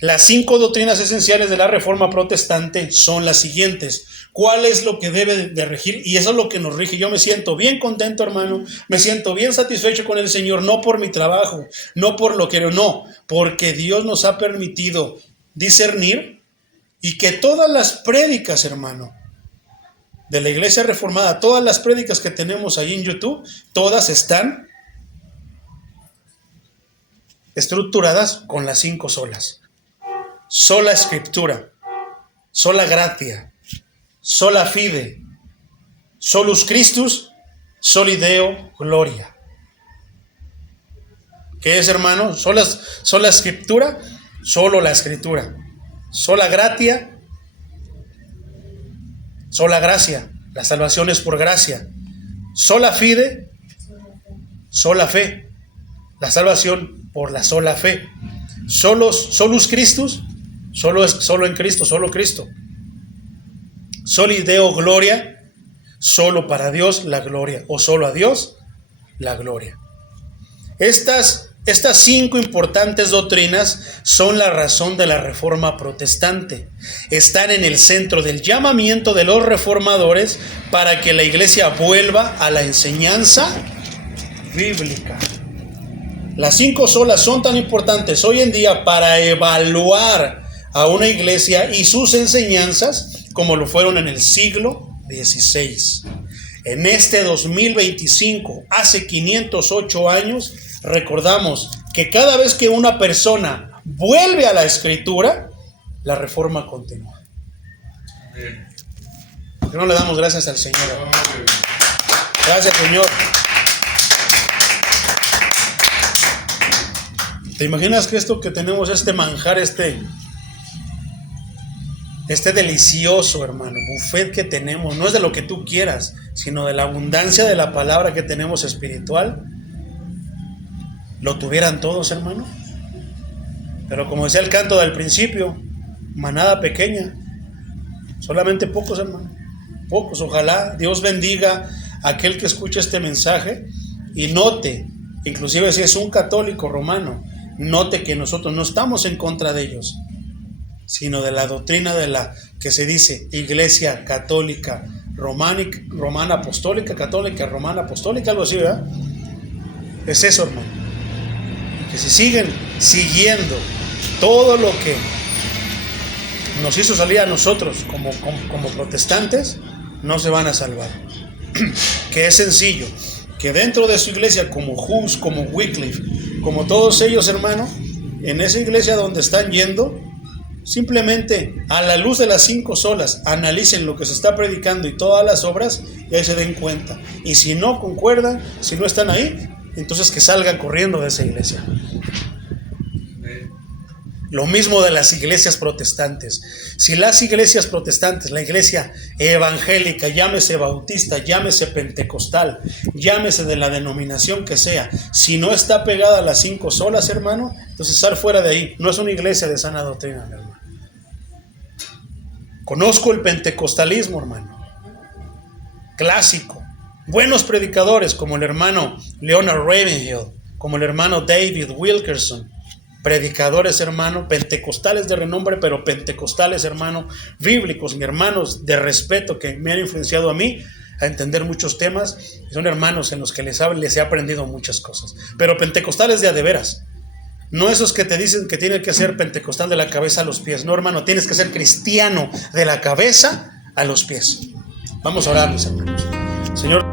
Las 5 doctrinas esenciales de la Reforma Protestante son las siguientes. ¿Cuál es lo que debe de regir? Y eso es lo que nos rige. Yo me siento bien contento, hermano. Me siento bien satisfecho con el Señor. No por mi trabajo, no por lo que no, porque Dios nos ha permitido discernir y que todas las prédicas, hermano, de la Iglesia Reformada, todas las prédicas que tenemos ahí en YouTube, todas están estructuradas con las 5 solas. Sola Escritura, sola gratia, sola fide, solus Christus, soli Deo gloria. ¿Qué es, hermano? Sola Escritura, solo la Escritura. Sola gratia, sola gracia. La salvación es por gracia. Sola fide, sola fe. La salvación por la sola fe. Solus Christus, solo en Cristo, solo Cristo. Soli Deo gloria, solo para Dios la gloria, o solo a Dios la gloria. Estas Estas 5 importantes doctrinas son la razón de la Reforma Protestante. Están en el centro del llamamiento de los reformadores para que la iglesia vuelva a la enseñanza bíblica. Las 5 solas son tan importantes hoy en día para evaluar a una iglesia y sus enseñanzas como lo fueron en el siglo XVI. En este 2025, hace 508 años, recordamos que cada vez que una persona vuelve a la Escritura, la reforma continúa. ¿Por qué no le damos gracias al Señor? Gracias, Señor. ¿Te imaginas que esto que tenemos, este manjar, este delicioso, hermano, buffet que tenemos, no es de lo que tú quieras, sino de la abundancia de la palabra que tenemos espiritual? ¿Lo tuvieran todos, hermano? Pero como decía el canto del principio, manada pequeña, solamente pocos, hermano, pocos. Ojalá Dios bendiga a aquel que escuche este mensaje y note, inclusive si es un católico romano, note que nosotros no estamos en contra de ellos, sino de la doctrina de la que se dice Iglesia Católica Romana Apostólica, Católica Romana Apostólica, algo así, ¿verdad? Es eso, hermano. Que si siguen siguiendo todo lo que nos hizo salir a nosotros como protestantes, no se van a salvar. Que es sencillo, que dentro de su iglesia, como Hus, como Wycliffe, como todos ellos, hermano, en esa iglesia donde están yendo, simplemente a la luz de las 5 solas analicen lo que se está predicando y todas las obras, y ahí se den cuenta. Y si no concuerdan, si no están ahí, entonces que salgan corriendo de esa iglesia. Lo mismo de las iglesias protestantes. Si las iglesias protestantes, la iglesia evangélica, llámese bautista, llámese pentecostal, llámese de la denominación que sea, si no está pegada a las 5 solas, hermano, entonces sal fuera de ahí. No es una iglesia de sana doctrina, hermano. Conozco el pentecostalismo, hermano, clásico. Buenos predicadores como el hermano Leonard Ravenhill, como el hermano David Wilkerson. Predicadores, hermano, pentecostales de renombre, pero pentecostales, hermano, bíblicos, mis hermanos de respeto que me han influenciado a mí a entender muchos temas. Son hermanos en los que les he aprendido muchas cosas. Pero pentecostales de a de veras. No esos que te dicen que tienes que ser pentecostal de la cabeza a los pies. No, hermano, tienes que ser cristiano de la cabeza a los pies. Vamos a orar, mis hermanos. Señor.